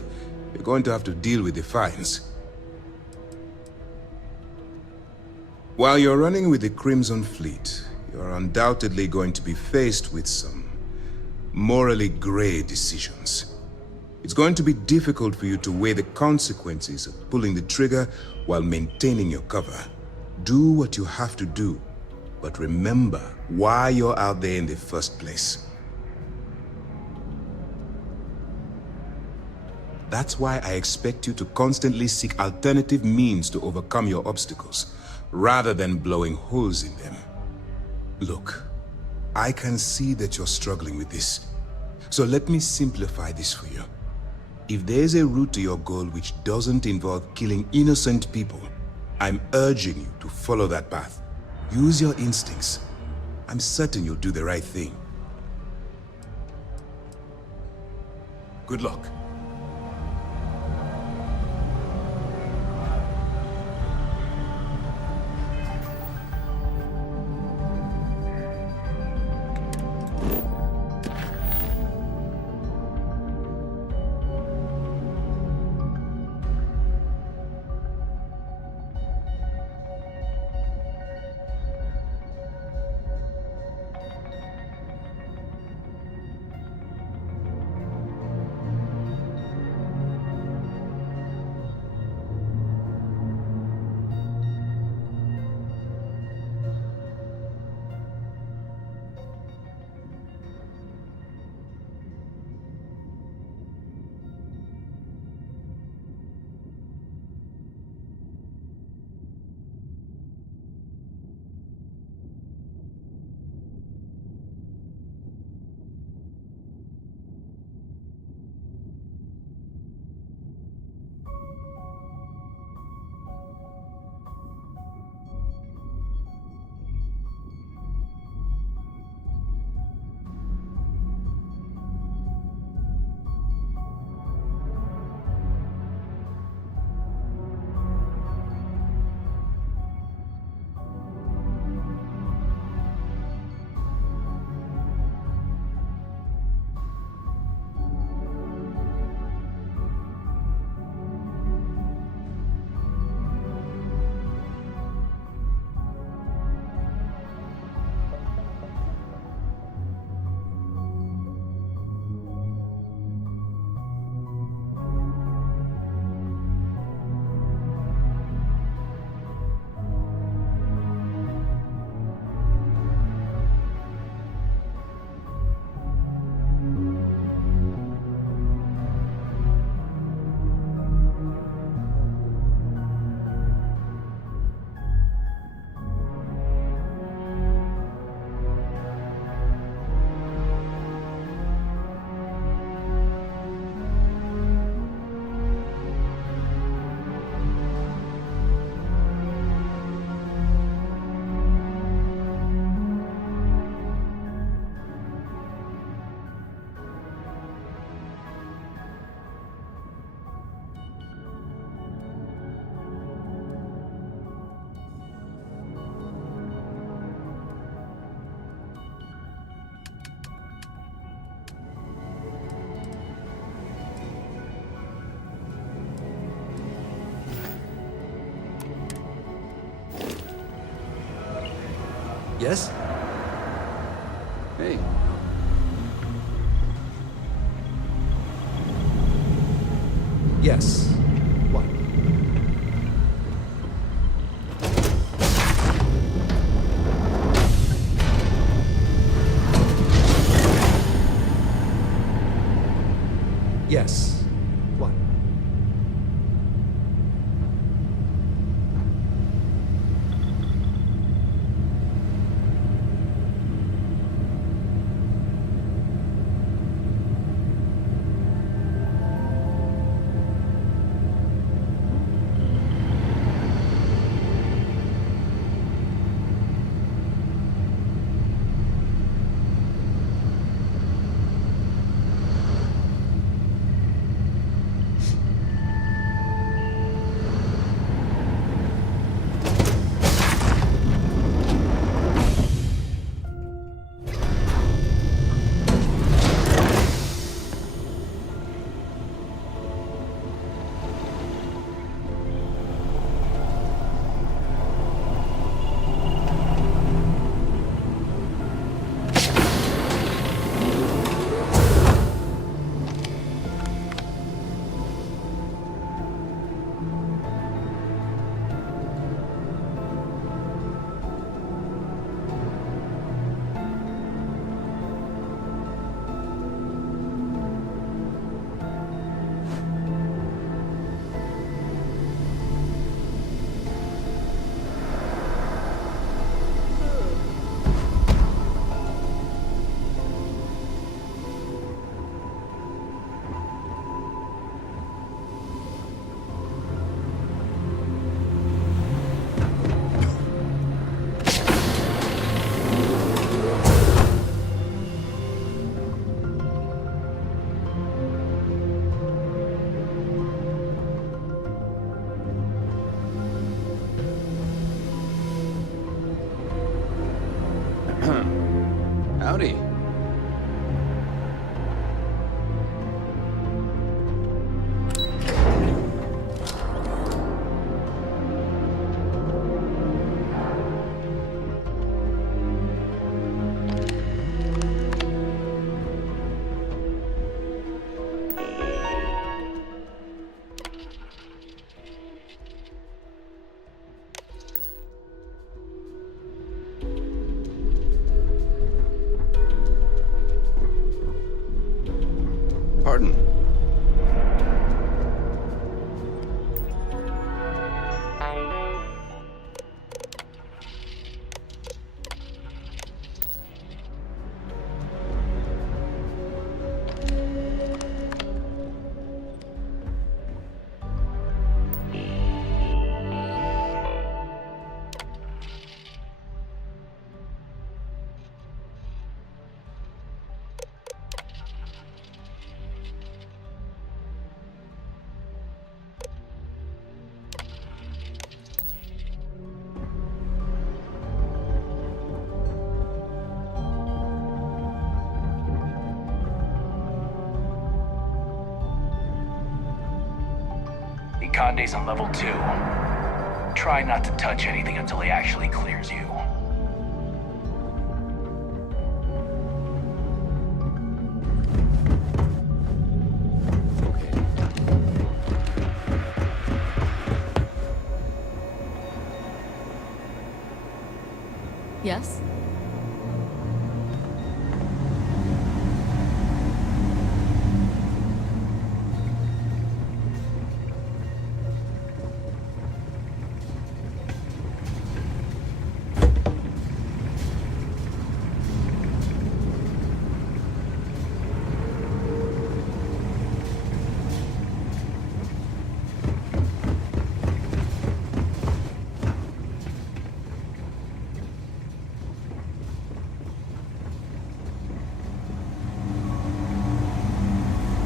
you're going to have to deal with the fines. While you're running with the Crimson Fleet, you're undoubtedly going to be faced with some morally gray decisions. It's going to be difficult for you to weigh the consequences of pulling the trigger while maintaining your cover. Do what you have to do, but remember why you're out there in the first place. That's why I expect you to constantly seek alternative means to overcome your obstacles, rather than blowing holes in them. Look, I can see that you're struggling with this, so let me simplify this for you. If there's a route to your goal which doesn't involve killing innocent people, I'm urging you to follow that path. Use your instincts. I'm certain you'll do the right thing. Good luck. Yes? Hey. Yes. What? Yes. What? Howdy. Pardon. Conde's on level 2. Try not to touch anything until he actually clears you. Yes?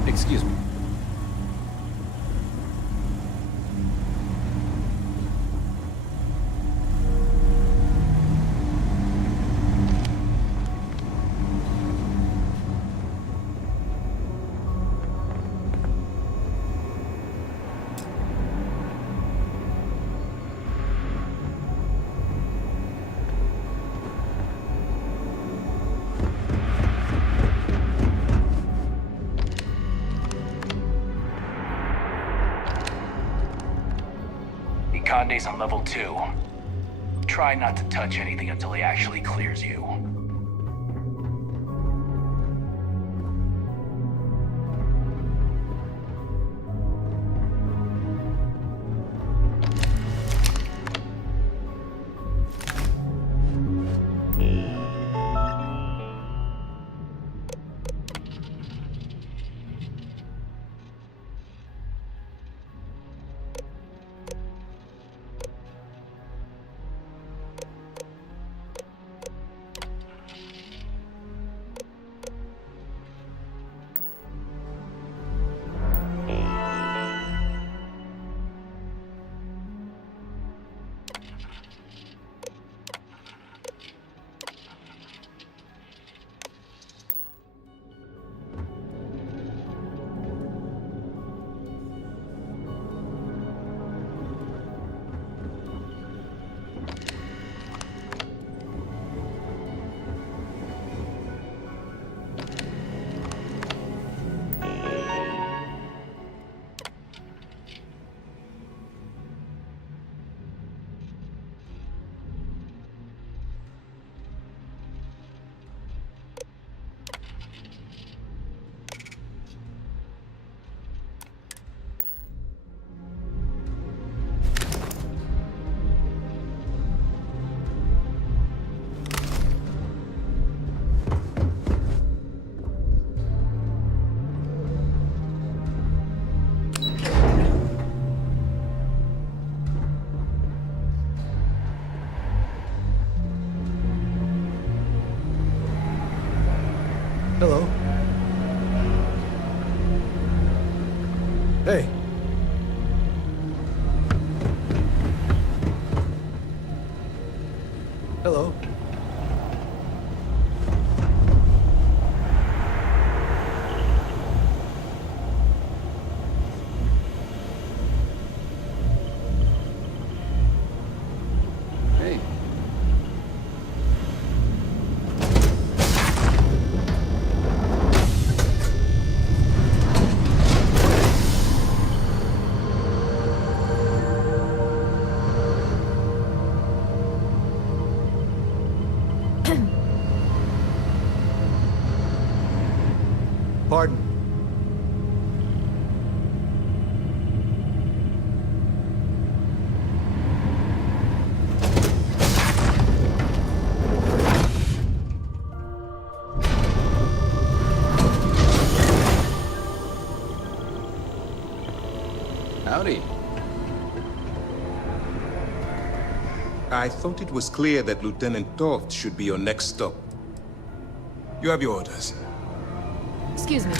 Excuse me. Conde's on level 2. Try not to touch anything until he actually clears you. Hello. Hey. Hello. Hey. Pardon. Howdy. I thought it was clear that Lieutenant Toft should be your next stop. You have your orders. Excuse me.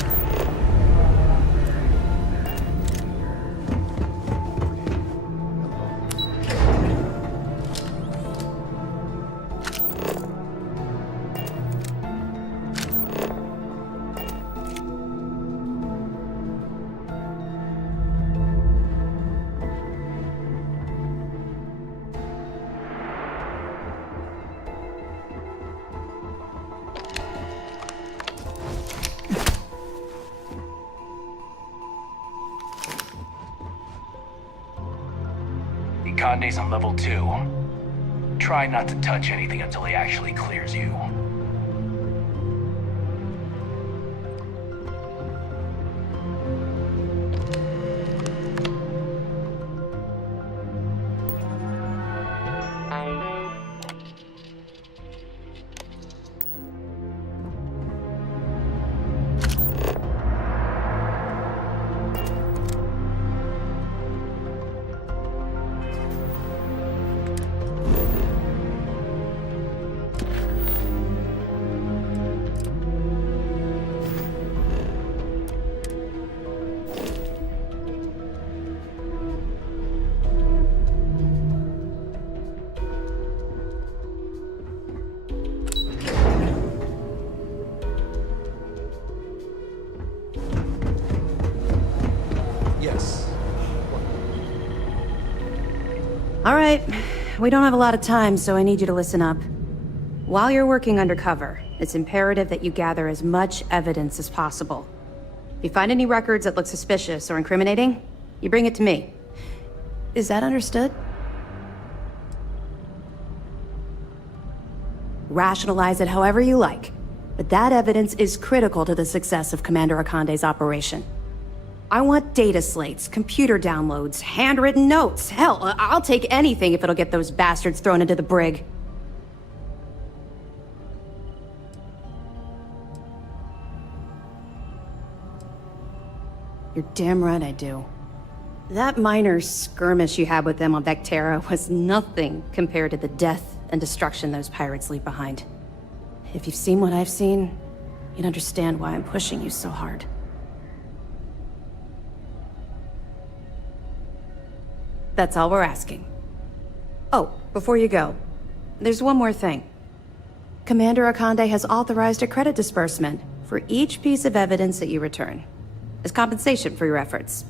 Conde's on level 2. Try not to touch anything until he actually clears you. All right, we don't have a lot of time, so I need you to listen up. While you're working undercover, it's imperative that you gather as much evidence as possible. If you find any records that look suspicious or incriminating, you bring it to me. Is that understood? Rationalize it however you like. But that evidence is critical to the success of Commander Akande's operation. I want data slates, computer downloads, handwritten notes. Hell, I'll take anything if it'll get those bastards thrown into the brig. You're damn right I do. That minor skirmish you had with them on Vectera was nothing compared to the death and destruction those pirates leave behind. If you've seen what I've seen, you'd understand why I'm pushing you so hard. That's all we're asking. Oh, before you go, there's one more thing. Commander Akande has authorized a credit disbursement for each piece of evidence that you return, as compensation for your efforts.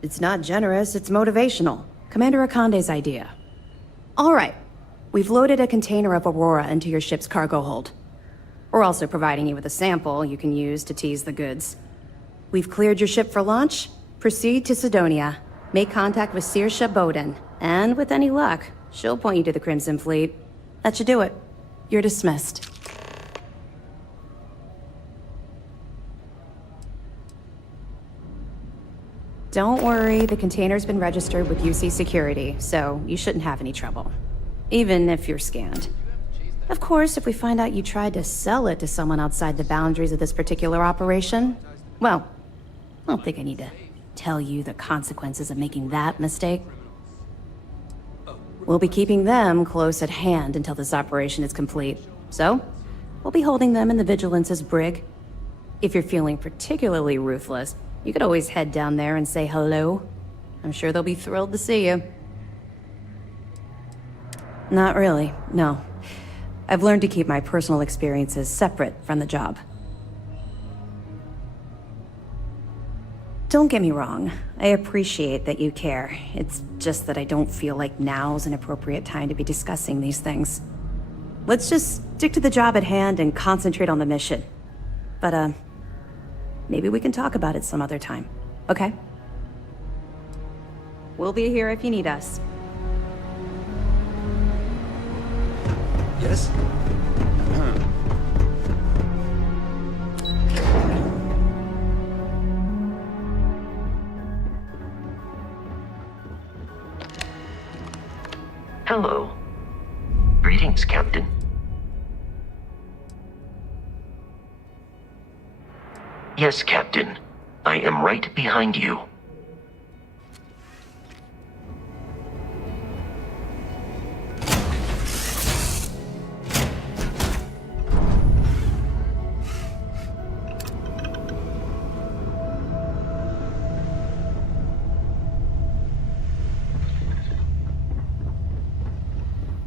It's not generous, it's motivational. Commander Akande's idea. All right. We've loaded a container of Aurora into your ship's cargo hold. We're also providing you with a sample you can use to tease the goods. We've cleared your ship for launch. Proceed to Sidonia. Make contact with Saoirse Bowden. And with any luck, she'll point you to the Crimson Fleet. That should do it. You're dismissed. Don't worry, the container's been registered with UC Security, so you shouldn't have any trouble. Even if you're scanned. Of course, if we find out you tried to sell it to someone outside the boundaries of this particular operation, well, I don't think I need to tell you the consequences of making that mistake. We'll be keeping them close at hand until this operation is complete. So, we'll be holding them in the Vigilance's brig. If you're feeling particularly ruthless, you could always head down there and say hello. I'm sure they'll be thrilled to see you. Not really, no. I've learned to keep my personal experiences separate from the job. Don't get me wrong, I appreciate that you care. It's just that I don't feel like now's an appropriate time to be discussing these things. Let's just stick to the job at hand and concentrate on the mission. But, maybe we can talk about it some other time, okay? We'll be here if you need us. Yes? Hello. Greetings, Captain. Yes, Captain. I am right behind you.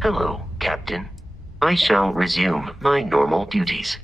Hello, Captain. I shall resume my normal duties.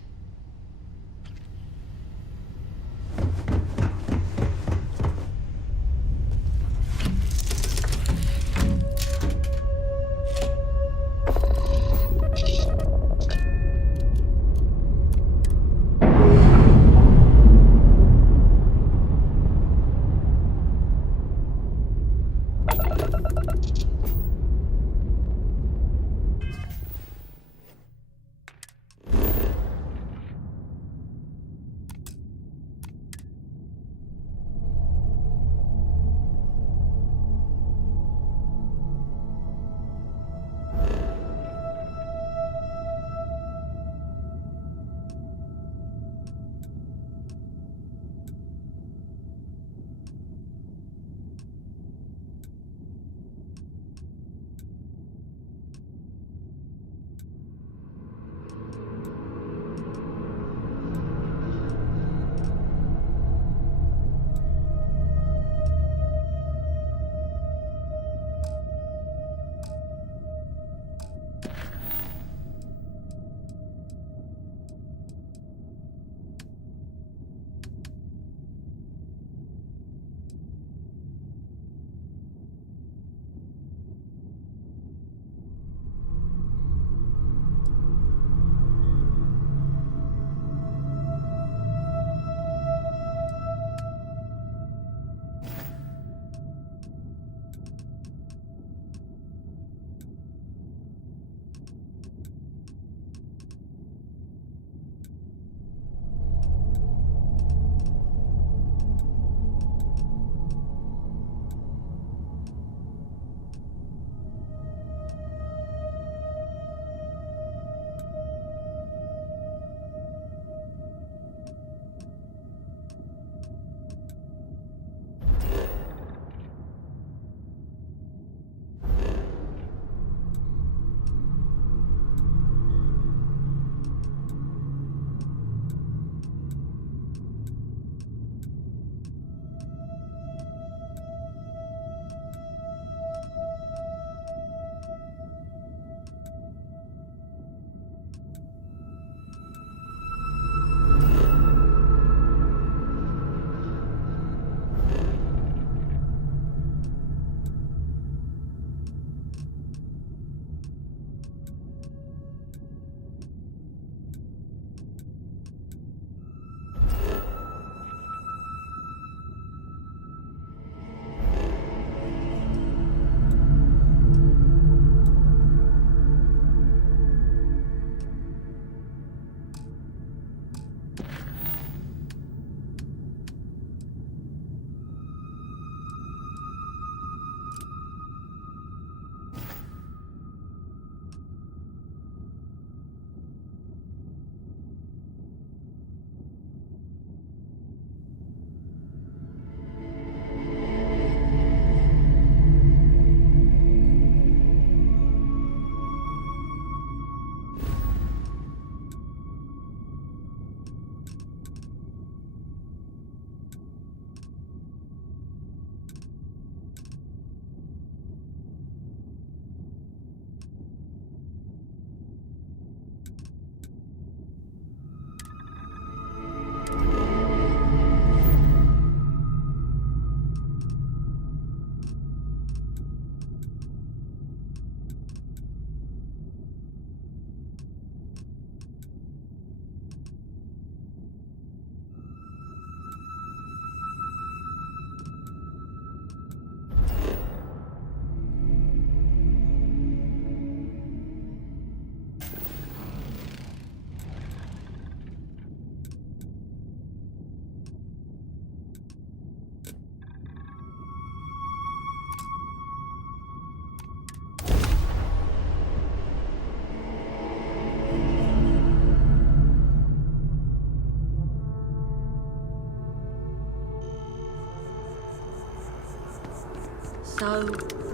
So,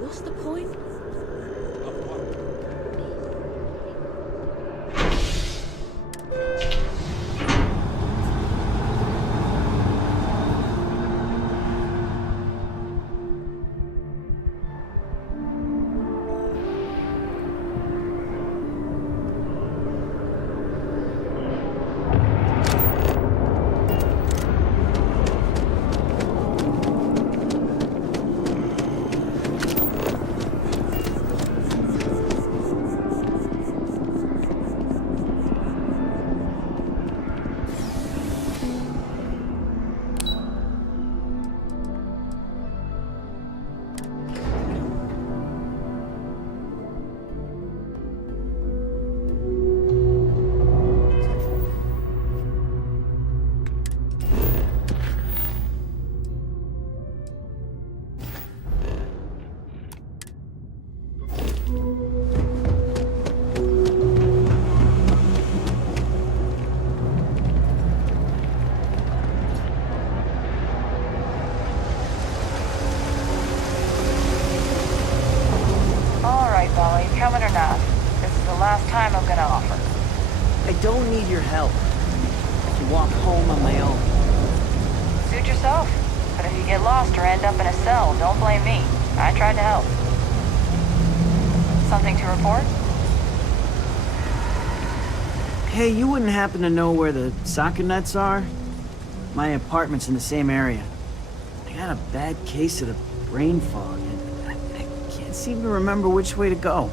what's the point? Coming or not, this is the last time I'm gonna offer. I don't need your help. I can walk home on my own. Suit yourself. But if you get lost or end up in a cell, don't blame me. I tried to help. Something to report? Hey, you wouldn't happen to know where the soccer nets are? My apartment's in the same area. I got a bad case of the brain fog, and I can't seem to remember which way to go.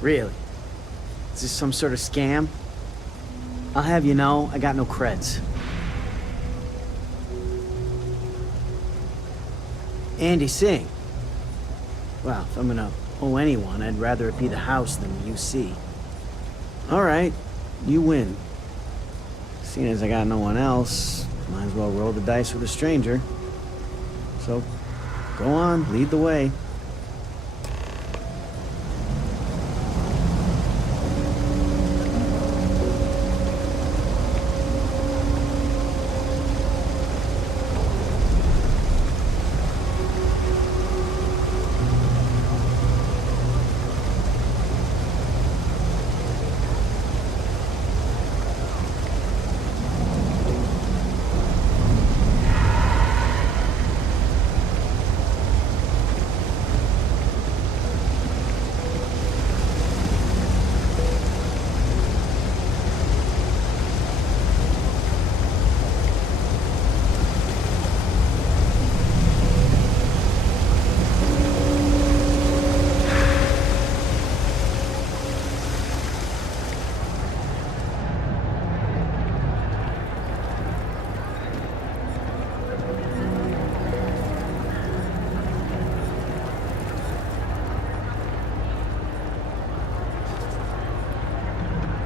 Really? Is this some sort of scam? I'll have you know, I got no creds. Andy, sing. Well, if I'm gonna owe anyone, I'd rather it be the house than the UC. All right, you win. Seeing as I got no one else, might as well roll the dice with a stranger. So, go on, lead the way.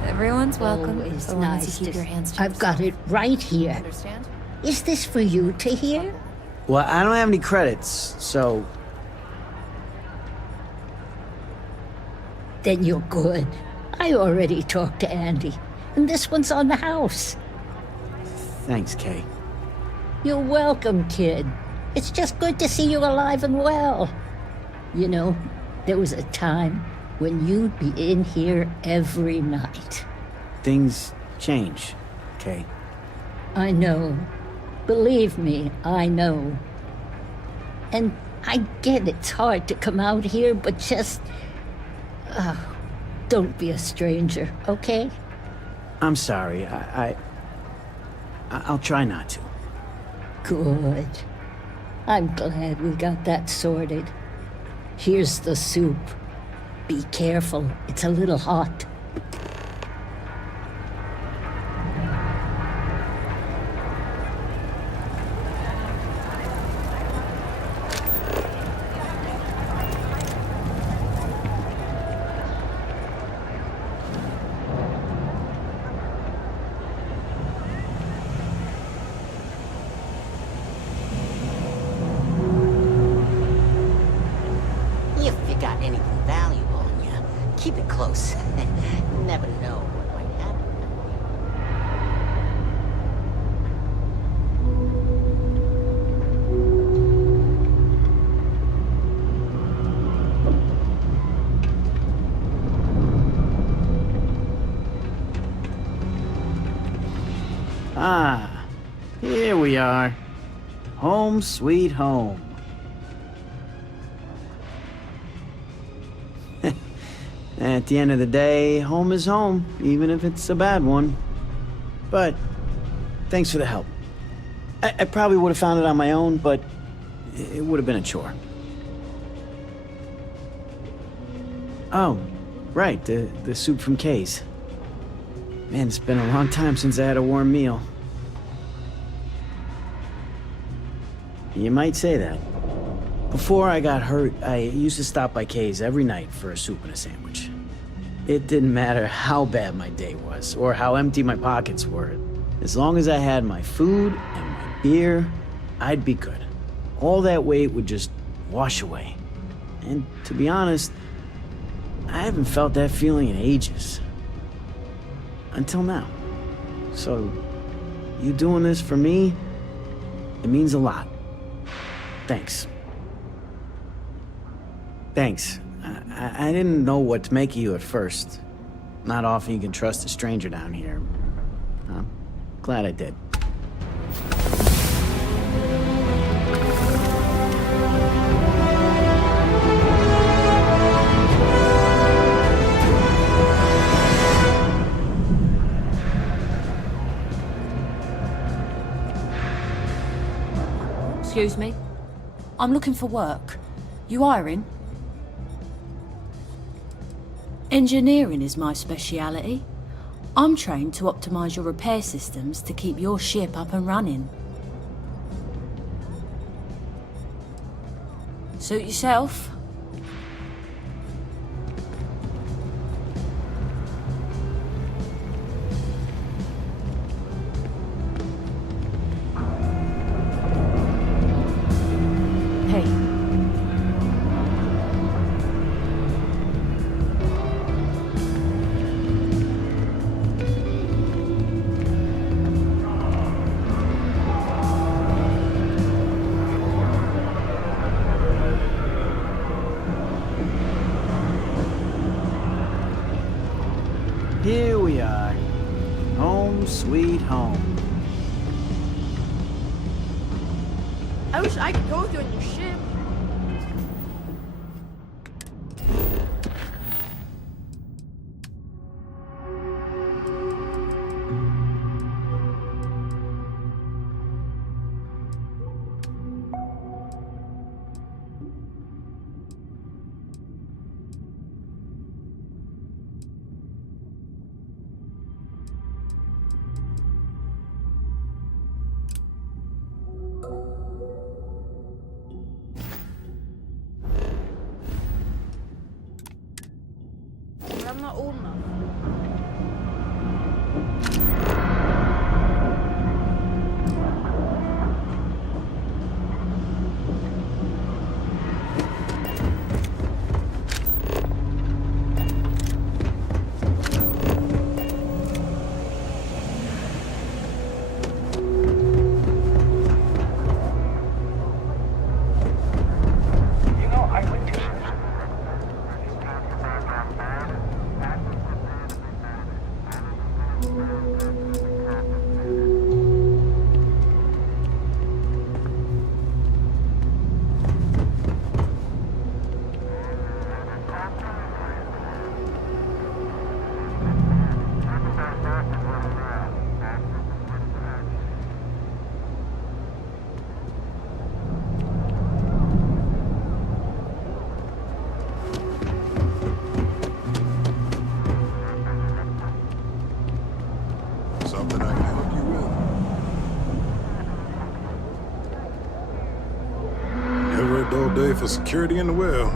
Everyone's welcome. Always so long as nice you keep to... your hands to I've got it right here. Understand? Is this for you to hear? Well, I don't have any credits, so... Then you're good. I already talked to Andy, and this one's on the house. Thanks, Kay. You're welcome, kid. It's just good to see you alive and well. You know, there was a time when you'd be in here every night. Things change, Kay. I know. Believe me, I know. And I get it's hard to come out here, but just... don't be a stranger, okay? I'm sorry. I'll try not to. Good. I'm glad we got that sorted. Here's the soup. Be careful, it's a little hot. If you got anything valuable on you, keep it close. Never know what might happen. we are. Home sweet home. At the end of the day, home is home, even if it's a bad one. But thanks for the help. I probably would have found it on my own, but it would have been a chore. Oh, right, the soup from Kay's. Man, it's been a long time since I had a warm meal. You might say that. Before I got hurt, I used to stop by Kay's every night for a soup and a sandwich. It didn't matter how bad my day was, or how empty my pockets were. As long as I had my food and my beer, I'd be good. All that weight would just wash away. And to be honest, I haven't felt that feeling in ages. Until now. So, you doing this for me, it means a lot. Thanks. Thanks. I didn't know what to make of you at first. Not often you can trust a stranger down here. I'm glad I did. Excuse me. I'm looking for work. You hiring? Engineering is my speciality. I'm trained to optimize your repair systems to keep your ship up and running. Suit yourself. Here we are. Home sweet home. I wish I could go with you on your ship. But I'm not old enough. Something I can help you with. Never a dull day for security in the well.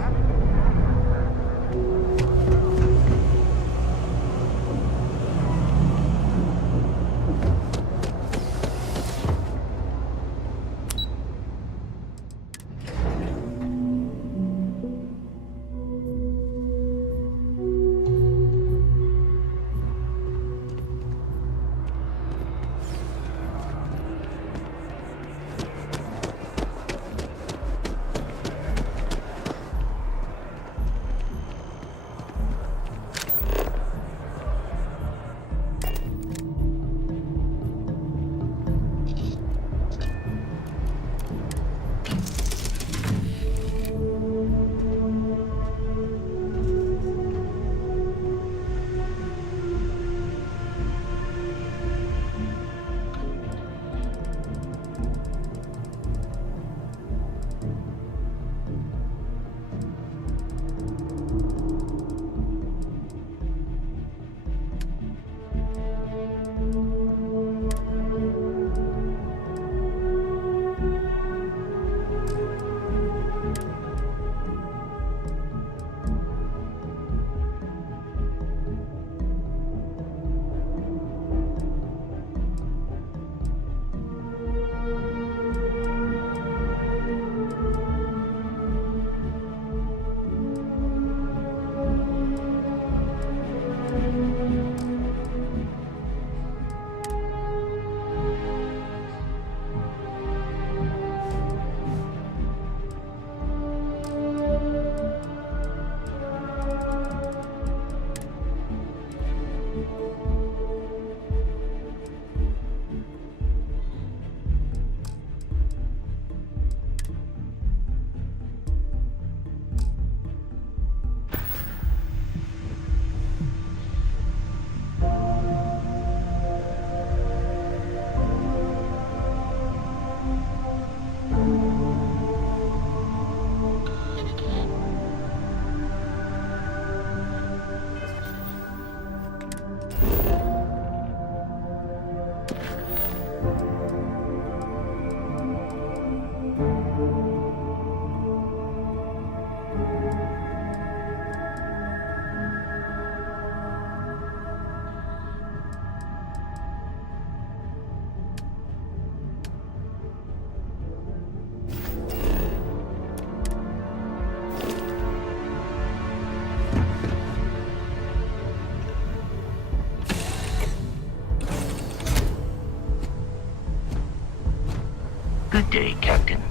day, Captain.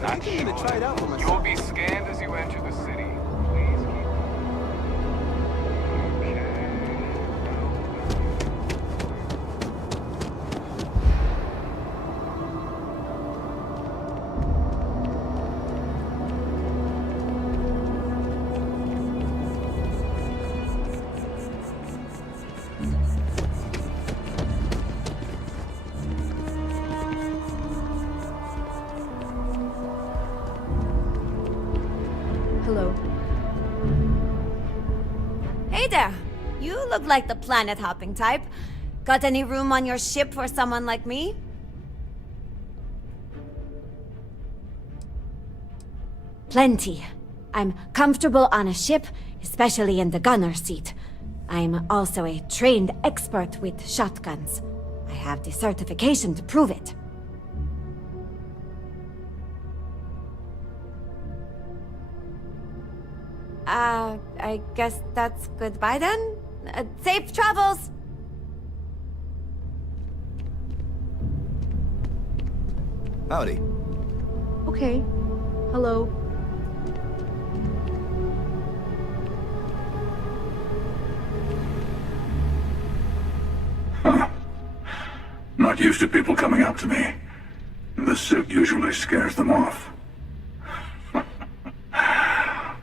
Not sure. You'll be scanned as you enter the city. Please keep... Hello. Hey there! You look like the planet-hopping type. Got any room on your ship for someone like me? Plenty. I'm comfortable on a ship, especially in the gunner seat. I'm also a trained expert with shotguns. I have the certification to prove it. I guess that's goodbye then? Safe travels! Howdy. Okay. Hello. Not used to people coming up to me. The suit usually scares them off.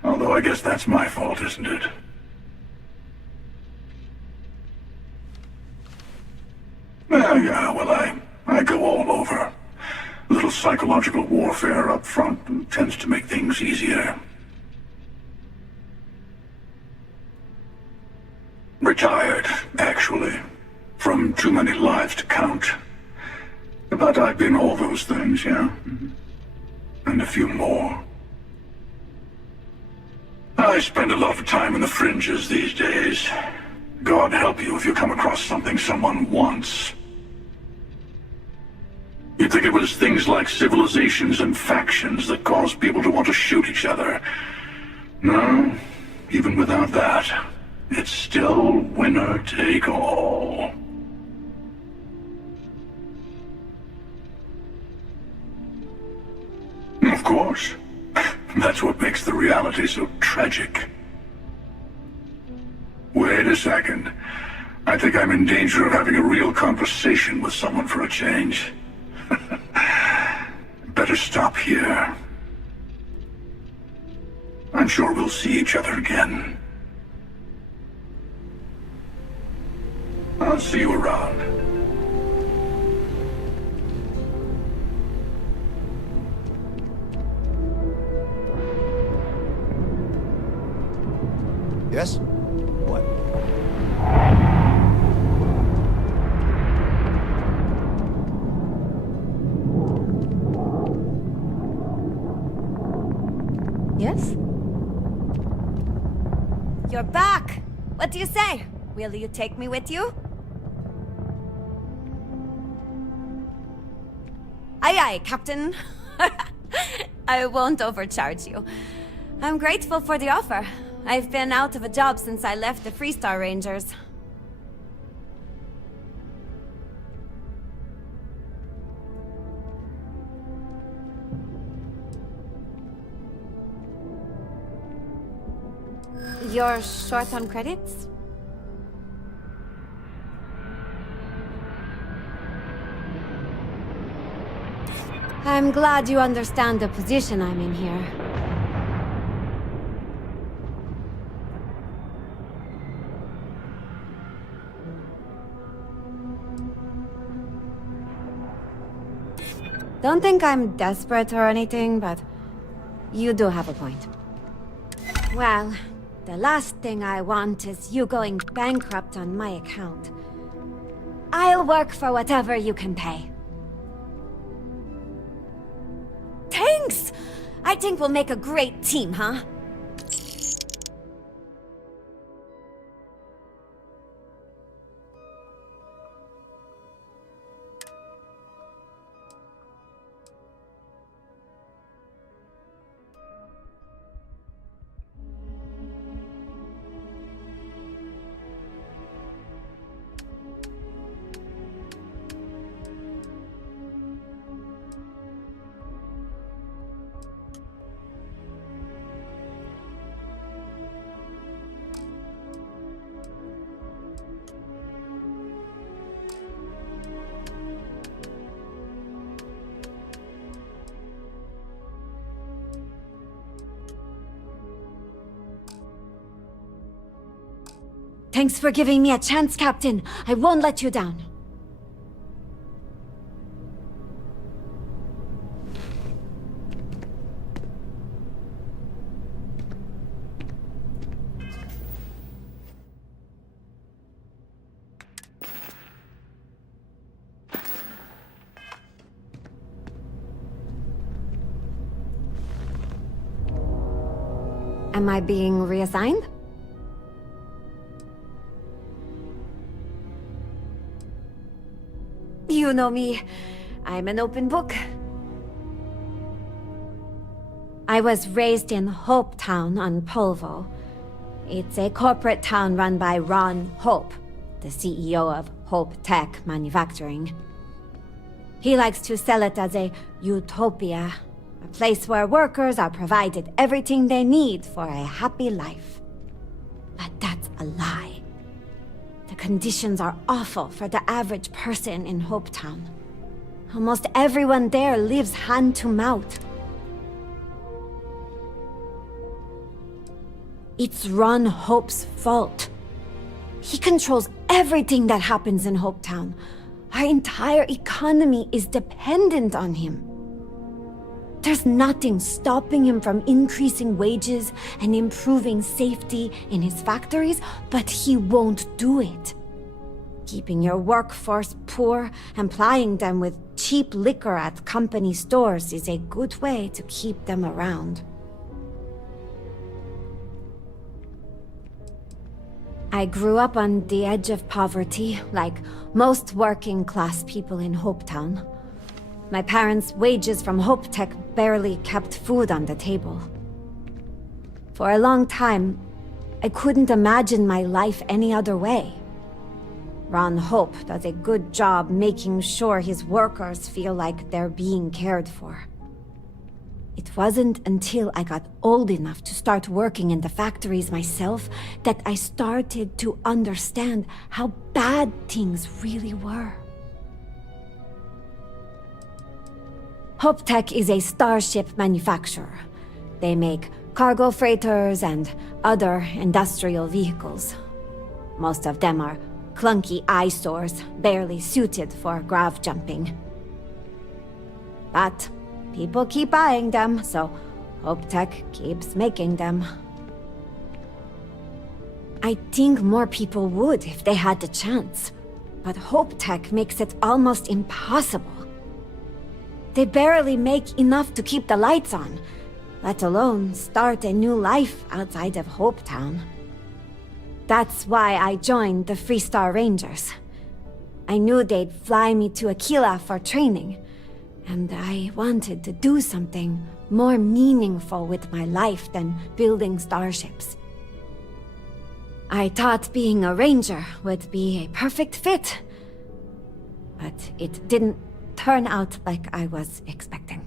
Although I guess that's my fault, isn't it? Yeah, well, I go all over. A little psychological warfare up front tends to make things easier. Retired, actually. From too many lives to count. But I've been all those things, yeah? And a few more. I spend a lot of time in the fringes these days. God help you if you come across something someone wants. You'd think it was things like civilizations and factions that cause people to want to shoot each other. No, even without that, it's still winner take all. Of course. That's what makes the reality so tragic. Wait a second. I think I'm in danger of having a real conversation with someone for a change. Better stop here. I'm sure we'll see each other again. I'll see you around. Yes? What? Yes? You're back! What do you say? Will you take me with you? Aye aye, Captain. I won't overcharge you. I'm grateful for the offer. I've been out of a job since I left the Freestar Rangers. You're short on credits? I'm glad you understand the position I'm in here. Don't think I'm desperate or anything, but you do have a point. Well, the last thing I want is you going bankrupt on my account. I'll work for whatever you can pay. Thanks! I think we'll make a great team, huh? Thanks for giving me a chance, Captain. I won't let you down. Am I being reassigned? You know me. I'm an open book. I was raised in Hope Town on Polvo. It's a corporate town run by Ron Hope, the CEO of Hope Tech Manufacturing. He likes to sell it as a utopia, a place where workers are provided everything they need for a happy life. But that's a lie. The conditions are awful for the average person in Hope Town. Almost everyone there lives hand to mouth. It's Ron Hope's fault. He controls everything that happens in Hope Town. Our entire economy is dependent on him. There's nothing stopping him from increasing wages and improving safety in his factories, but he won't do it. Keeping your workforce poor and plying them with cheap liquor at company stores is a good way to keep them around. I grew up on the edge of poverty, like most working-class people in Hope Town. My parents' wages from Hope Tech barely kept food on the table. For a long time, I couldn't imagine my life any other way. Ron Hope does a good job making sure his workers feel like they're being cared for. It wasn't until I got old enough to start working in the factories myself that I started to understand how bad things really were. Hope Tech is a starship manufacturer. They make cargo freighters and other industrial vehicles. Most of them are clunky eyesores, barely suited for grav jumping. But people keep buying them, so Hope Tech keeps making them. I think more people would if they had the chance, but Hope Tech makes it almost impossible. They barely make enough to keep the lights on, let alone start a new life outside of Hope Town. That's why I joined the Freestar Rangers. I knew they'd fly me to Aquila for training, and I wanted to do something more meaningful with my life than building starships. I thought being a ranger would be a perfect fit, but it didn't turn out like I was expecting.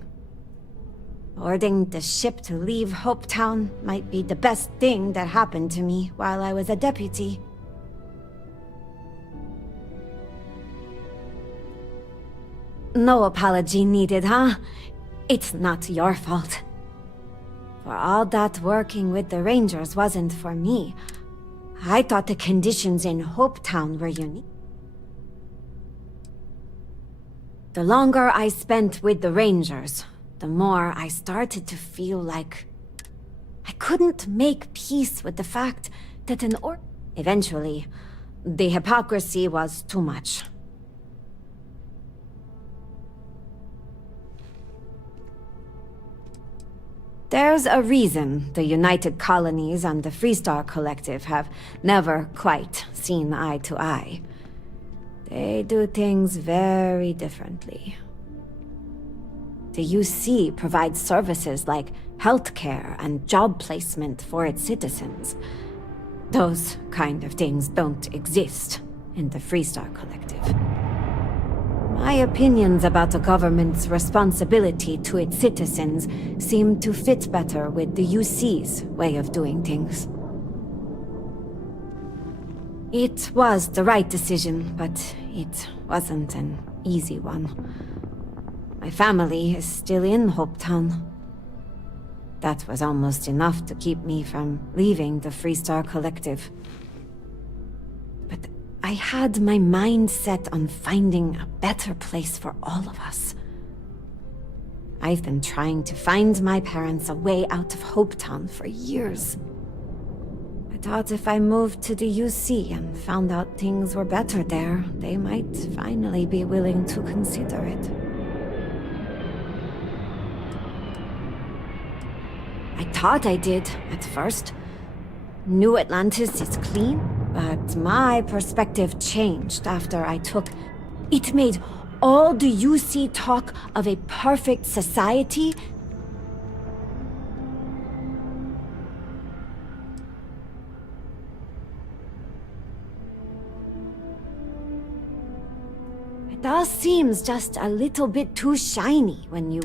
Boarding the ship to leave Hope Town might be the best thing that happened to me while I was a deputy. No apology needed, huh? It's not your fault. For all that working with the Rangers wasn't for me. I thought the conditions in Hope Town were unique. The longer I spent with the Rangers, the more I started to feel like I couldn't make peace with the fact that eventually, the hypocrisy was too much. There's a reason the United Colonies and the Freestar Collective have never quite seen eye to eye. They do things very differently. The UC provides services like healthcare and job placement for its citizens. Those kind of things don't exist in the Freestar Collective. My opinions about the government's responsibility to its citizens seem to fit better with the UC's way of doing things. It was the right decision, but it wasn't an easy one. My family is still in Hope Town. That was almost enough to keep me from leaving the Freestar Collective. I had my mind set on finding a better place for all of us. I've been trying to find my parents a way out of Hopetown for years. I thought if I moved to the UC and found out things were better there, they might finally be willing to consider it. I thought I did, at first. New Atlantis is clean, but my perspective changed after I took... It made all the UC talk of a perfect society it all seems just a little bit too shiny when you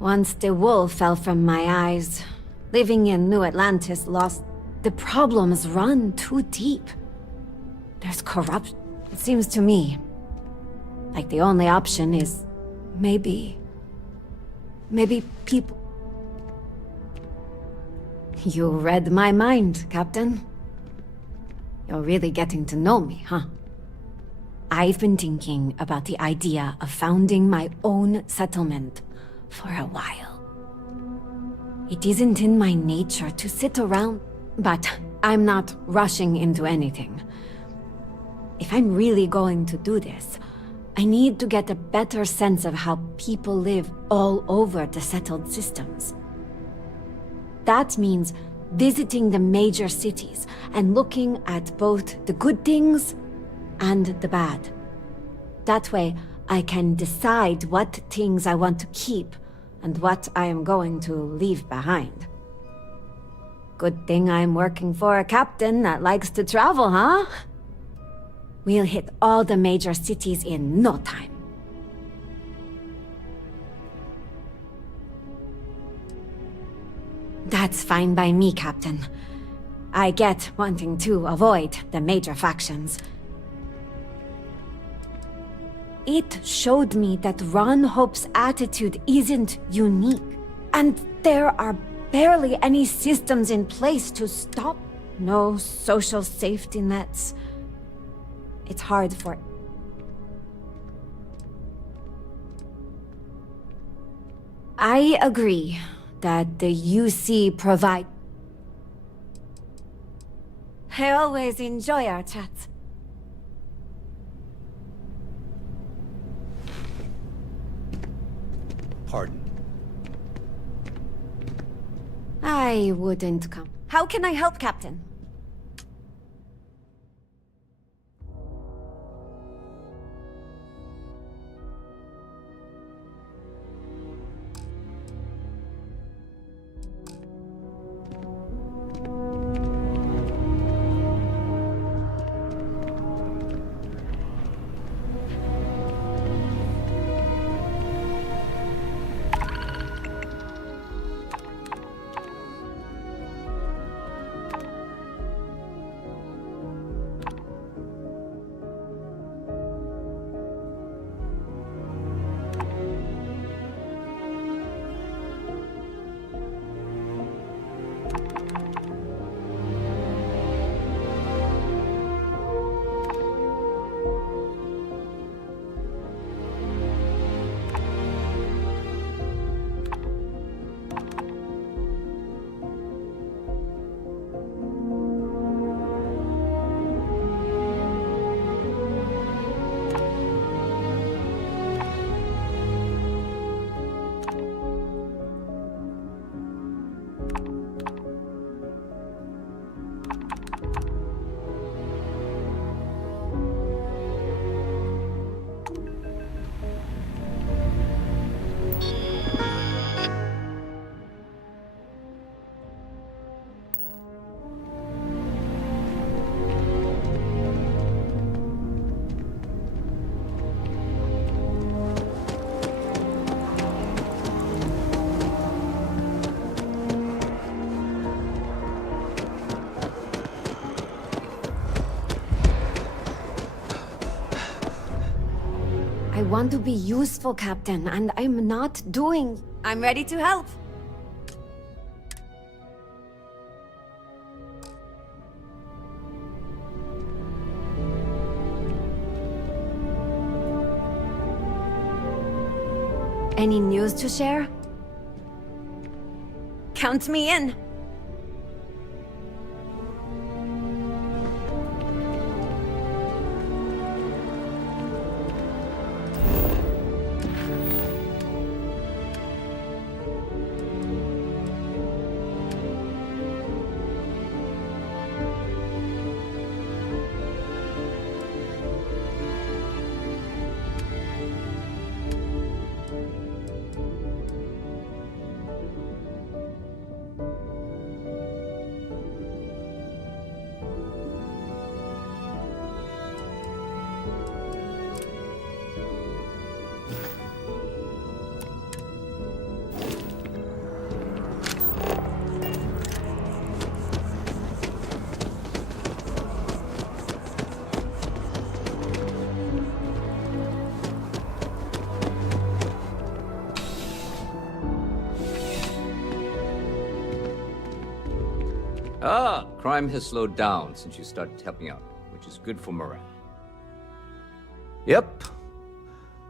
Once the wool fell from my eyes, living in New Atlantis lost... The problems run too deep. There's corruption. It seems to me like the only option is maybe people... You read my mind, Captain. You're really getting to know me, huh? I've been thinking about the idea of founding my own settlement for a while. It isn't in my nature to sit around, but I'm not rushing into anything. If I'm really going to do this, I need to get a better sense of how people live all over the settled systems. That means visiting the major cities and looking at both the good things and the bad. That way, I can decide what things I want to keep and what I am going to leave behind. Good thing I'm working for a captain that likes to travel, huh? We'll hit all the major cities in no time. That's fine by me, Captain. I get wanting to avoid the major factions. It showed me that Ron Hope's attitude isn't unique, and there are barely any systems in place to stop. No social safety nets. It's hard for... I agree that the UC provide... I always enjoy our chats. Pardon. I wouldn't come. How can I help, Captain? I want to be useful, Captain, and I'm not doing... I'm ready to help. Any news to share? Count me in! Ah, crime has slowed down since you started helping out, which is good for morale. Yep.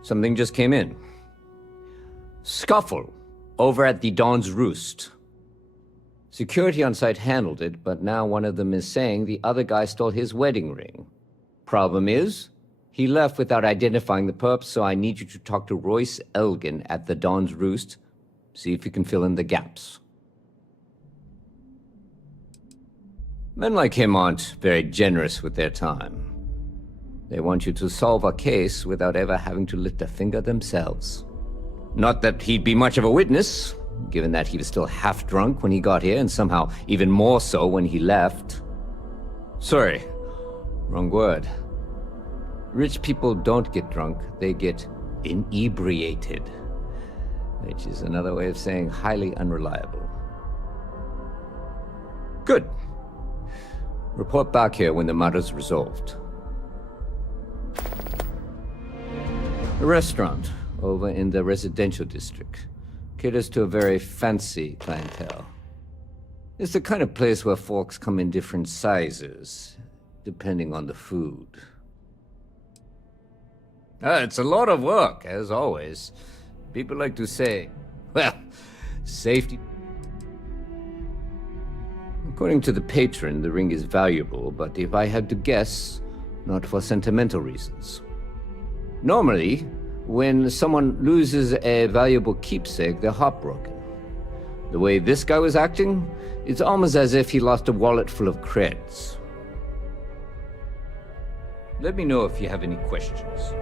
Something just came in. Scuffle over at the Dawn's Roost. Security on site handled it, but now one of them is saying the other guy stole his wedding ring. Problem is, he left without identifying the perp, so I need you to talk to Royce Elgin at the Dawn's Roost. See if you can fill in the gaps. Men like him aren't very generous with their time. They want you to solve a case without ever having to lift a finger themselves. Not that he'd be much of a witness, given that he was still half drunk when he got here, and somehow even more so when he left. Sorry, wrong word. Rich people don't get drunk, they get inebriated. Which is another way of saying highly unreliable. Good. Report back here when the matter's resolved. A restaurant over in the residential district caters to a very fancy clientele. It's the kind of place where folks come in different sizes, depending on the food. It's a lot of work, as always. People like to say, well, safety. According to the patron, the ring is valuable, but if I had to guess, not for sentimental reasons. Normally, when someone loses a valuable keepsake, they're heartbroken. The way this guy was acting, it's almost as if he lost a wallet full of creds. Let me know if you have any questions.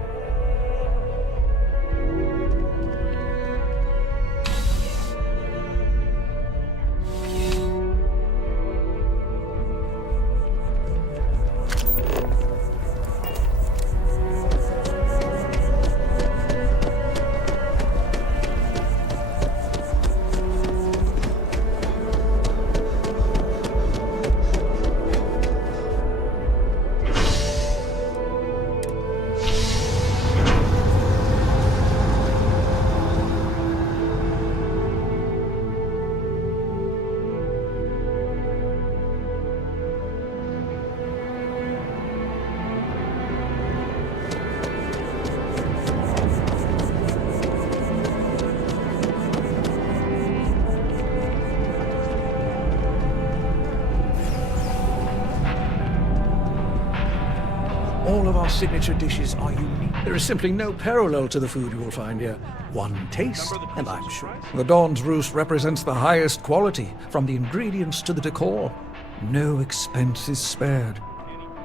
All of our signature dishes are unique. There is simply no parallel to the food you will find here. One taste, and I'm sure. The Dawn's Roost represents the highest quality, from the ingredients to the decor. No expense is spared.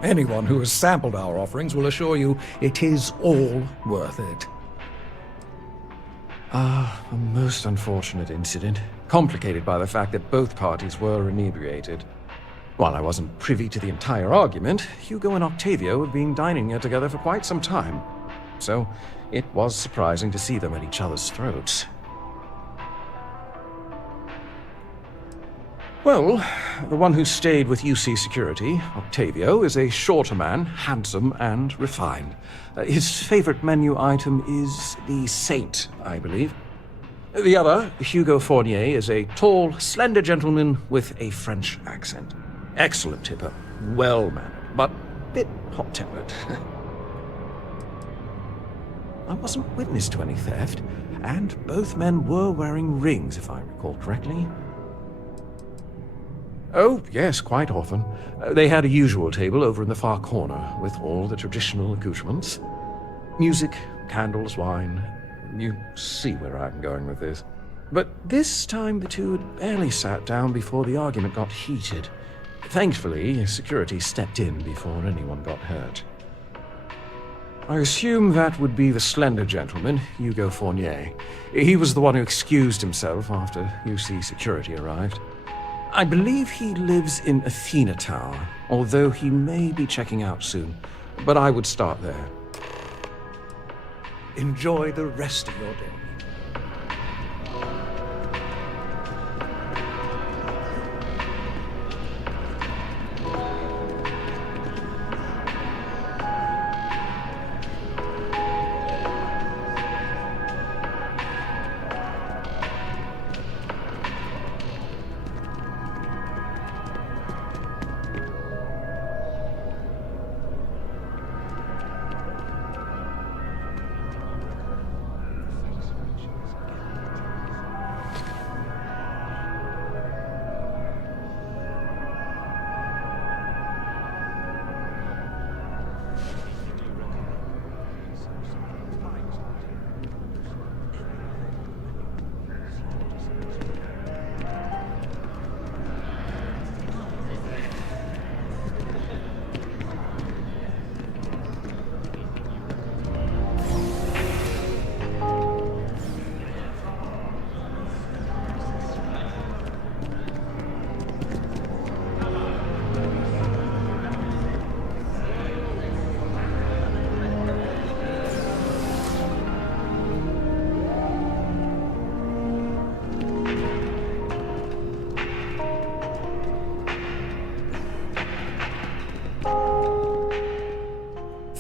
Anyone who has sampled our offerings will assure you it is all worth it. A most unfortunate incident, complicated by the fact that both parties were inebriated. While I wasn't privy to the entire argument, Hugo and Octavio have been dining here together for quite some time, so it was surprising to see them at each other's throats. Well, the one who stayed with UC Security, Octavio, is a shorter man, handsome and refined. His favorite menu item is the Saint, I believe. The other, Hugo Fournier, is a tall, slender gentleman with a French accent. Excellent tipper, well-mannered, but a bit hot-tempered. I wasn't witness to any theft. And both men were wearing rings, if I recall correctly. Oh, yes, quite often. They had a usual table over in the far corner, with all the traditional accoutrements. Music, candles, wine. You see where I'm going with this. But this time the two had barely sat down before the argument got heated. Thankfully, security stepped in before anyone got hurt. I assume that would be the slender gentleman, Hugo Fournier. He was the one who excused himself after UC security arrived. I believe he lives in Athena Tower, although he may be checking out soon. But I would start there. Enjoy the rest of your day.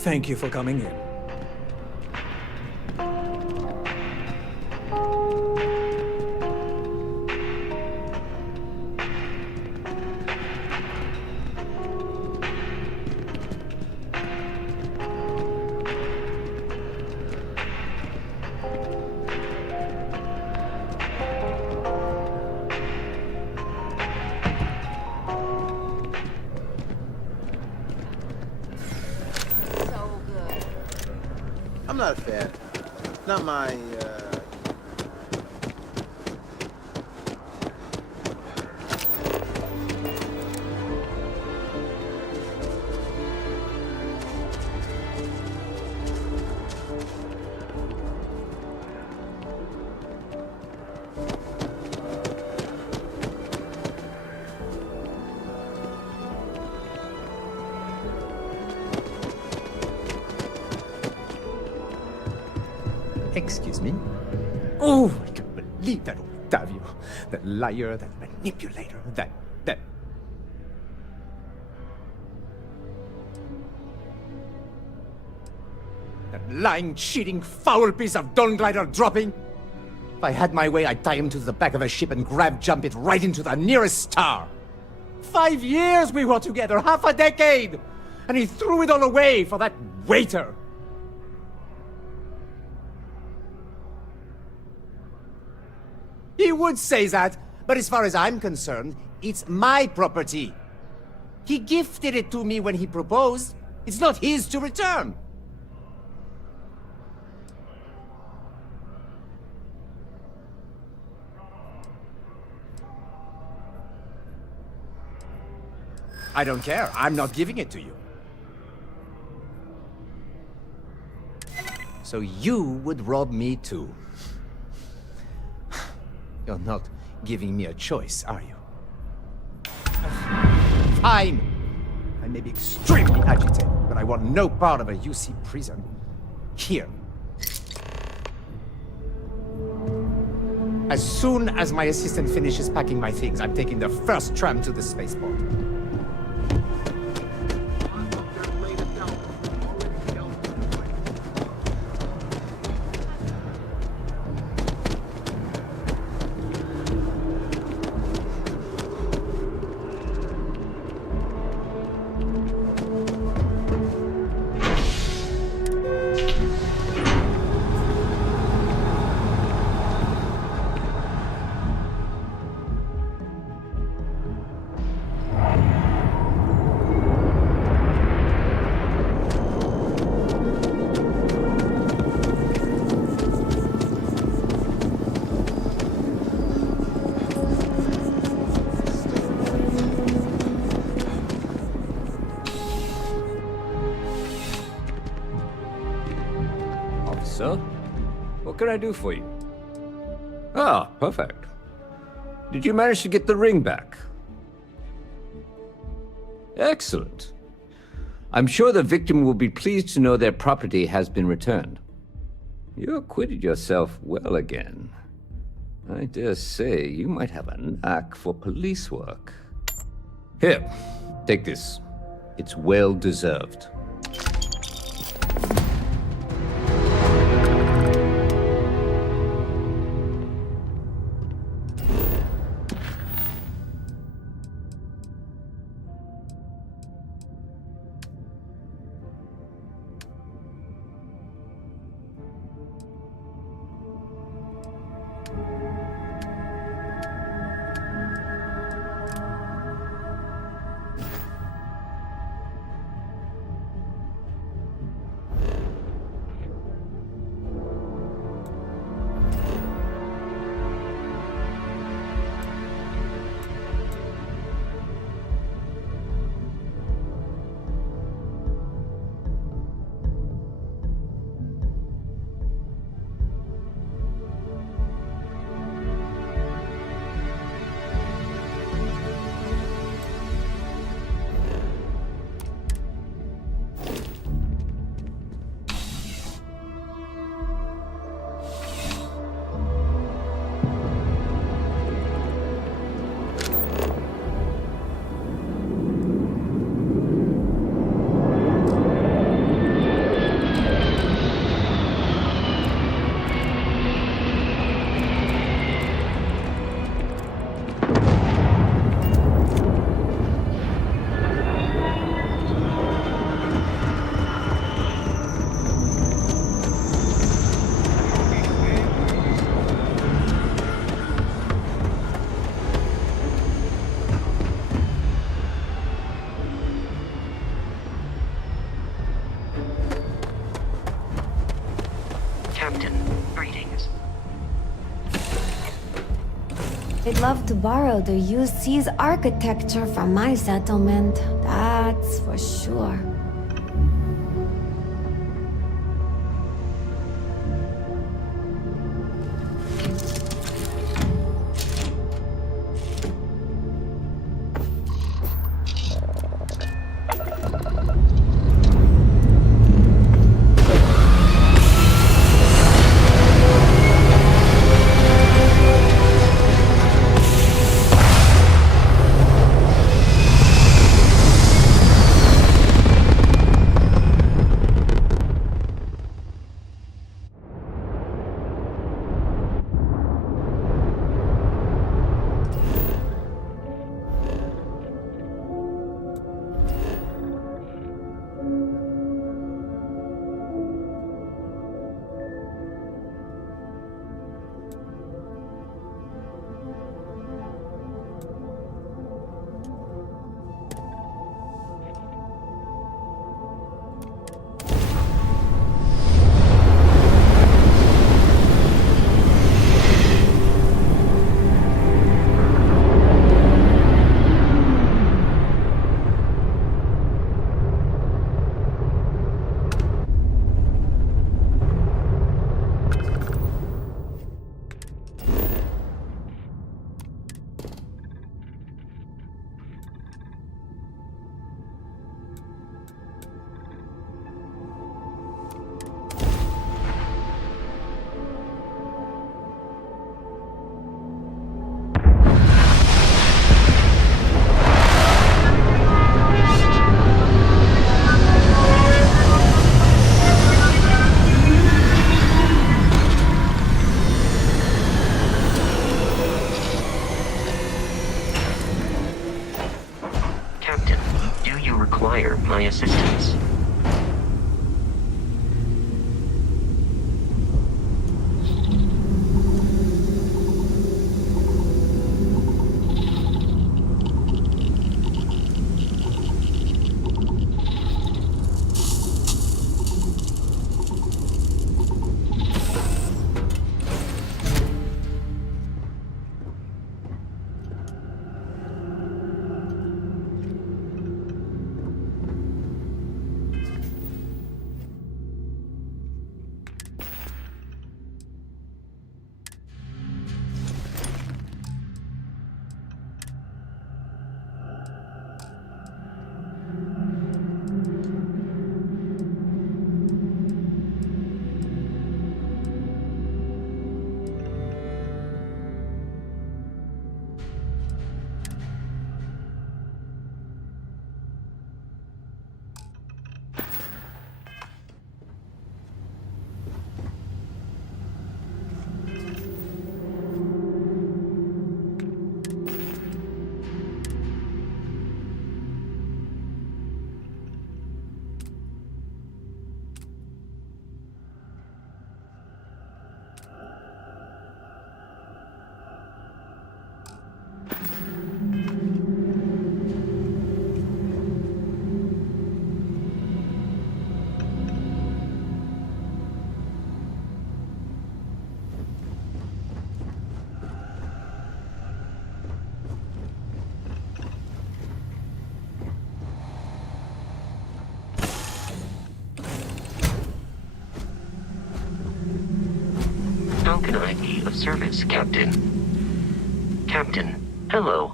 Thank you for coming in. I'm not a fan. Not my, Excuse me? Oh, I can't believe that Octavio. That liar, that manipulator, that... That lying, cheating, foul piece of Dawn Glider dropping! If I had my way, I'd tie him to the back of a ship and jump it right into the nearest star! 5 years we were together, half a decade! And he threw it all away for that waiter! He would say that, but as far as I'm concerned, it's my property. He gifted it to me when he proposed. It's not his to return. I don't care. I'm not giving it to you. So you would rob me too. You're not giving me a choice, are you? Fine! I may be extremely agitated, but I want no part of a UC prison. Here. As soon as my assistant finishes packing my things, I'm taking the first tram to the spaceport. sir. What can I do for you? Ah, perfect. Did you manage to get the ring back? Excellent. I'm sure the victim will be pleased to know their property has been returned. You acquitted yourself well again. I dare say you might have a knack for police work. Here, take this. It's well deserved. I'd love to borrow the UC's architecture for my settlement, that's for sure. My assistance. How can I be of service, Captain? Captain, hello.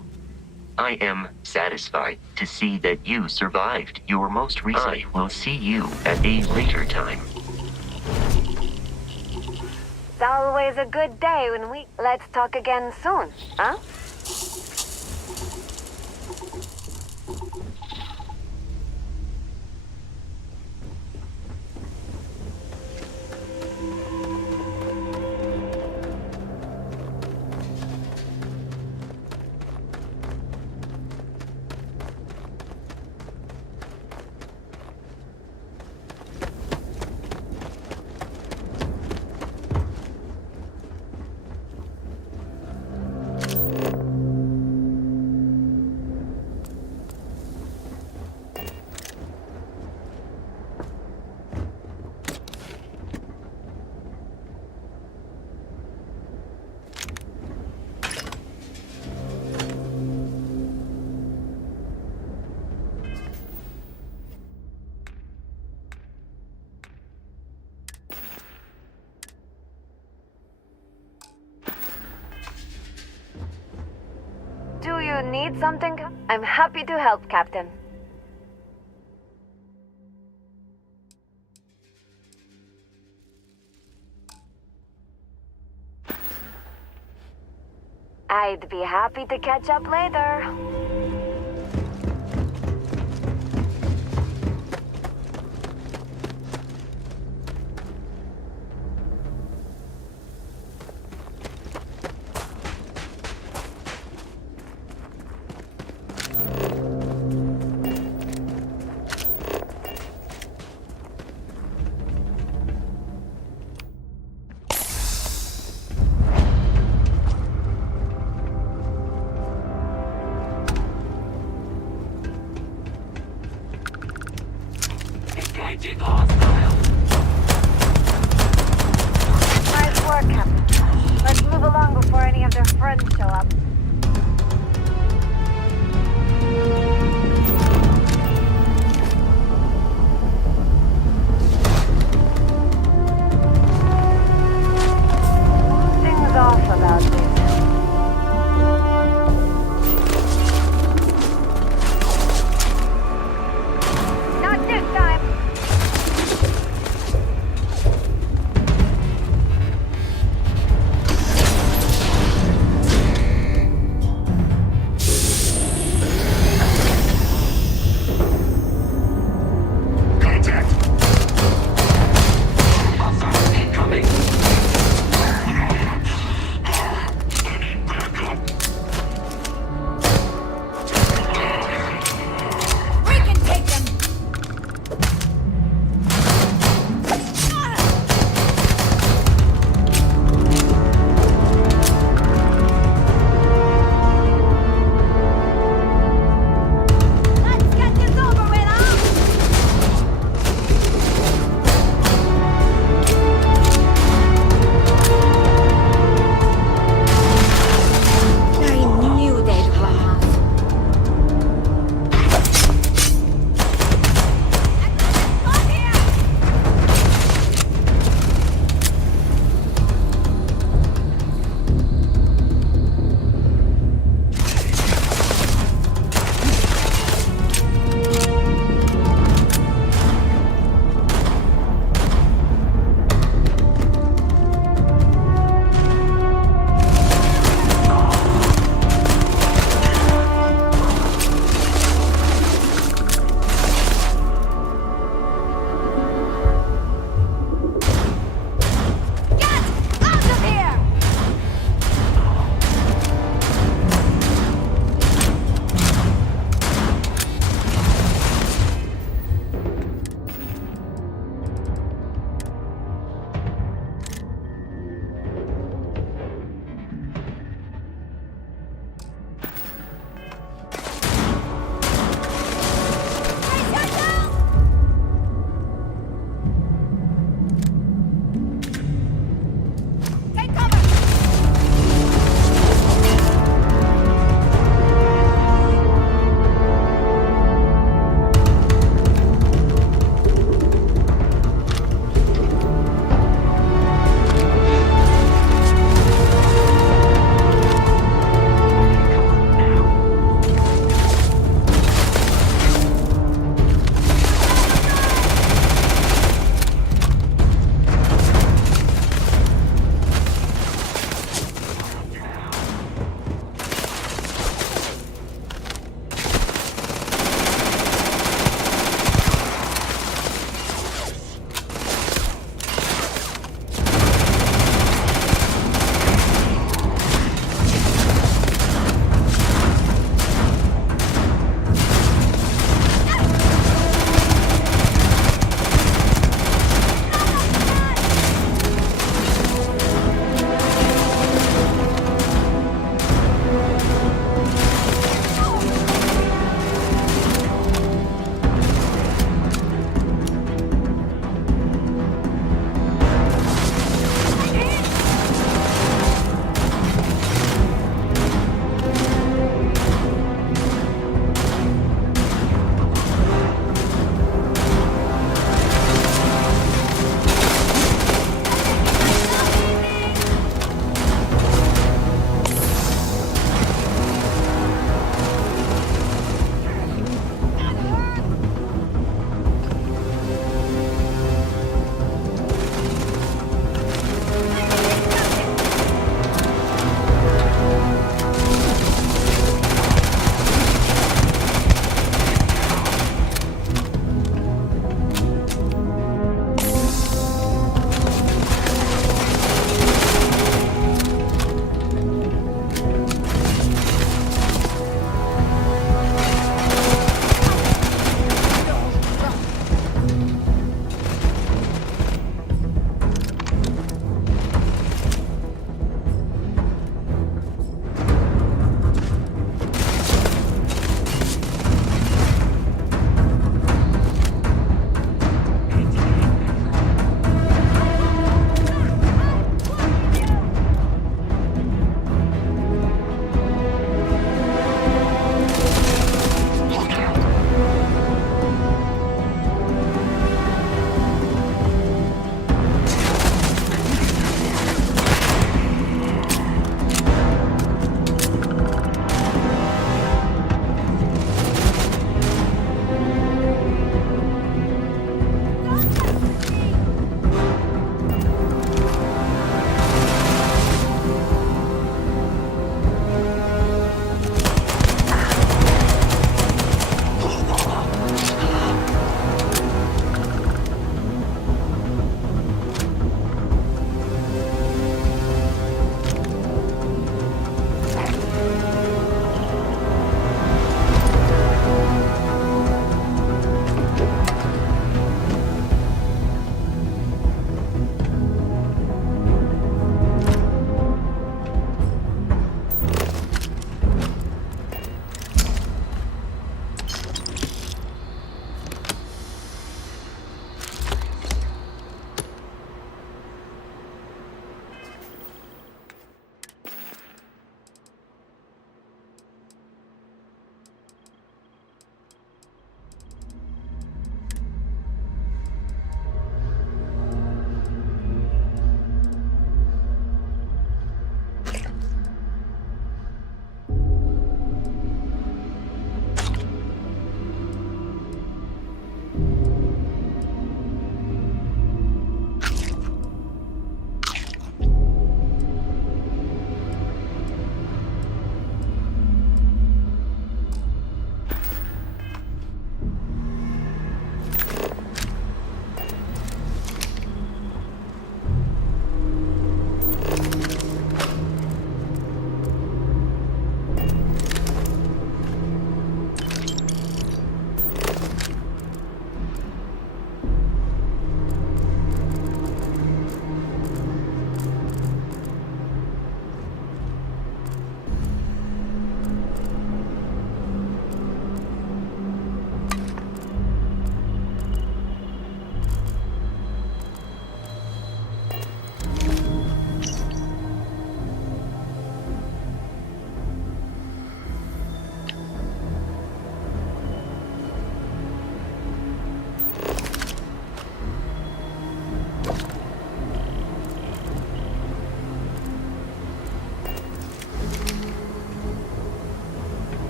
I am satisfied to see that you survived your most recent. I will see you at a later time. It's always a good day when we... Let's talk again soon, huh? Do you need something? I'm happy to help, Captain. I'd be happy to catch up later. Nice work, Captain. Let's move along before any of their friends show up. Something's off about this. Not this time.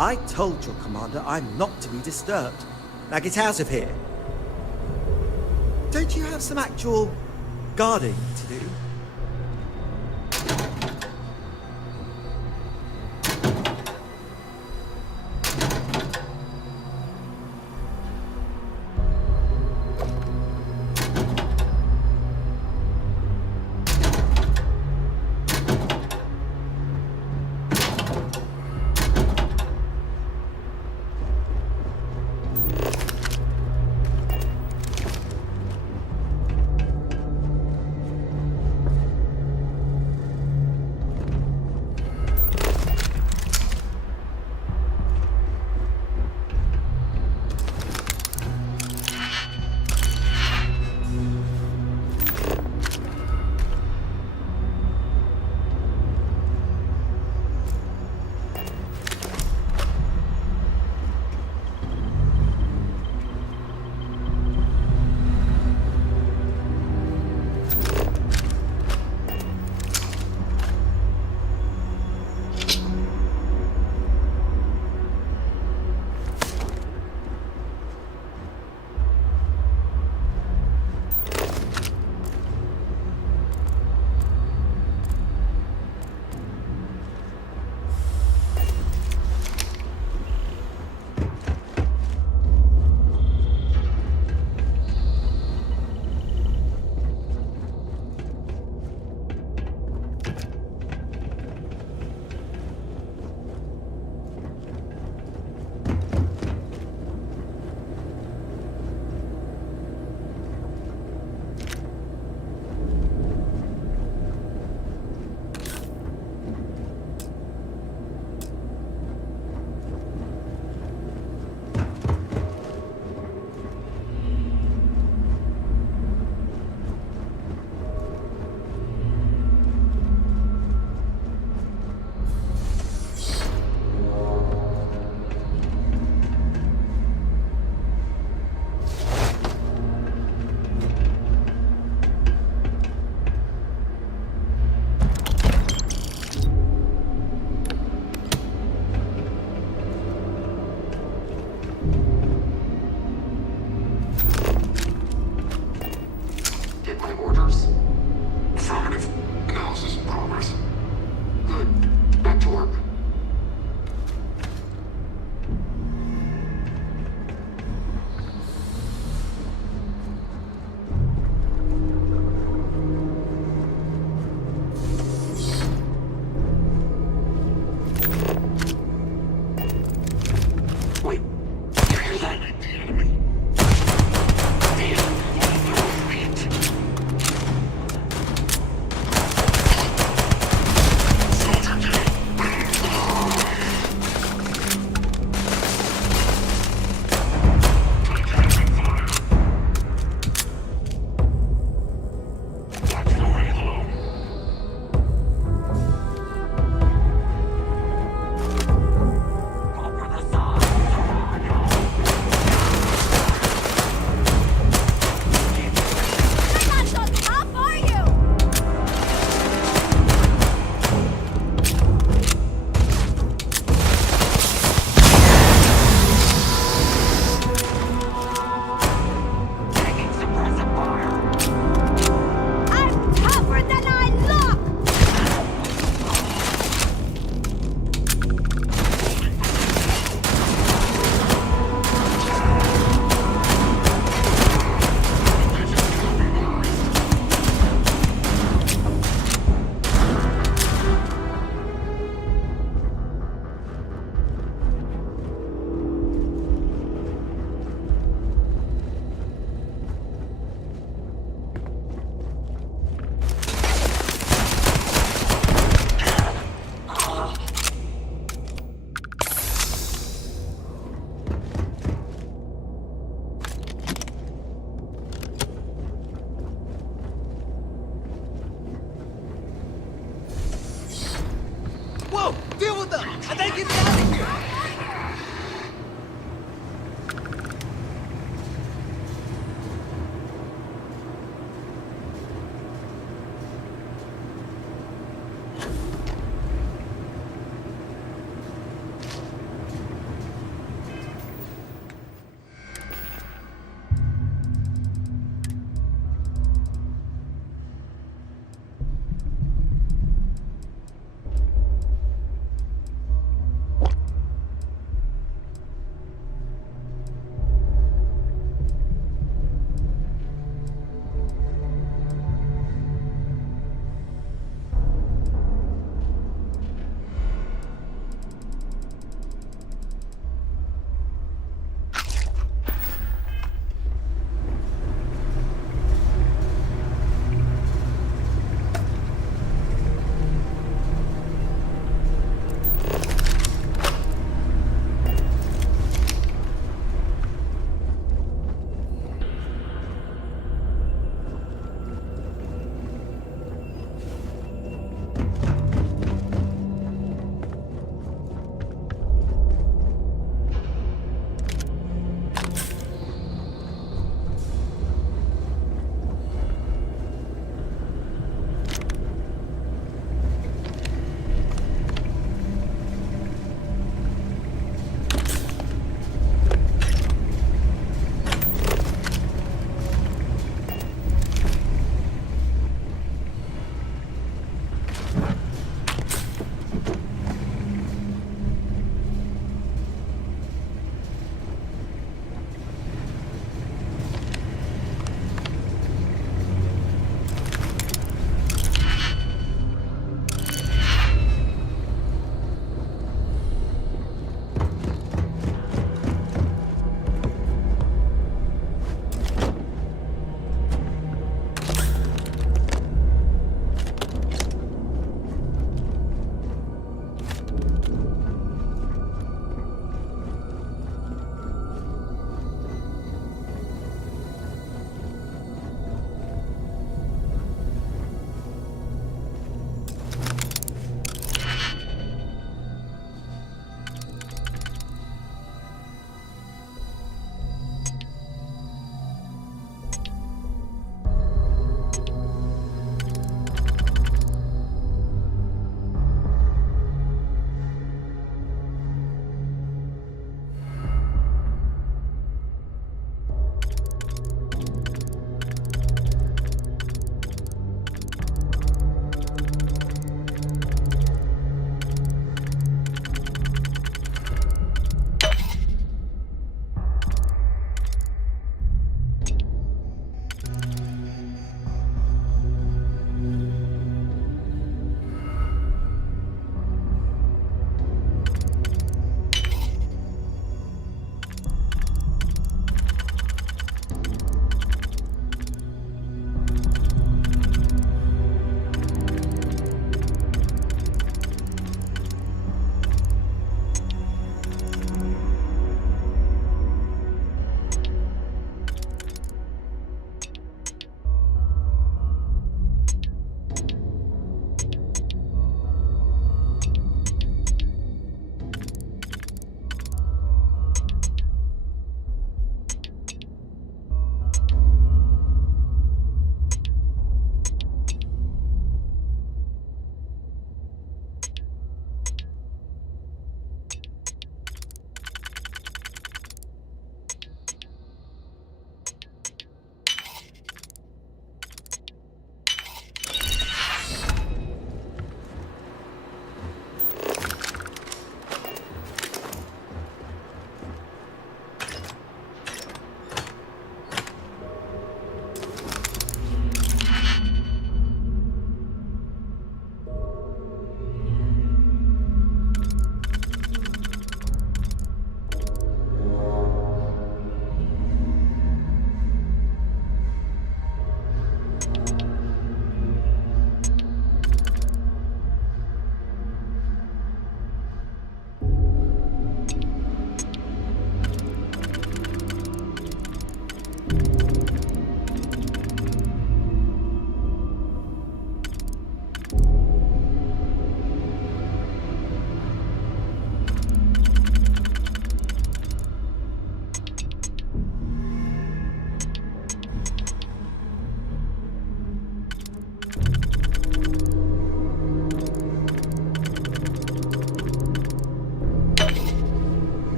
I told your commander I'm not to be disturbed. Now get out of here. Don't you have some actual guarding to do?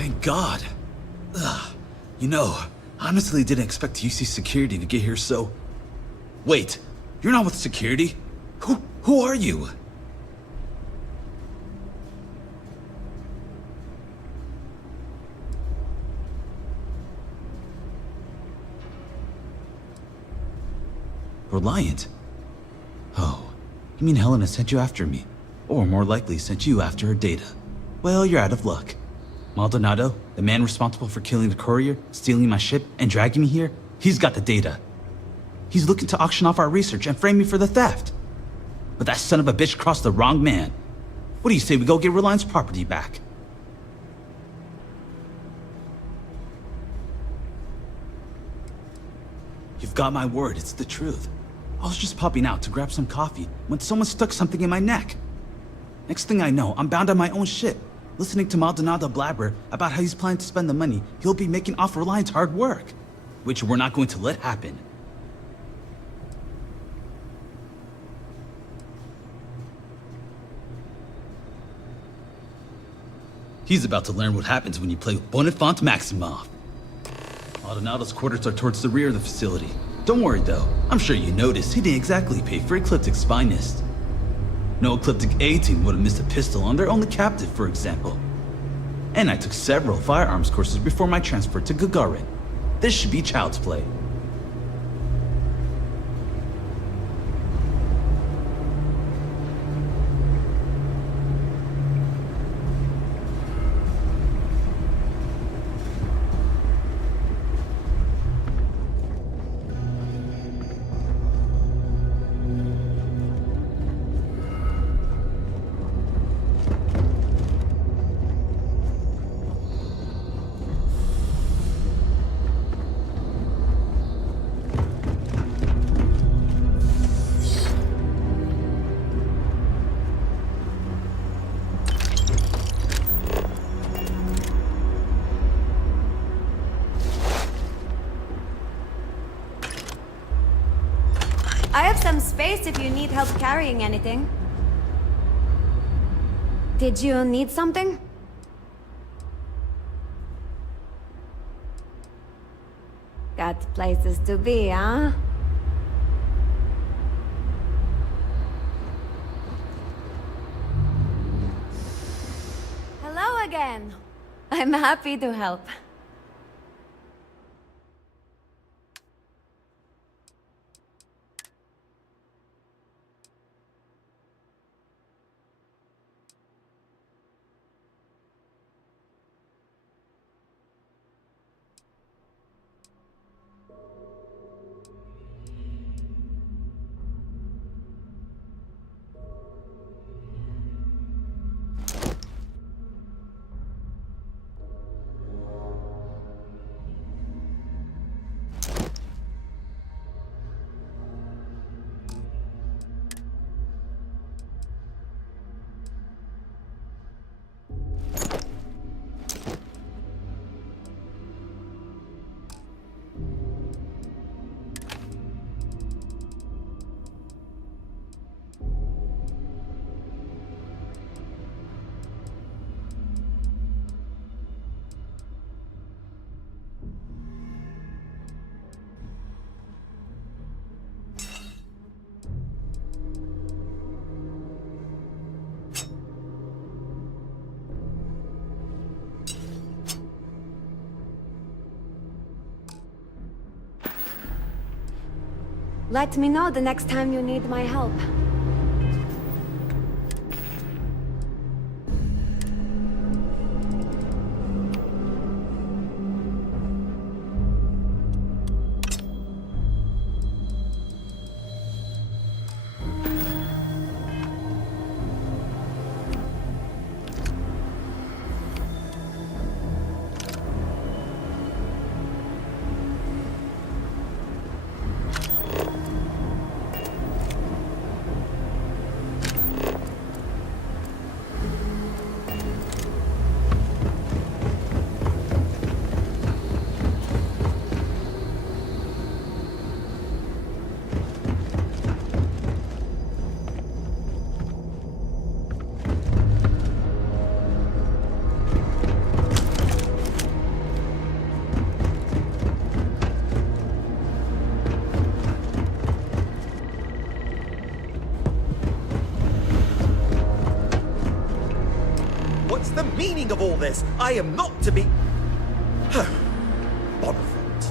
Thank God. Ugh. You know, I honestly didn't expect UC security to get here so... Wait, you're not with security? Who are you? Reliant? Oh, you mean Helena sent you after me? Or more likely sent you after her data. Well, you're out of luck. Maldonado, the man responsible for killing the courier, stealing my ship, and dragging me here, he's got the data. He's looking to auction off our research and frame me for the theft. But that son of a bitch crossed the wrong man. What do you say we go get Reliant's property back? You've got my word, it's the truth. I was just popping out to grab some coffee when someone stuck something in my neck. Next thing I know, I'm bound on my own ship, listening to Maldonado blabber about how he's planning to spend the money he'll be making off Reliant's hard work, which we're not going to let happen. He's about to learn what happens when you play with Bonifant Maximoff. Maldonado's quarters are towards the rear of the facility. Don't worry though, I'm sure you noticed he didn't exactly pay for Ecliptic's finest. No Ecliptic A-team would have missed a pistol on their only captive, for example. And I took several firearms courses before my transfer to Gagarin. This should be child's play. I have some space if you need help carrying anything. Did you need something? Got places to be, huh? Hello again. I'm happy to help. Let me know the next time you need my help. What's the meaning of all this? I am not to be... Bonifant.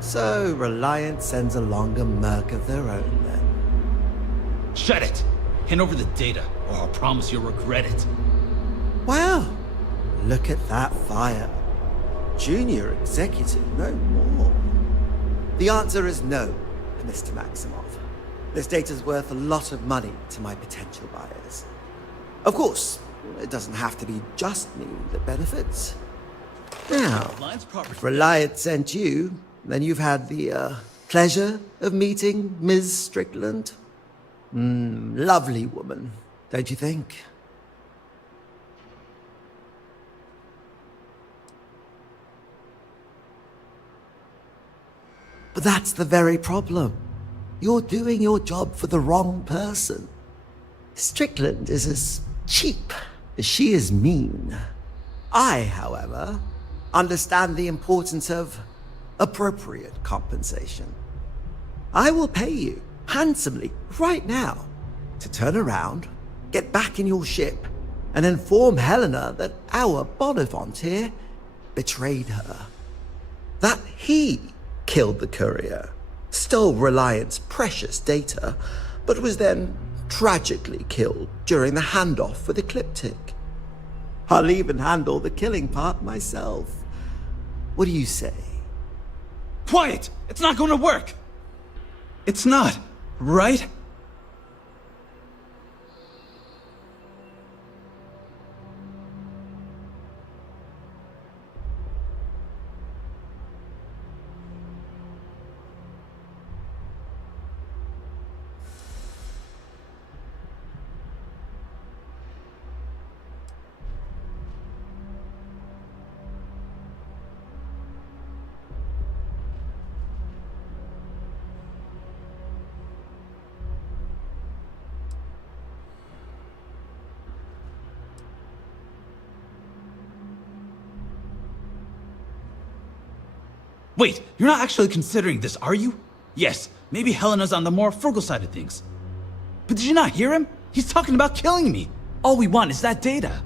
So, Reliant sends along a merc of their own, then. Shut it! Hand over the data, or I'll promise you'll regret it. Wow! Look at that fire. Junior executive, no more. The answer is no, Mr. Maximov. This data's worth a lot of money to my potential buyers. Of course, it doesn't have to be just me that benefits. Now, if Reliant sent you, then you've had the pleasure of meeting Ms. Strickland. Lovely woman, don't you think? But that's the very problem. You're doing your job for the wrong person. Strickland is as cheap as she is mean. I, however, understand the importance of appropriate compensation. I will pay you handsomely right now to turn around, get back in your ship, and inform Helena that our Bonifant here betrayed her. That he killed the courier, stole Reliant's precious data, but was then tragically killed during the handoff with Ecliptic. I'll even handle the killing part myself. What do you say? Quiet! It's not going to work! It's not, right? Wait, you're not actually considering this, are you? Yes, maybe Helena's on the more frugal side of things. But did you not hear him? He's talking about killing me. All we want is that data.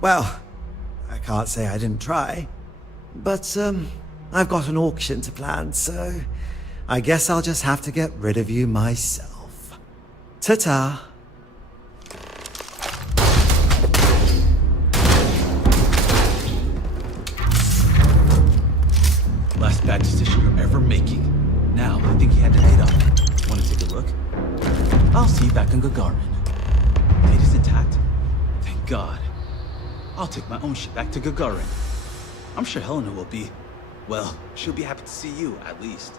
Well, I can't say I didn't try. But, I've got an auction to plan, so I guess I'll just have to get rid of you myself. Ta-ta. Last bad decision you're ever making. Now, I think he had the data on it. Want to take a look? I'll see you back on Gagarin. Data's intact? Thank God. I'll take my own ship back to Gagarin. I'm sure Helena will be... well, she'll be happy to see you, at least.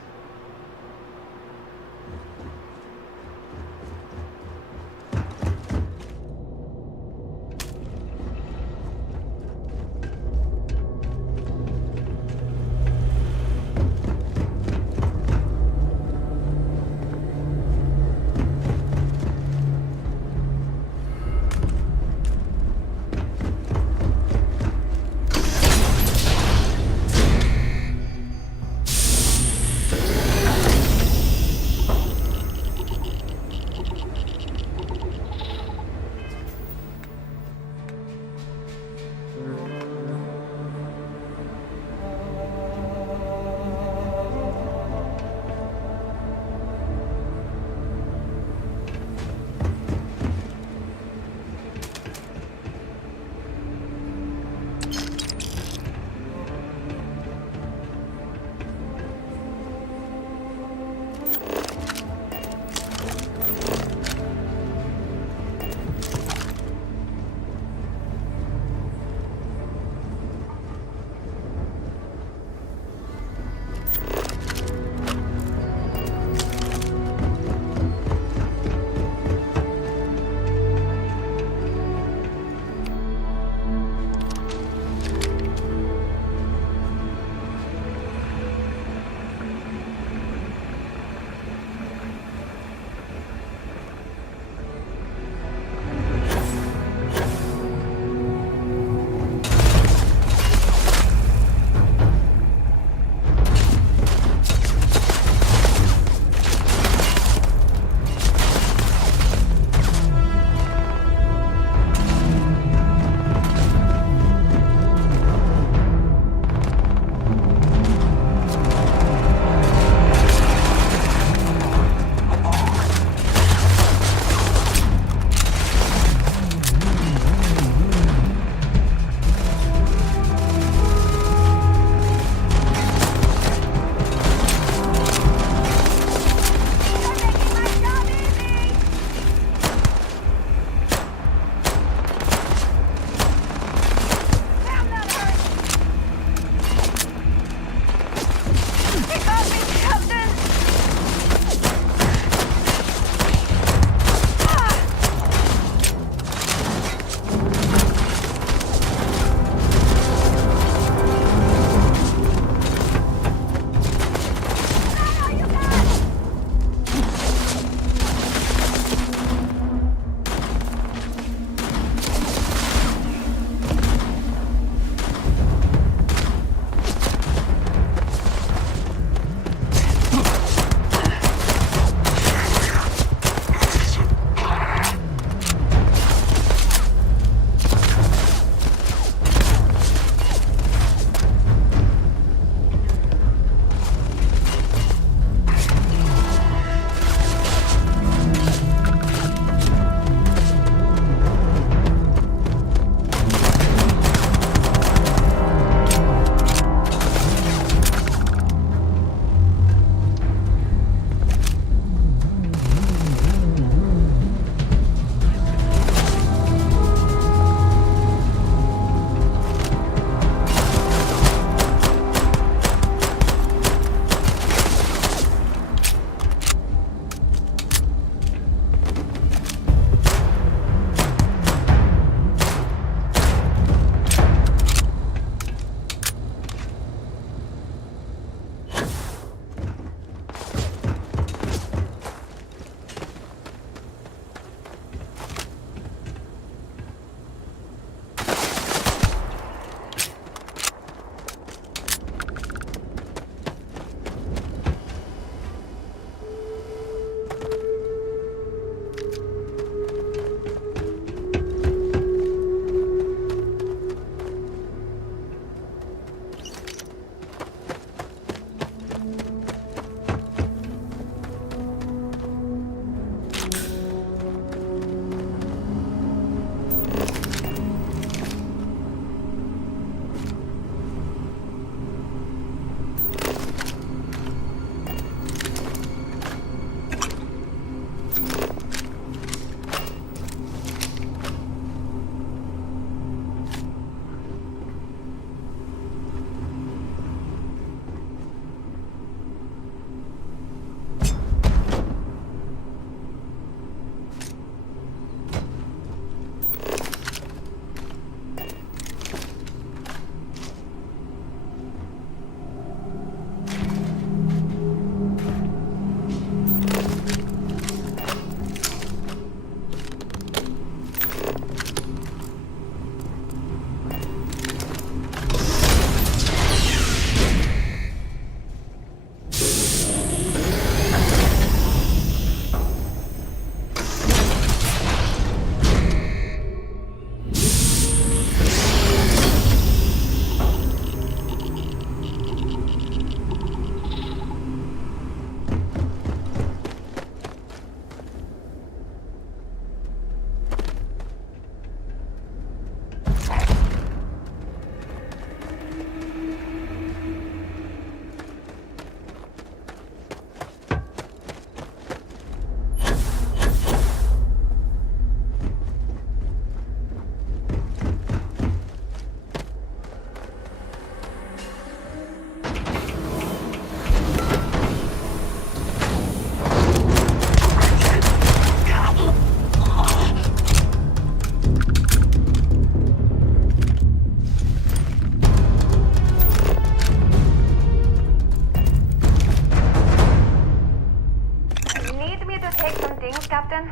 findings, Captain?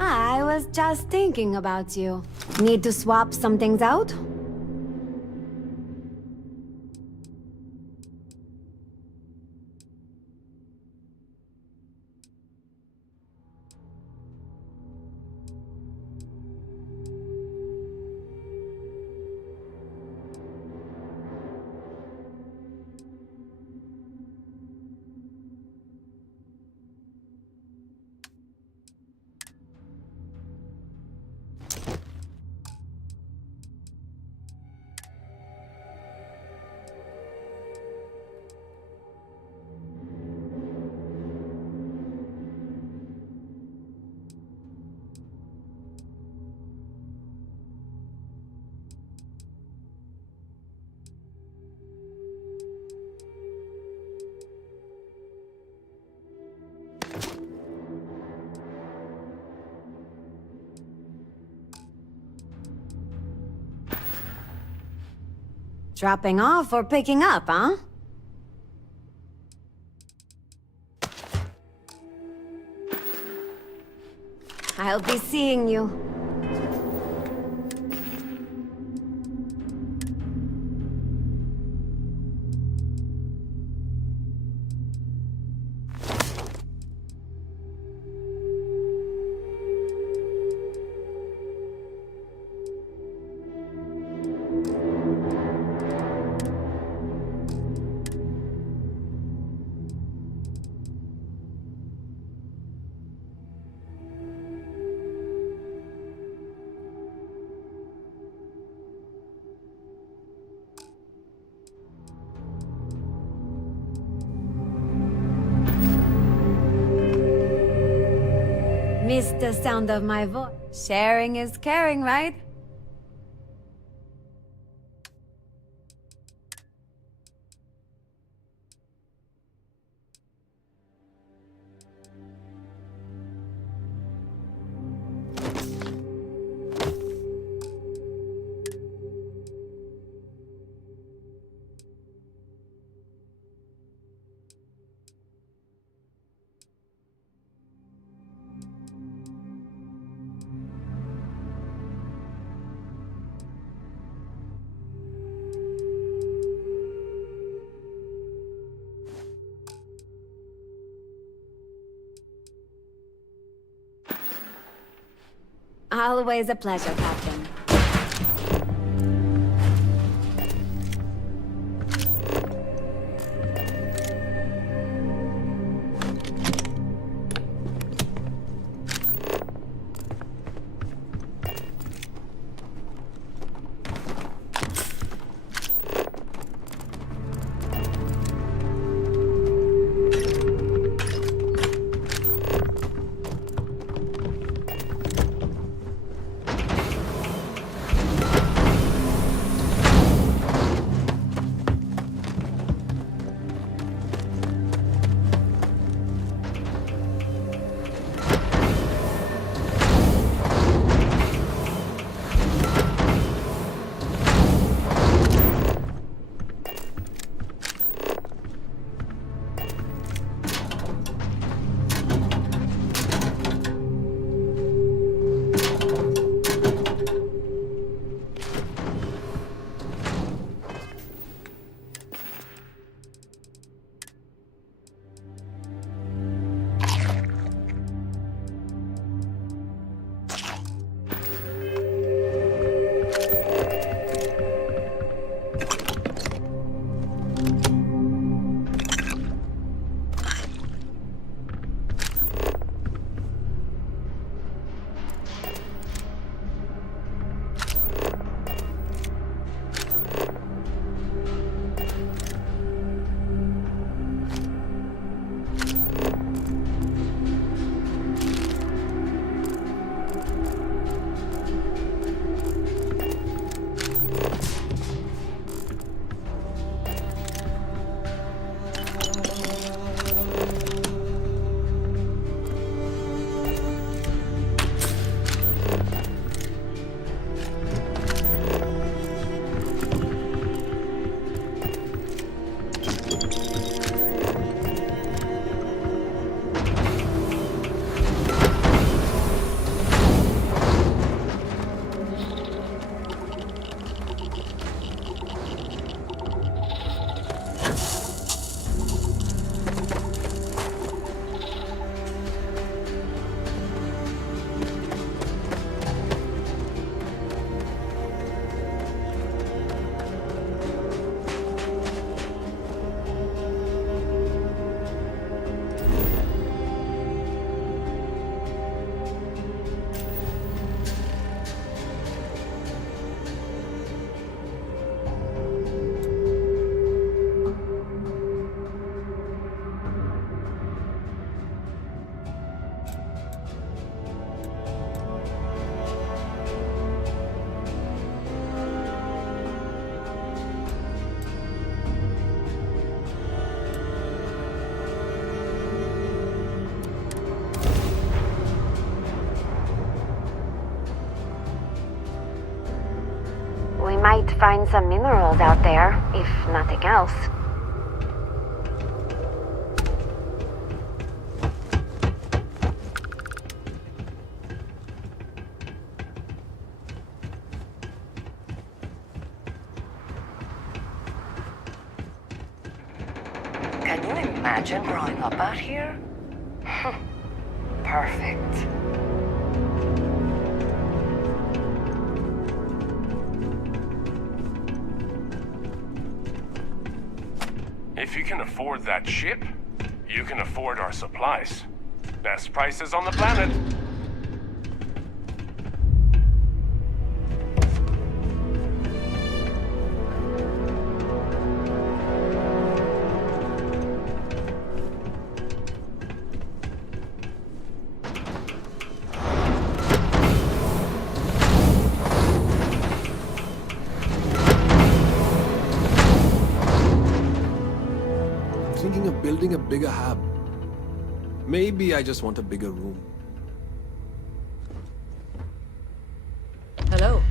I was just thinking about you. Need to swap some things out? Dropping off or picking up, huh? I'll be seeing you. Missed the sound of my voice. Sharing is caring, right? Always a pleasure, Captain. some minerals out there, if nothing else. Can you imagine growing up out here? Perfect. If you can afford that ship, you can afford our supplies. Best prices on the planet. Thinking of building a bigger hub. Maybe I just want a bigger room. Hello.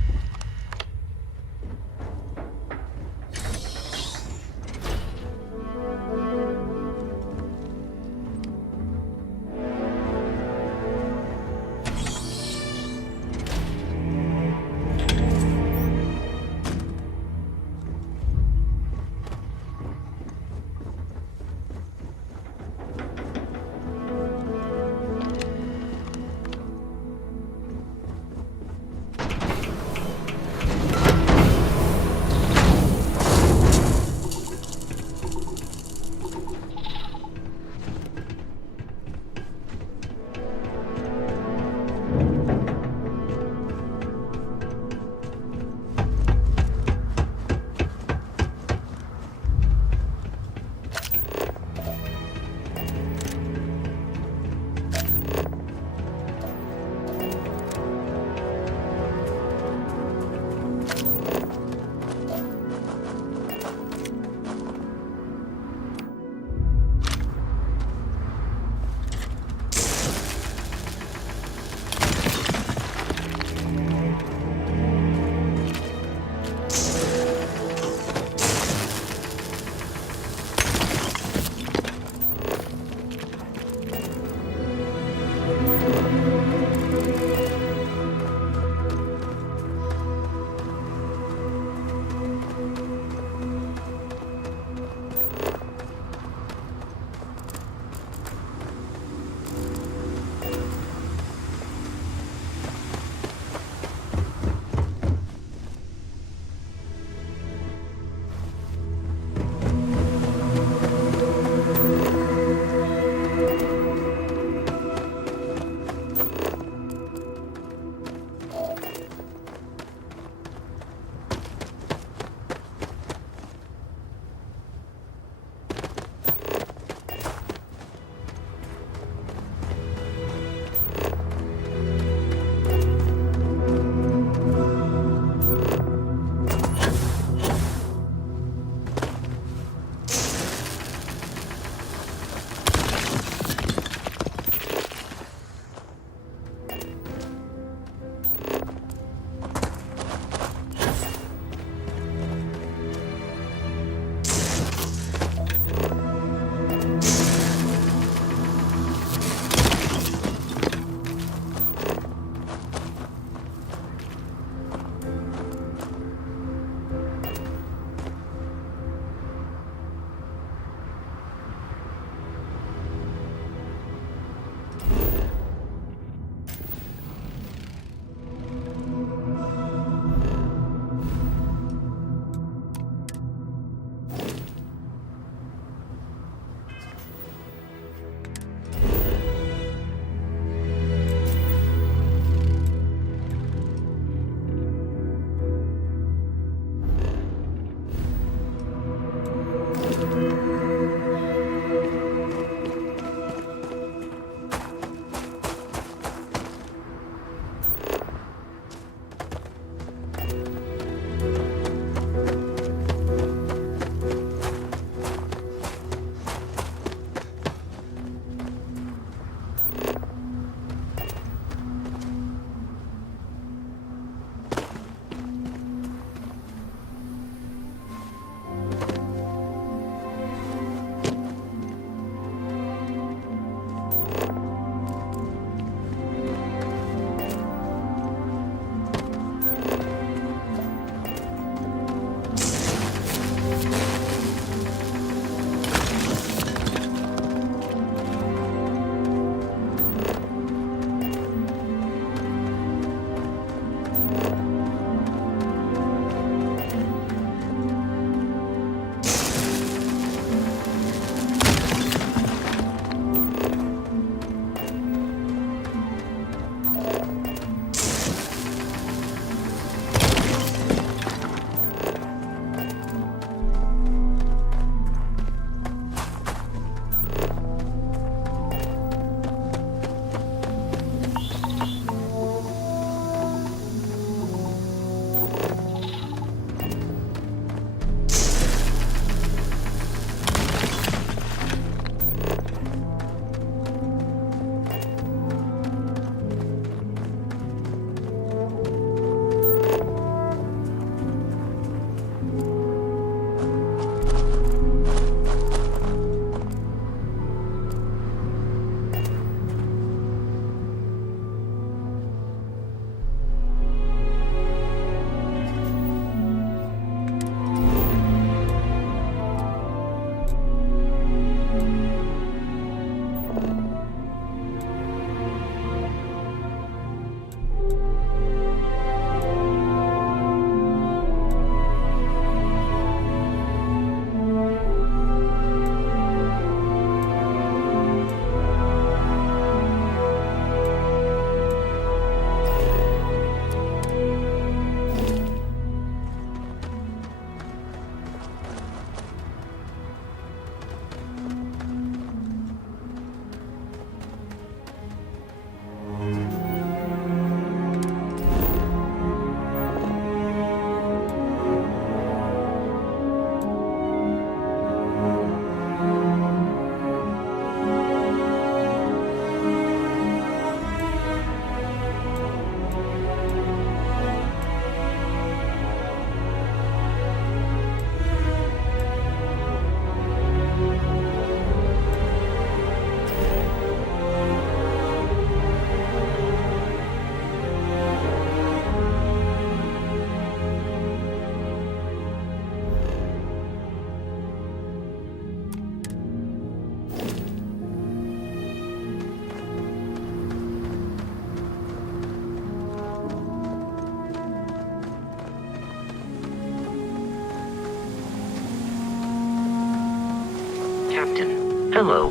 Captain, hello.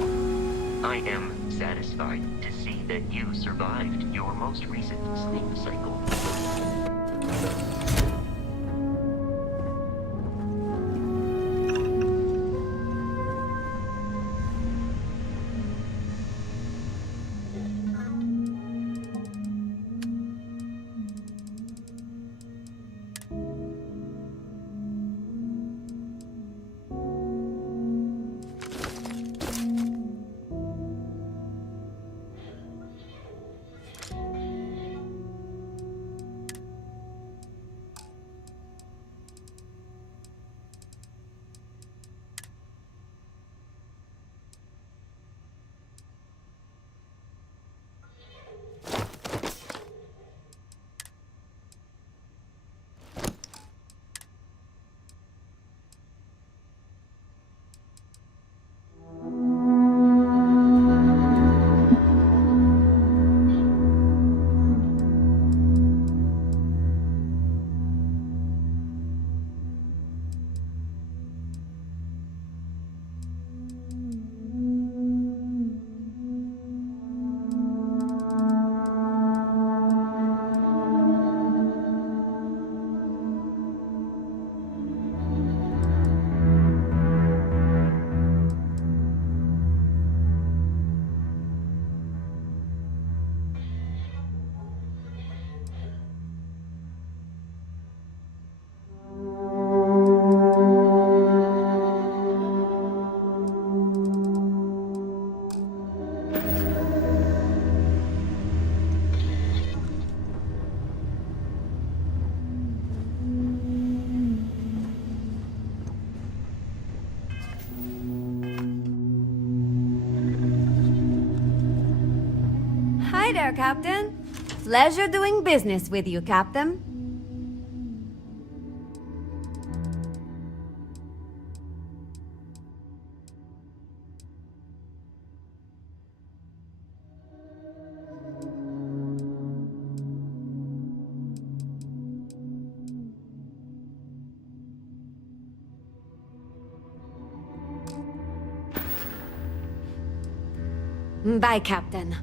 I am satisfied to see that you survived your most recent sleep cycle. Hi there, Captain. Pleasure doing business with you, Captain. Bye, Captain.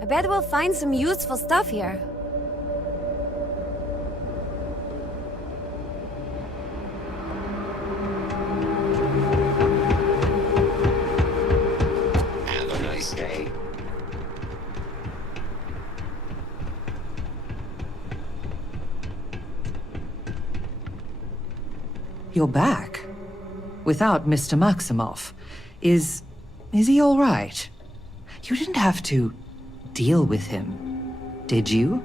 I bet we'll find some useful stuff here. Have a nice day. You're back. Without Mr. Maximoff. Is he all right? You didn't have to deal with him, did you?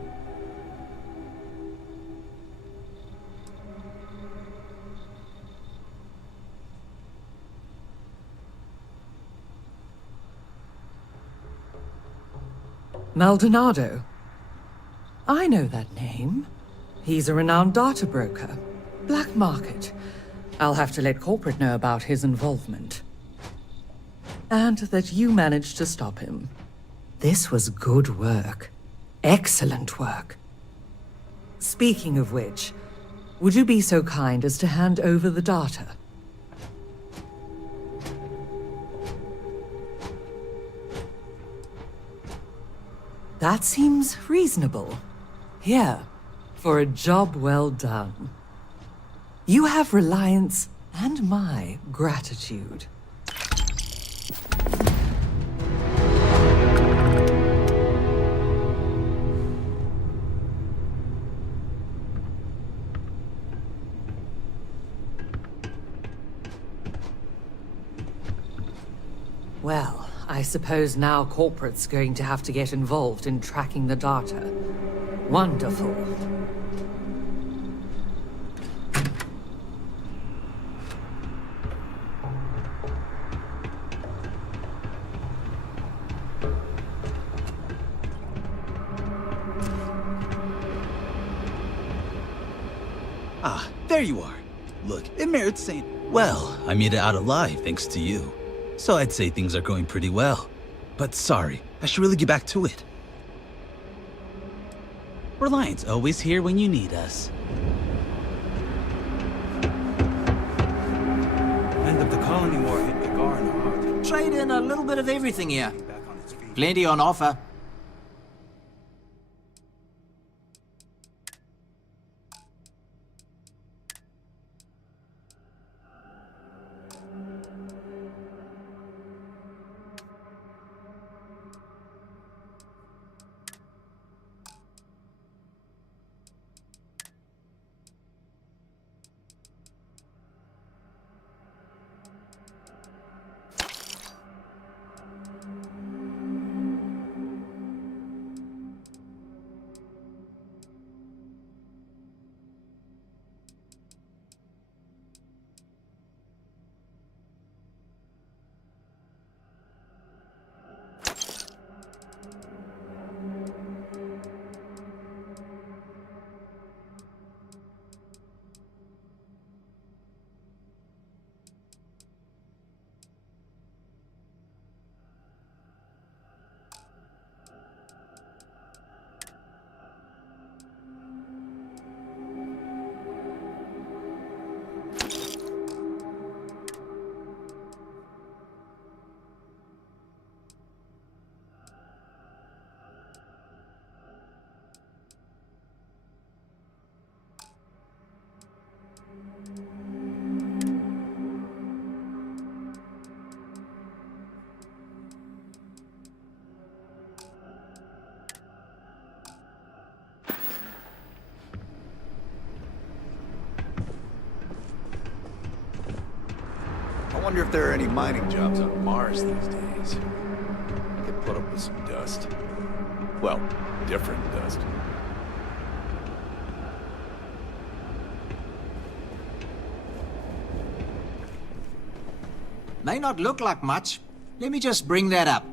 Maldonado? I know that name. He's a renowned data broker. Black market. I'll have to let corporate know about his involvement. And that you managed to stop him. This was good work. Excellent work. Speaking of which, would you be so kind as to hand over the data? That seems reasonable. Here, for a job well done. You have Reliance and my gratitude. Well, I suppose now corporate's going to have to get involved in tracking the data. Wonderful. Ah, there you are. Look, it merits saying. Well, I made it out alive thanks to you. So I'd say things are going pretty well. But sorry, I should really get back to it. Reliance always here when you need us. End of the colony war hit the Garn hard. Trade in a little bit of everything here. Plenty on offer. I wonder if there are any mining jobs on Mars these days. Could put up with some dust. Well, different dust. May not look like much. Let me just bring that up.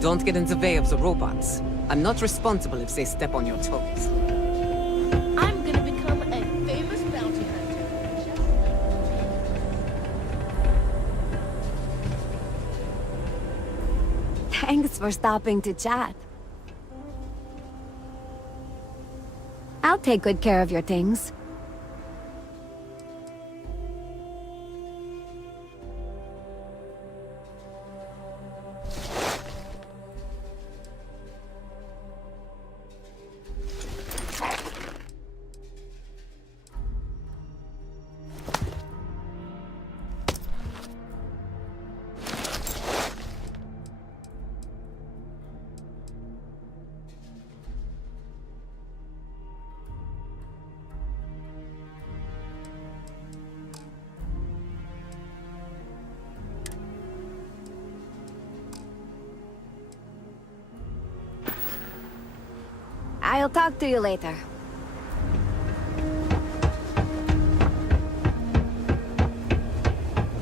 Don't get in the way of the robots. I'm not responsible if they step on your toes. I'm gonna become a famous bounty hunter. Thanks for stopping to chat. I'll take good care of your things. I'll talk to you later.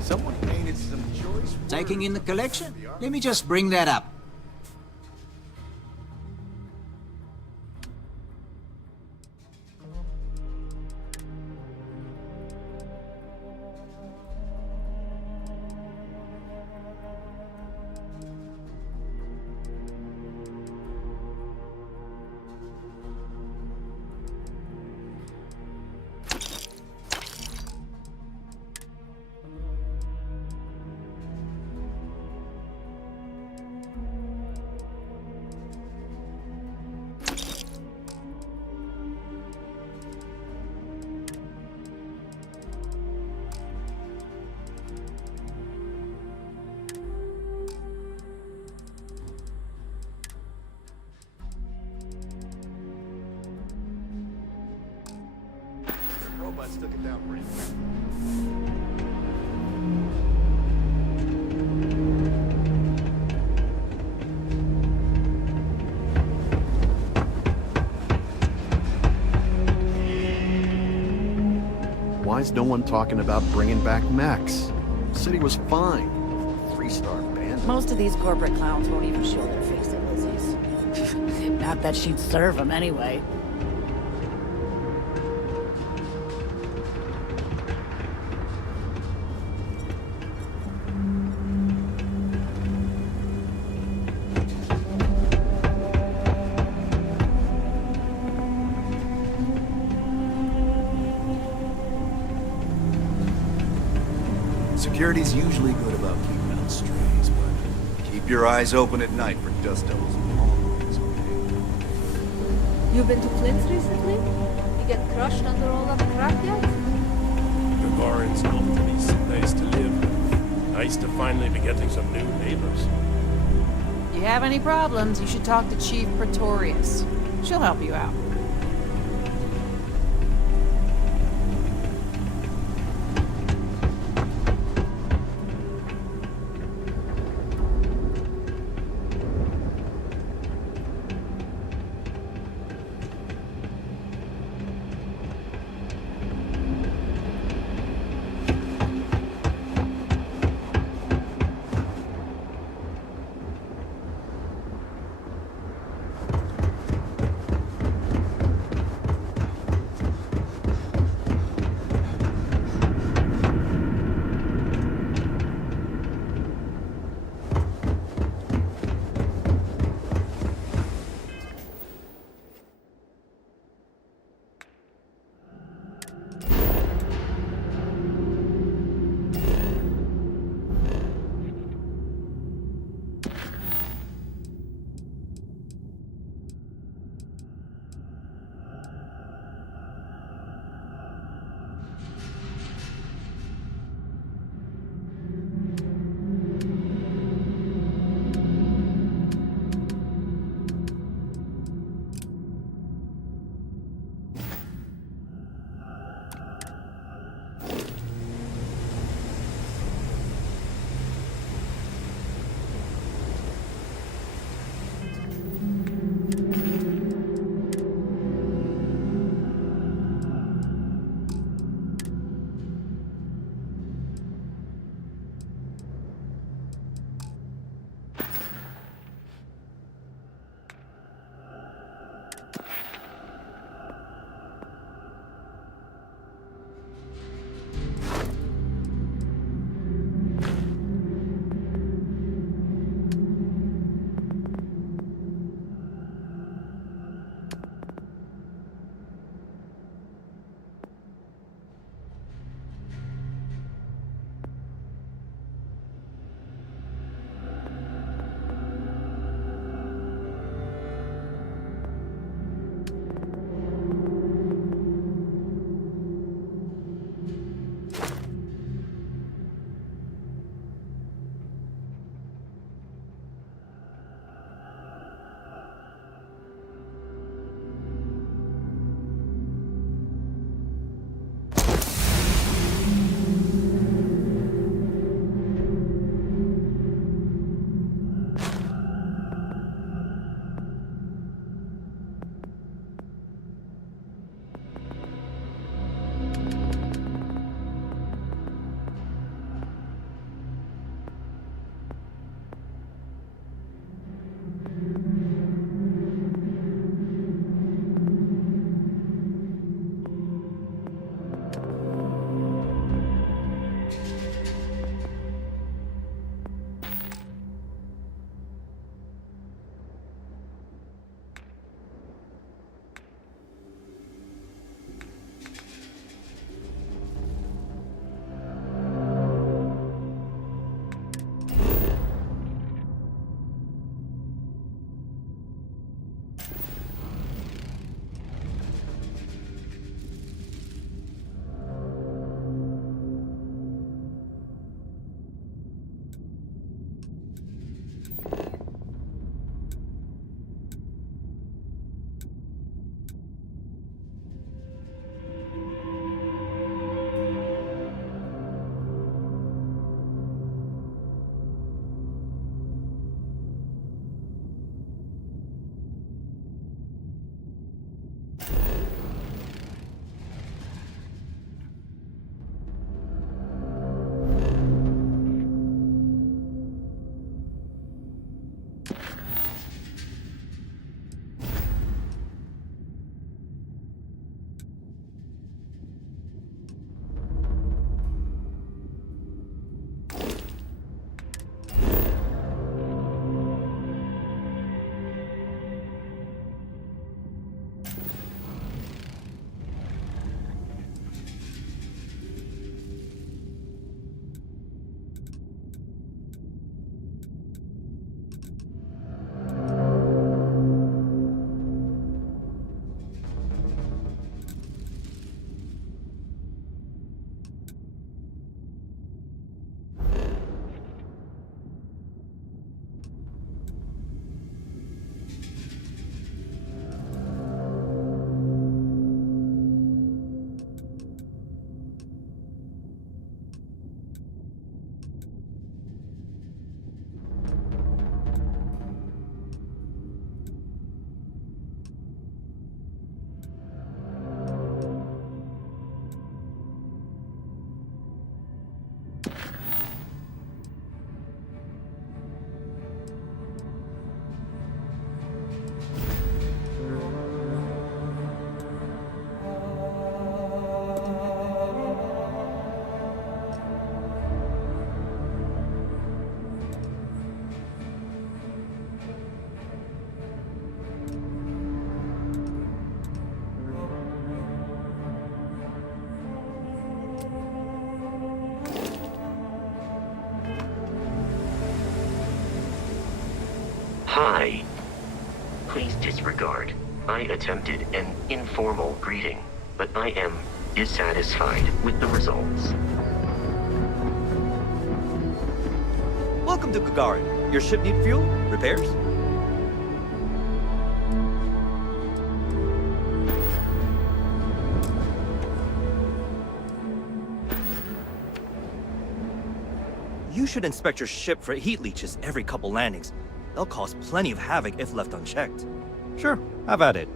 Someone painted some choice. Taking in the collection? Let me just bring that up. Robots took it down pretty quick. Why is no one talking about bringing back Max? The city was fine. 3-star band. Most of these corporate clowns won't even show their face at Lizzie's. Not that she'd serve them anyway. Security's usually good about keeping out strays, but keep your eyes open at night for dust devils and mongrels, okay? You been to Flint's recently? You get crushed under all that crap yet? Gagarin's an optimistic place to live. Nice to finally be getting some new neighbors. You have any problems, you should talk to Chief Pretorius. She'll help you out. Hi. Please disregard. I attempted an informal greeting, but I am dissatisfied with the results. Welcome to Gagarin. Your ship need fuel? Repairs? You should inspect your ship for heat leeches every couple landings. They'll cause plenty of havoc if left unchecked. Sure, have at it.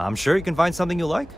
I'm sure you can find something you like.